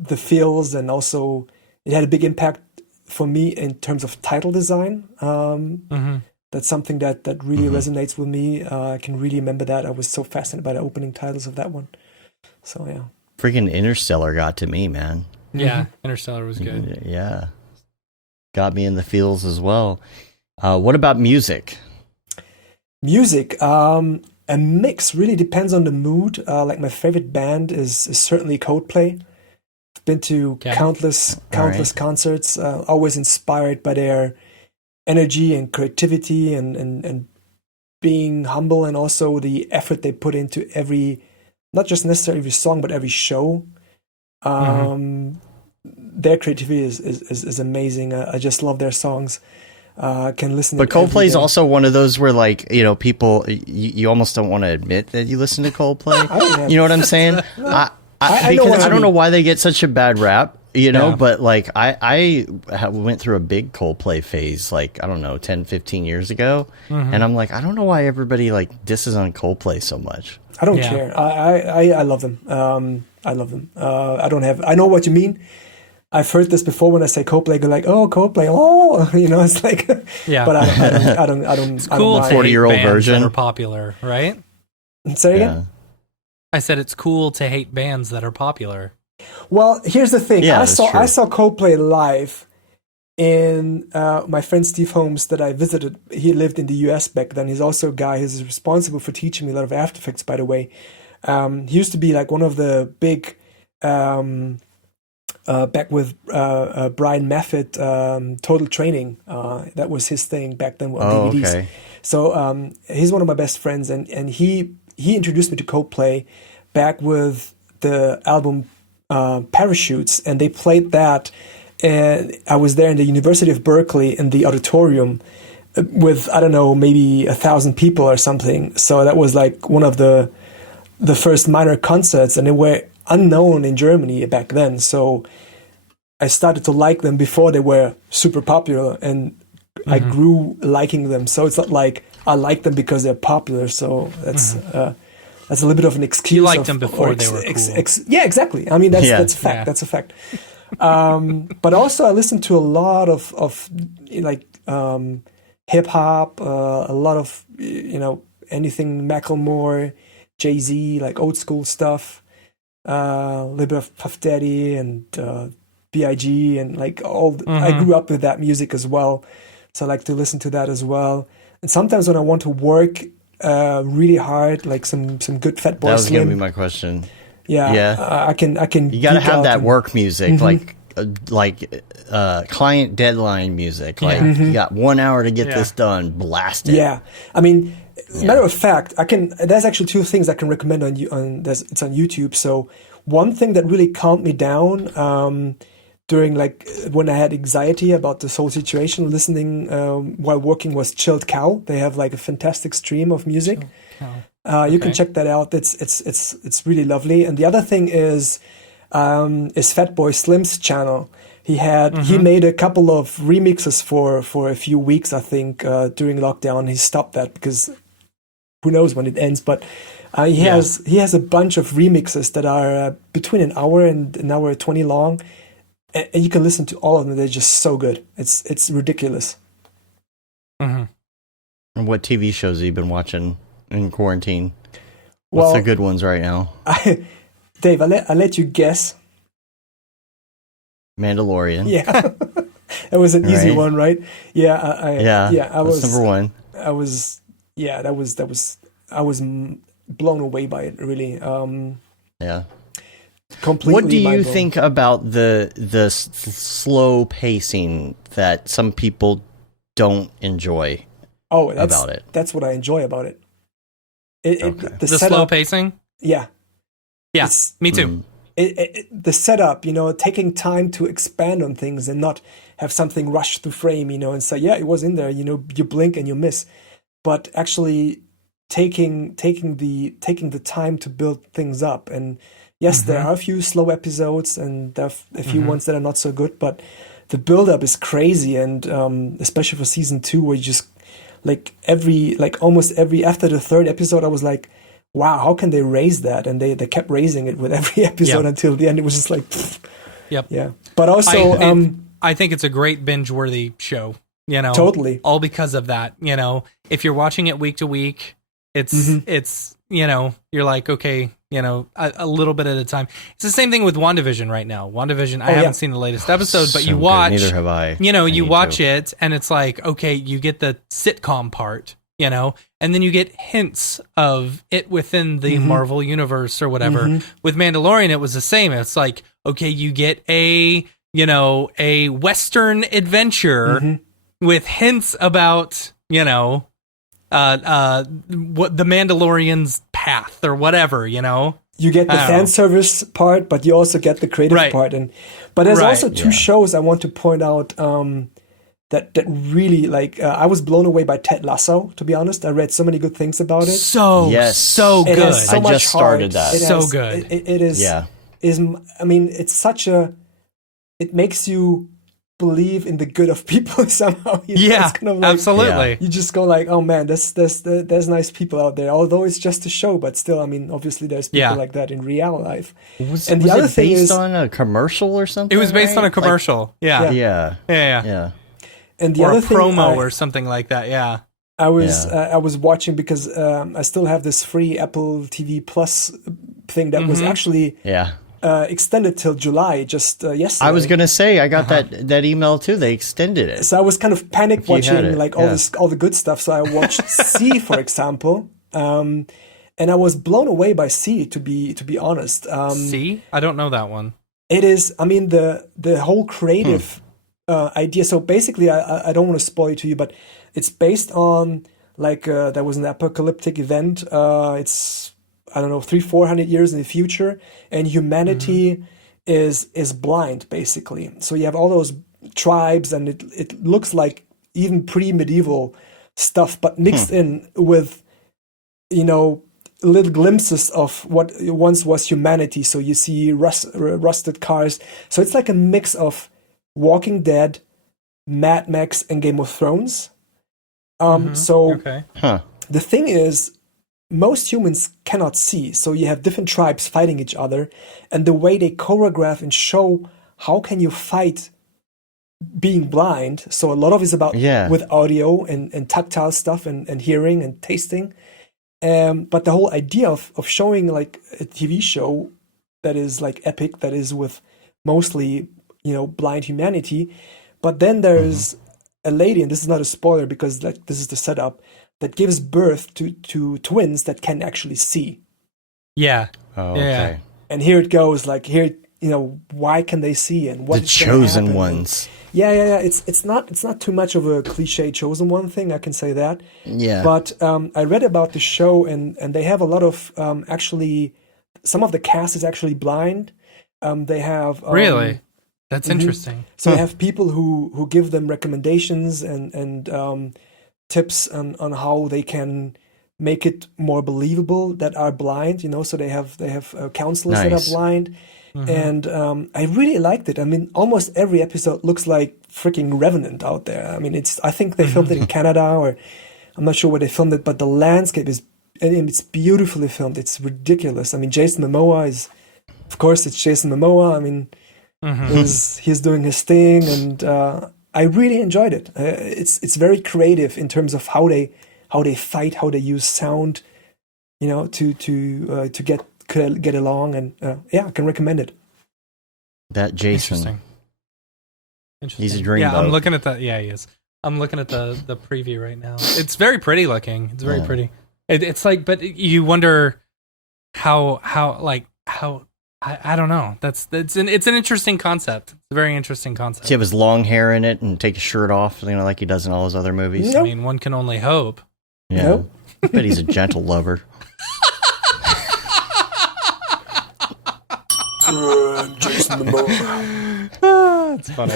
the feels, and also it had a big impact for me in terms of title design. That's something that really resonates with me. I can really remember that. I was so fascinated by the opening titles of that one. So yeah. Freaking Interstellar got to me, man. Yeah, Interstellar was good. Yeah. Got me in the feels as well. What about music? Music, a mix, really depends on the mood. Like my favorite band is certainly Coldplay. I've been to countless concerts, always inspired by their energy and creativity and being humble, and also the effort they put into not just necessarily every song, but every show. Their creativity is amazing. I just love their songs. Can listen. But Coldplay is also one of those where, like, you know, people you almost don't want to admit that you listen to Coldplay. You know what I'm saying? I don't know why they get such a bad rap. You know, but like I went through a big Coldplay phase, like, I don't know, 10, 15 years ago. And I'm like, I don't know why everybody like disses on Coldplay so much. I don't care. I love them. I love them. I know what you mean. I've heard this before when I say Coldplay, go like, oh, Coldplay, oh, you know, it's like, but I don't. It's cool. 40-year-old version that are popular, right? Say again? Yeah. I said it's cool to hate bands that are popular. Well, here's the thing. Yeah, I saw Coldplay live in my friend Steve Holmes that I visited. He lived in the US back then. He's also a guy who's responsible for teaching me a lot of After Effects, by the way. He used to be like one of the big, back with Brian Meffett, Total Training. That was his thing back then on DVDs. Okay. So he's one of my best friends, and he introduced me to Coldplay back with the album Parachutes, and they played that. And I was there in the University of Berkeley in the auditorium, with, I don't know, maybe 1,000 people or something. So that was like one of the first minor concerts, and they were unknown in Germany back then. So I started to like them before they were super popular, and I grew liking them. So it's not like I like them because they're popular. So that's a little bit of an excuse. You liked them before they were cool. Yeah, exactly. I mean, that's a fact. Yeah. That's a fact. But also I listened to a lot of like hip hop, a lot of, anything Macklemore, Jay-Z, like old school stuff, a little bit of Puff Daddy and B.I.G. and like I grew up with that music as well. So I like to listen to that as well. And sometimes when I want to work really hard, like some good Fatboy Slim. That was going to be my question. Yeah. I can. You got to have that work music, like client deadline music. Like you got 1 hour to get this done. Blast it. Yeah. I mean, matter of fact, there's actually two things I can recommend it's on YouTube. So one thing that really calmed me down during like when I had anxiety about this whole situation, listening while working, was Chilled Cow. They have like a fantastic stream of music. You can check that out. It's really lovely. And the other thing is Fatboy Slim's channel. He made a couple of remixes for a few weeks, I think, during lockdown. He stopped that because who knows when it ends. But he has a bunch of remixes that are between an hour and an hour 20 long, and you can listen to all of them. They're just so good. It's ridiculous. And what TV shows have you been watching in quarantine? What's the good ones right now? Dave, I'll let you guess. Mandalorian. Yeah. That was an easy one, right? Yeah. I was number one. I was blown away by it, really. Completely. What do you think about the slow pacing that some people don't enjoy about it? That's what I enjoy about it. The slow pacing? Yeah. Yeah, me too. The setup, taking time to expand on things and not have something rush through frame, and say, it was in there, you blink and you miss. But actually taking the time to build things up. And yes, there are a few slow episodes and there are a few ones that are not so good, but the build-up is crazy. And especially for season 2, where you just almost every after the third episode, I was like, wow, how can they raise that? And they kept raising it with every episode until the end. It was just like, yeah. But also, I think it's a great binge-worthy show. Totally, all because of that. If you're watching it week to week, it's you're like, okay, a little bit at a time. It's the same thing with WandaVision right now. WandaVision, I haven't seen the latest episode, but you watch. Neither have I. You watch it, and it's like, okay, you get the sitcom part. And then you get hints of it within the Marvel universe or whatever. With Mandalorian, it was the same. It's like, okay, you get a Western adventure with hints about, what the Mandalorian's path or whatever, You get the fan service part, but you also get the creative part. But there's also two shows I want to point out, that really, I was blown away by Ted Lasso, to be honest. I read so many good things about it. So good. I just started that. Good. It is. Yeah. I mean, it's such it makes you believe in the good of people somehow. It's kind of absolutely. You just go like, oh man, there's nice people out there. Although it's just a show, but still, I mean, obviously there's people like that in real life. Was it based on a commercial or something? It was based on a commercial. Yeah. And the other thing, promo or something like that, I was watching because I still have this free Apple TV Plus thing that was actually extended till July just yesterday. I was gonna say I got that email too. They extended it, so I was kind of panic watching all the good stuff. So I watched C, for example, and I was blown away by C. To be honest, C, I don't know that one. It is. I mean the whole creative. Idea. So basically, I don't want to spoil it to you, but it's based on there was an apocalyptic event. It's 300-400 years in the future, and humanity is blind basically. So you have all those tribes, and it looks like even pre-medieval stuff, but mixed in with, little glimpses of what once was humanity. So you see rusted cars. So it's like a mix of Walking Dead, Mad Max, and Game of Thrones. The thing is, most humans cannot see. So you have different tribes fighting each other, and the way they choreograph and show how can you fight being blind. So a lot of it's about with audio and tactile stuff and hearing and tasting. But the whole idea of showing like a TV show that is like epic, that is with mostly, blind humanity. But then there's a lady, and this is not a spoiler because this is the setup, that gives birth to twins that can actually see. Yeah. Oh, okay. Yeah. And here it goes, like here, why can they see and what? The chosen ones. Yeah. It's not too much of a cliche chosen one thing, I can say that. Yeah. But I read about the show, and they have a lot of actually, some of the cast is actually blind. They have really. That's interesting. So they have people who give them recommendations and tips on how they can make it more believable that are blind. So they have counselors that are blind, and I really liked it. I mean, almost every episode looks like freaking Revenant out there. I mean, I think they filmed it in Canada, or I'm not sure where they filmed it, but the landscape it's beautifully filmed. It's ridiculous. I mean, Jason Momoa of course, it's Jason Momoa. I mean. He's doing his thing, and I really enjoyed it. It's very creative in terms of how they fight, how they use sound, to get along, and I can recommend it. That Jason, Interesting. He's a dreamboat. Yeah, I'm looking at that. Yeah, he is. I'm looking at the preview right now. It's very pretty looking. It's very pretty. It's like, but you wonder how. I don't know. It's an interesting concept. It's a very interesting concept. Does he have his long hair in it and take his shirt off, like he does in all his other movies? Nope. I mean, one can only hope. Yeah. Nope. I bet he's a gentle lover. Jason Momoa. That's funny.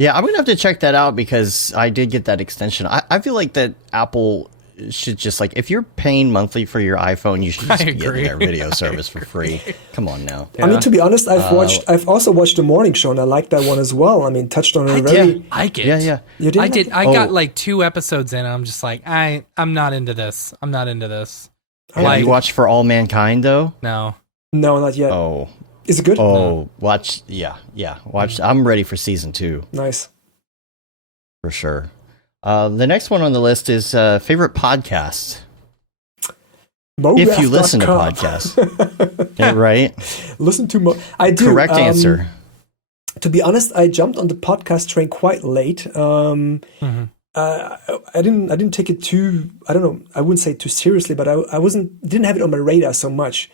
Yeah, I'm going to have to check that out because I did get that extension. I feel like that Apple should just, like, if you're paying monthly for your iPhone, you should just get their video service for free. Come on now. Yeah. I mean, to be honest, I've also watched the morning show, and I liked that one as well. I mean, touched on it very. I get. Yeah. You did? I did. I got like 2 episodes in, and I'm just like, I'm not into this. I'm not into this. Have you watched For All Mankind though? No, not yet. Oh, is it good? Oh, no. watch. Yeah. Watch. I'm ready for season 2. Nice. For sure. The next one on the list is favorite podcast. Mograph. If you listen to podcasts. Yeah, right? Listen to I do. Correct answer. To be honest, I jumped on the podcast train quite late. I didn't take it too, I don't know, I wouldn't say too seriously, but I didn't have it on my radar so much.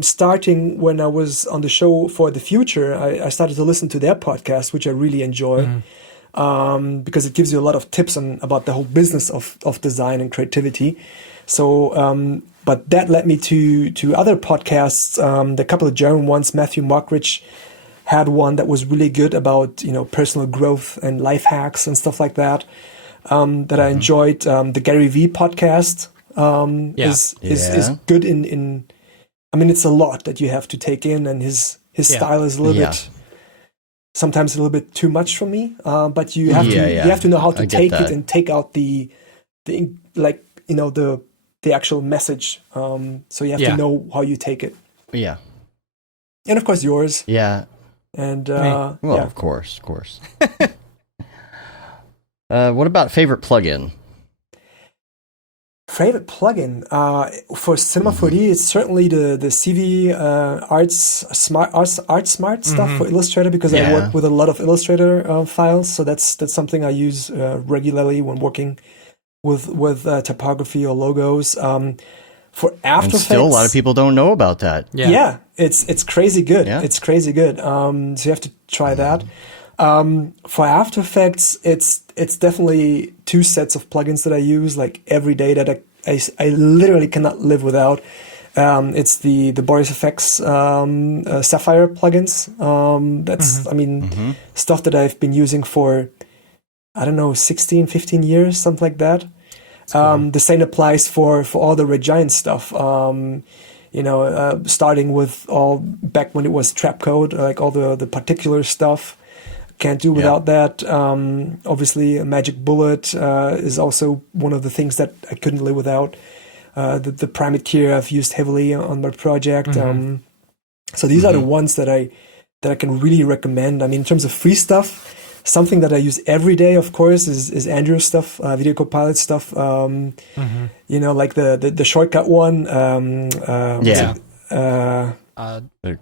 Starting when I was on the show For the Future, I started to listen to their podcast, which I really enjoy. Because it gives you a lot of tips about the whole business of design and creativity. So, but that led me to other podcasts. The couple of German ones, Matthew Mockridge had one that was really good about, personal growth and life hacks and stuff like that. That I enjoyed. The Gary Vee podcast is good in. I mean, it's a lot that you have to take in, and his style is a little bit. Sometimes a little bit too much for me, but you have to know how to take it and take out the actual message. So you have to know how you take it. Yeah, and of course yours. Yeah, and of course. What about favorite plugin? Favorite plugin for Cinema 4D is certainly the CV Art Smart stuff for Illustrator, because I work with a lot of Illustrator files, so that's something I use regularly when working with typography or logos. For After Effects, still a lot of people don't know about that. Yeah, it's crazy good. Yeah. It's crazy good. So you have to try that. For After Effects, it's definitely 2 sets of plugins that I use like every day that I literally cannot live without. It's the Boris FX Sapphire plugins. That's stuff that I've been using for I don't know, 16, 15 years, something like that. Cool. The same applies for all the Red Giant stuff. Starting with all back when it was trap code, like all the particular stuff. Can't do without that. Obviously, a Magic Bullet is also one of the things that I couldn't live without. The Primate Key I've used heavily on my project. Mm-hmm. So these are the ones that I can really recommend. I mean, in terms of free stuff, something that I use every day, of course, is Andrew's stuff, Video Copilot stuff. Like the shortcut one. The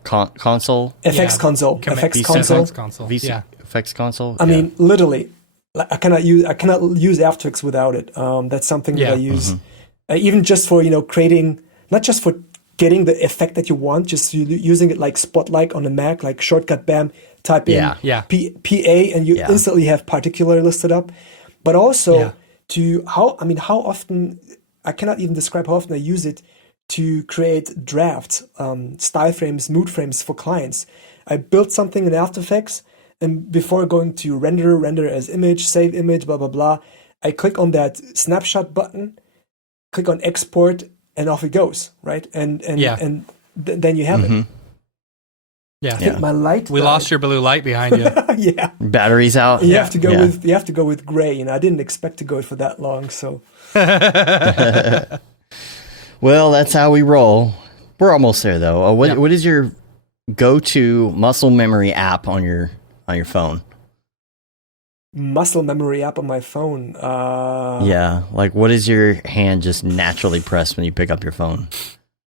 console. FX console. FX console. FX console. I mean, literally, I cannot use After Effects without it. That's something that I use, even just for creating, not just for getting the effect that you want, just using it like Spotlight on the Mac, like shortcut, bam, type in PA, and you instantly have particular listed up. But also how often, I cannot even describe how often I use it to create drafts, style frames, mood frames for clients. I built something in After Effects, and before going to render as image, save image, blah, blah, blah, I click on that snapshot button, click on export, and off it goes, right? And then you have it. Yeah. I think my light. We lost your blue light behind you. Yeah. Batteries out. You have to go with gray, and I didn't expect to go for that long, so. Well, that's how we roll. We're almost there, though. What is your go-to muscle memory app on your phone? Muscle memory app on my phone. Like what is your hand just naturally press when you pick up your phone?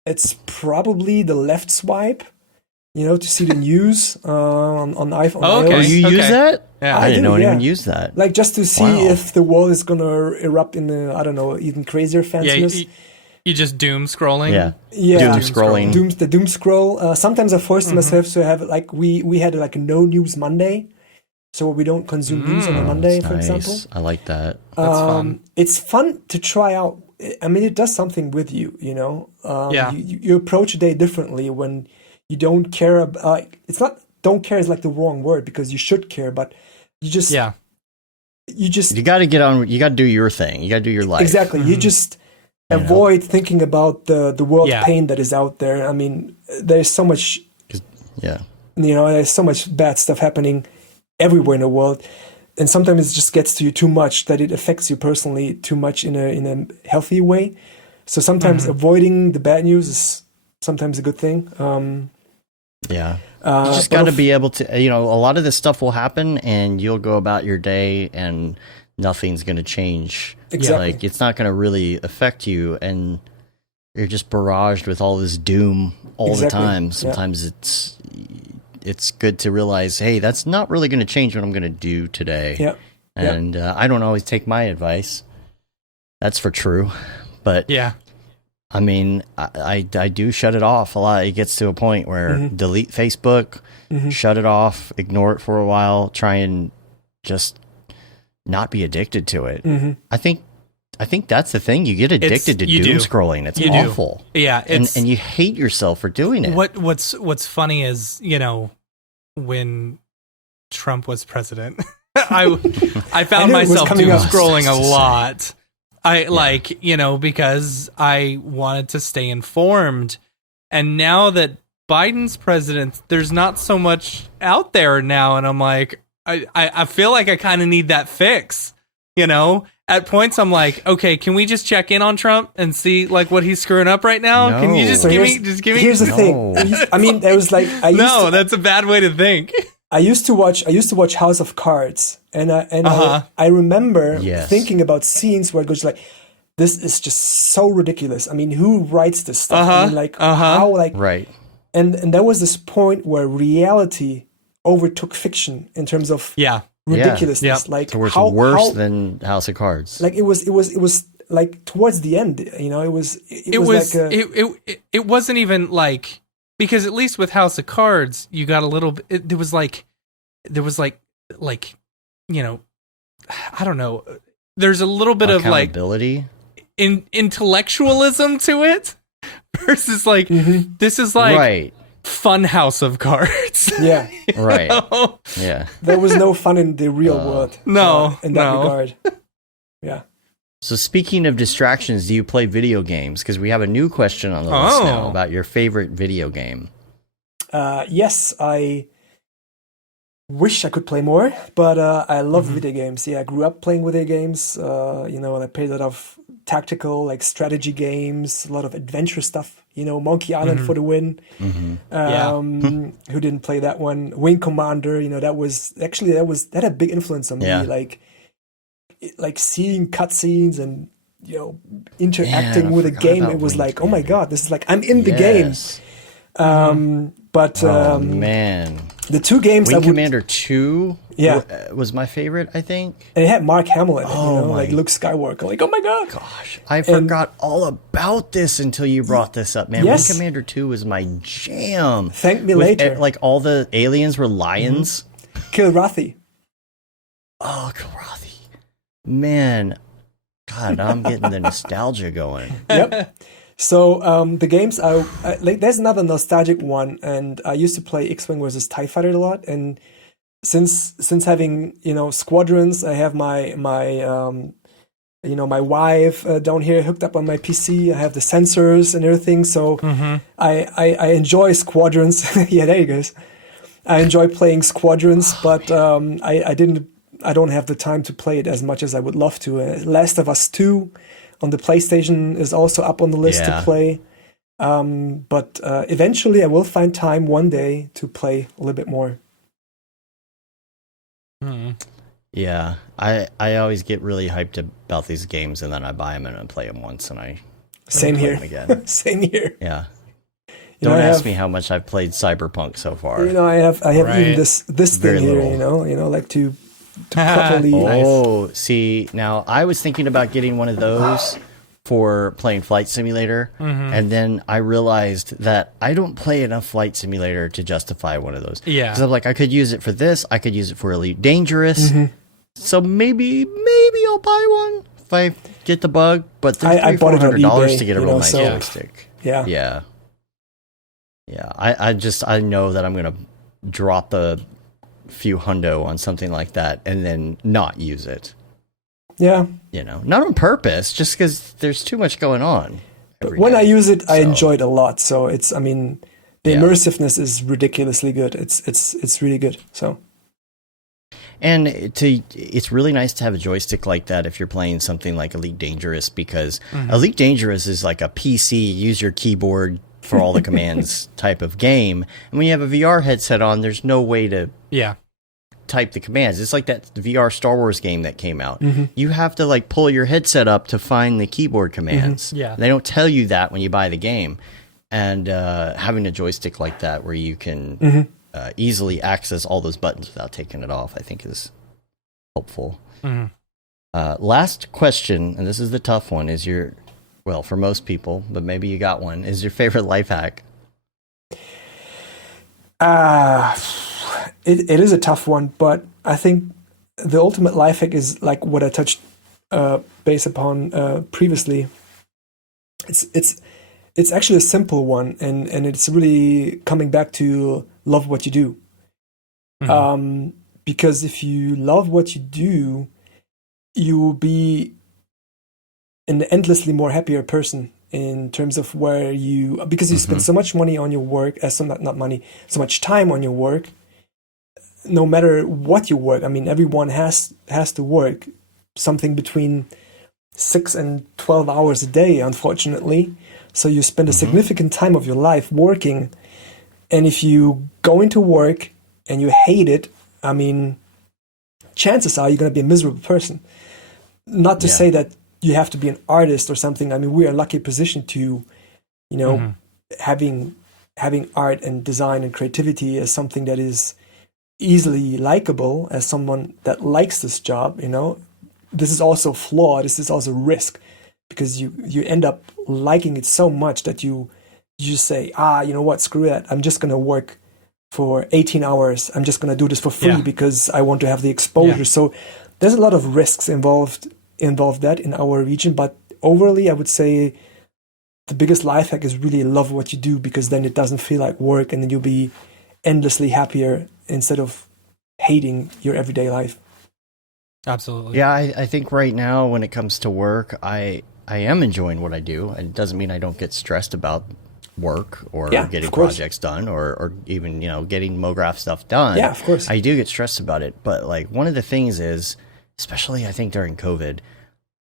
It's probably the left swipe, to see the news on iPhone. Oh, okay. You use that? Yeah, I didn't know anyone used that. Like just to see if the world is gonna erupt in even crazier fanciness. You just doom scrolling. Yeah. Doom scrolling. The doom scroll. Sometimes I force myself to have like we had like a no news Monday. So we don't consume news on a Monday, for example. I like that. That's fun. It's fun to try out. I mean, it does something with you, You approach a day differently when you don't care about. It's not don't care is like the wrong word because you should care, but you just you got to get on. You got to do your thing. You got to do your life. Exactly. You just avoid thinking about the world pain that is out there. I mean, there's so much. There's so much bad stuff happening everywhere in the world, and sometimes it just gets to you too much that it affects you personally too much in a healthy way. So sometimes avoiding the bad news is sometimes a good thing. You just got to be able to, a lot of this stuff will happen and you'll go about your day and nothing's going to change. Exactly. Like it's not going to really affect you and you're just barraged with all this doom all the time. Sometimes it's good to realize, hey, that's not really going to change what I'm going to do today. Yeah. And I don't always take my advice. That's for true. But I mean, I do shut it off a lot. It gets to a point where delete Facebook, shut it off, ignore it for a while, try and just not be addicted to it. I think that's the thing. You get addicted to doom scrolling. It's awful. Yeah, and you hate yourself for doing it. What's funny is, when Trump was president, I found myself doom scrolling a lot. Because I wanted to stay informed. And now that Biden's president, there's not so much out there now. And I'm like, I feel like I kind of need that fix, At points, I'm like, okay, can we just check in on Trump and see like what he's screwing up right now? No. Can you just give me? Here's the thing. I mean, there was like, that's a bad way to think. I used to watch House of Cards, and I remember thinking about scenes where it goes like, this is just so ridiculous. I mean, who writes this stuff? I mean, how right. And there was this point where reality overtook fiction in terms of ridiculousness. Like so it's worse than House of Cards. Like it was like towards the end, it wasn't even like, because at least with House of Cards, you got a little bit, there was like, I don't know. There's a little bit of like intellectualism to it versus like, this is like fun House of Cards. minutes. Yeah. Right. Yeah. There was no fun in the real world. No. In that regard. Yeah. So speaking of distractions, do you play video games? Because we have a new question on the list now about your favorite video game. Yes, I wish I could play more, but I love video games. Yeah, I grew up playing video games. I played a lot of tactical, like strategy games, a lot of adventure stuff. Monkey Island for the win. Who didn't play that one? Wing Commander. That had a big influence on me. Like seeing cutscenes and interacting with a game. It was like, oh my god, this is like I'm in the game. Man, the two games Wing Commander 2 was my favorite, I think. And it had Mark Hamill in it, like Luke Skywalker. Like, oh my god. Gosh, I forgot all about this until you brought this up, man. Yes. Wing Commander 2 was my jam. Thank me later. Like, all the aliens were lions. Kilrathi. Oh, Kilrathi. Man, God, now I'm getting the nostalgia going. Yep. So the games there's another nostalgic one, and I used to play X-Wing versus TIE Fighter a lot, and since having squadrons, I have my wife down here hooked up on my PC. I have the sensors and everything, so I enjoy squadrons. Yeah, there you go. I enjoy playing squadrons, but I don't have the time to play it as much as I would love to. Last of Us 2 on the PlayStation is also up on the list to play. But eventually I will find time one day to play a little bit more. Yeah, I always get really hyped about these games, and then I buy them and I play them once, and I Same here. Again. Same here. Yeah. Don't ask me how much I've played Cyberpunk so far. I have even this thing here. Like to properly. Oh, see, now I was thinking about getting one of those for playing Flight Simulator, and then I realized that I don't play enough Flight Simulator to justify one of those. Yeah, because I'm like, I could use it for this, I could use it for Elite Dangerous, so maybe I'll buy one if I get the bug. But I bought it on $400 to get a real nice joystick. Yeah. I know that I'm gonna drop a few hundo on something like that and then not use it. Yeah. Not on purpose, just because there's too much going on. But when I use it, I enjoy it a lot. So the immersiveness is ridiculously good. It's really good. So. And it's really nice to have a joystick like that if you're playing something like Elite Dangerous, because Elite Dangerous is like a PC, use your keyboard for all the commands type of game. And when you have a VR headset on, there's no way to type the commands. It's like that VR Star Wars game that came out. You have to like pull your headset up to find the keyboard commands. They don't tell you that when you buy the game. And having a joystick like that where you can easily access all those buttons without taking it off, I think is helpful. Last question, and this is the tough one, is for most people, but maybe you got one, is your favorite life hack? It is a tough one, but I think the ultimate life hack is like what I touched base upon previously. It's actually a simple one, and it's really coming back to love what you do. Because if you love what you do, you will be an endlessly more happier person in terms of because you spend so much money on your work, so much time on your work. No matter what you work, everyone has to work something between 6 and 12 hours a day, unfortunately. So you spend a significant time of your life working. And if you go into work and you hate it, chances are you're going to be a miserable person. Not to say that you have to be an artist or something. We are lucky position to, having art and design and creativity as something that is easily likable, as someone that likes this job. This is also flawed. This is also risk, because you end up liking it so much that you just say, you know what, screw that. I'm just going to work for 18 hours. I'm just going to do this for free because I want to have the exposure. So there's a lot of risks involved that in our region, but overall, I would say the biggest life hack is really love what you do, because then it doesn't feel like work, and then you'll be endlessly happier instead of hating your everyday life. Absolutely. Yeah, I think right now when it comes to work, I am enjoying what I do. It doesn't mean I don't get stressed about work or getting projects done or even, getting Mograph stuff done. Yeah, of course. I do get stressed about it. But like one of the things is, especially I think during COVID,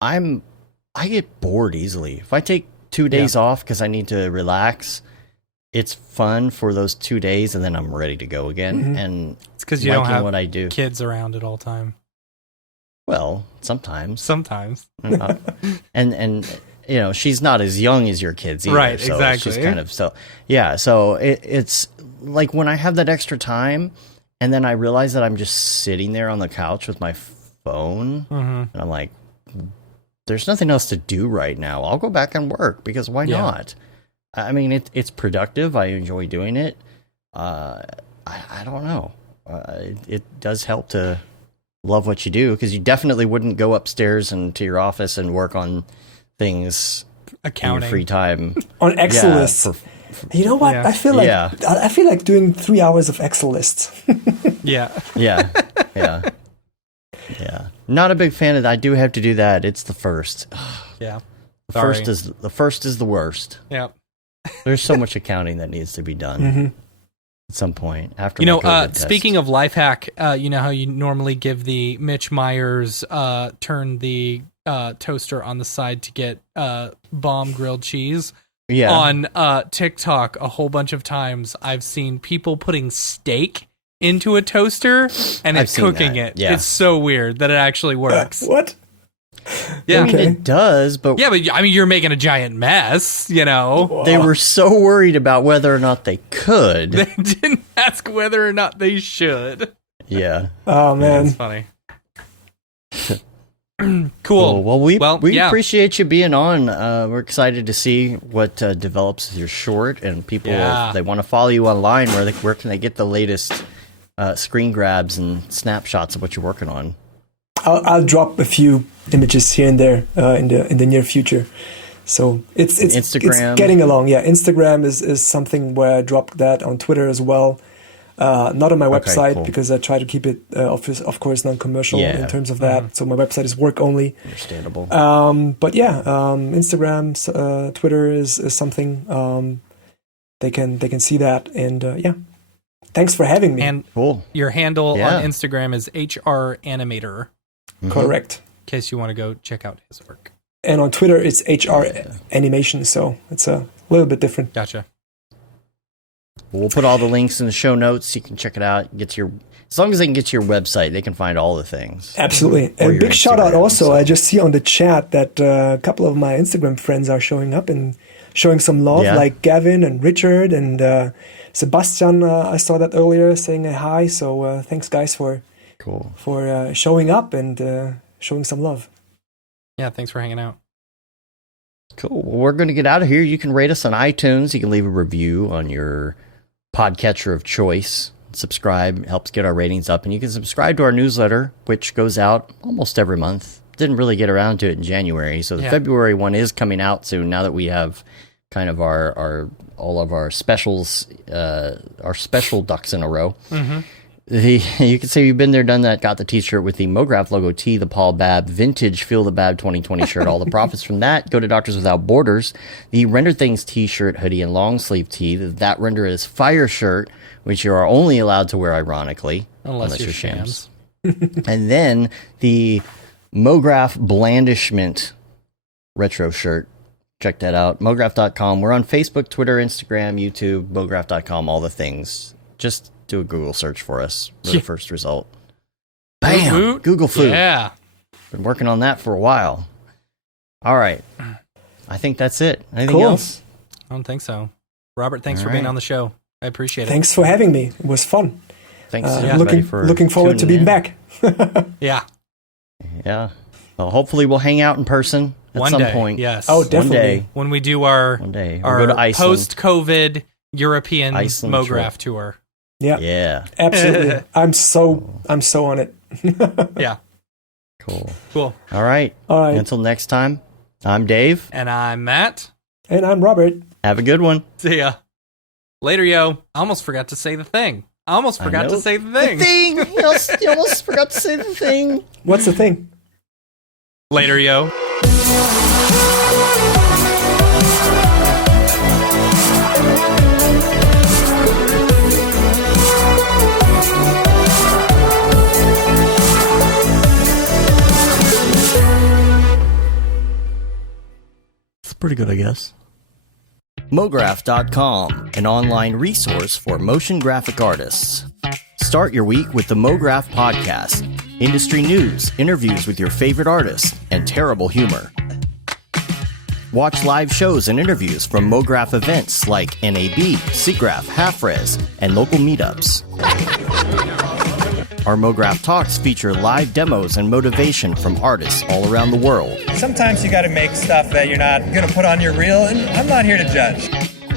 I get bored easily. If I take 2 days off because I need to relax, it's fun for those 2 days and then I'm ready to go again. And it's because you don't have what I do. Kids around at all time. Well, sometimes. And she's not as young as your kids either. Right, so exactly. She's kind of so it's like when I have that extra time and then I realize that I'm just sitting there on the couch with my phone and I'm like, there's nothing else to do right now. I'll go back and work because why not? I mean, it's productive. I enjoy doing it. I don't know. It does help to love what you do because you definitely wouldn't go upstairs and to your office and work on things accounting in your free time on Excel lists. You know what? Yeah. I feel like doing 3 hours of Excel lists. Yeah. Not a big fan of that. I do have to do that. It's the first. Yeah. The first is the worst. Yeah. There's so much accounting that needs to be done at some point after. Speaking of life hack, you know how you normally give the Mitch Myers turn the toaster on the side to get bomb grilled cheese. Yeah. On TikTok, a whole bunch of times I've seen people putting steak into a toaster and it's cooking it. Yeah. It's so weird that it actually works. What? Yeah, I mean, it does, but you're making a giant mess. You know, they were so worried about whether or not they could. They didn't ask whether or not they should. Yeah. Oh man, that's funny. Cool. Well, we appreciate you being on. We're excited to see what develops with your short, and people if they want to follow you online. Where can they get the latest screen grabs and snapshots of what you're working on? I'll drop a few images here and there in the near future. So it's Instagram. It's getting along. Yeah, Instagram is something where I drop that on Twitter as well. Not on my website because I try to keep it of course non-commercial in terms of that. So my website is work only. Understandable. But Instagram, Twitter is something they can see that and thanks for having me. And your handle on Instagram is HR Animator. Correct. In case you want to go check out his work. And on Twitter, it's HR Animation, so it's a little bit different. Gotcha. We'll put all the links in the show notes. You can check it out. As long as they can get to your website, they can find all the things. Absolutely. And big shout out also. I just see on the chat that a couple of my Instagram friends are showing up and showing some love, like Gavin and Richard and Sebastian. I saw that earlier saying hi. So thanks, guys, for showing up and showing some love. Yeah, thanks for hanging out. Cool. Well, we're going to get out of here. You can rate us on iTunes. You can leave a review on your podcatcher of choice. Subscribe helps get our ratings up. And you can subscribe to our newsletter, which goes out almost every month. Didn't really get around to it in January. So the February one is coming out soon now that we have kind of all of our specials, our special ducks in a row. Mm-hmm. You can say you've been there, done that, got the t-shirt with the Mograph logo tee, the Paul Babb vintage Feel the Bab 2020 shirt. All the profits from that go to Doctors Without Borders. The Render Things t-shirt, hoodie, and long sleeve tee. That Render is Fire shirt, which you are only allowed to wear ironically. Unless you're shams. And then the Mograph Blandishment retro shirt. Check that out. Mograph.com. We're on Facebook, Twitter, Instagram, YouTube, Mograph.com, all the things. Just do a Google search for us for the first result. Bam! Google Food. Yeah. Been working on that for a while. All right. I think that's it. Anything else? I don't think so. Robert, thanks for being on the show. I appreciate it. Thanks for having me. It was fun. Thanks looking forward to being back. Yeah. Yeah. Well, hopefully we'll hang out in person at some point. Yes. Oh, definitely. One day. When we do our go to Iceland. Post-COVID European Iceland Mograph tour. Yeah. Yeah. Absolutely. I'm so on it. Yeah. Cool. All right. Until next time, I'm Dave. And I'm Matt. And I'm Robert. Have a good one. See ya. Later, yo. I almost forgot to say the thing. You almost forgot to say the thing. What's the thing? Later, yo. It's pretty good, I guess. Mograph.com, an online resource for motion graphic artists. Start your week with the Mograph podcast. Industry news, interviews with your favorite artists, and terrible humor. Watch live shows and interviews from Mograph events like NAB, SIGGRAPH, Half-Res, and local meetups. Our Mograph Talks feature live demos and motivation from artists all around the world. Sometimes you gotta make stuff that you're not gonna put on your reel, and I'm not here to judge.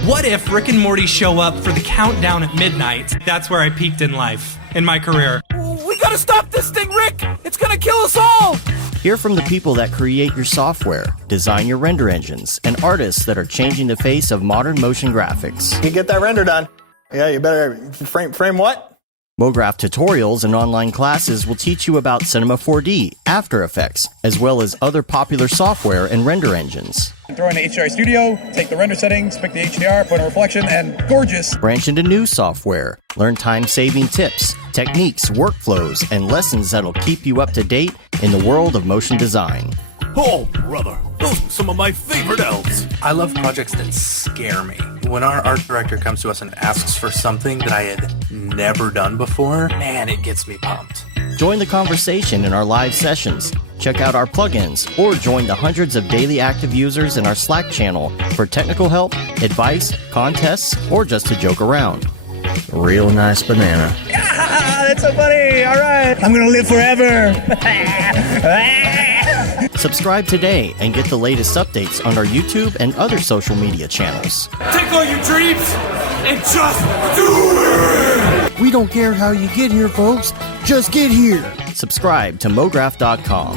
What if Rick and Morty show up for the countdown at midnight? That's where I peaked in life, in my career. We gotta stop this thing, Rick! It's gonna kill us all! Hear from the people that create your software, design your render engines, and artists that are changing the face of modern motion graphics. You get that render done. Yeah, you better frame what? Mograph tutorials and online classes will teach you about Cinema 4D, After Effects, as well as other popular software and render engines. Throw in the HDR Studio, take the render settings, pick the HDR, put in a reflection, and gorgeous. Branch into new software. Learn time-saving tips, techniques, workflows, and lessons that'll keep you up to date in the world of motion design. Oh, brother, those are some of my favorite elves. I love projects that scare me. When our art director comes to us and asks for something that I had never done before, man, it gets me pumped. Join the conversation in our live sessions. Check out our plugins, or join the hundreds of daily active users in our Slack channel for technical help, advice, contests, or just to joke around. Real nice banana. Yeah, that's so funny. All right. I'm going to live forever. Subscribe today and get the latest updates on our YouTube and other social media channels. Take all your dreams and just do it! We don't care how you get here, folks. Just get here. Subscribe to Mograph.com.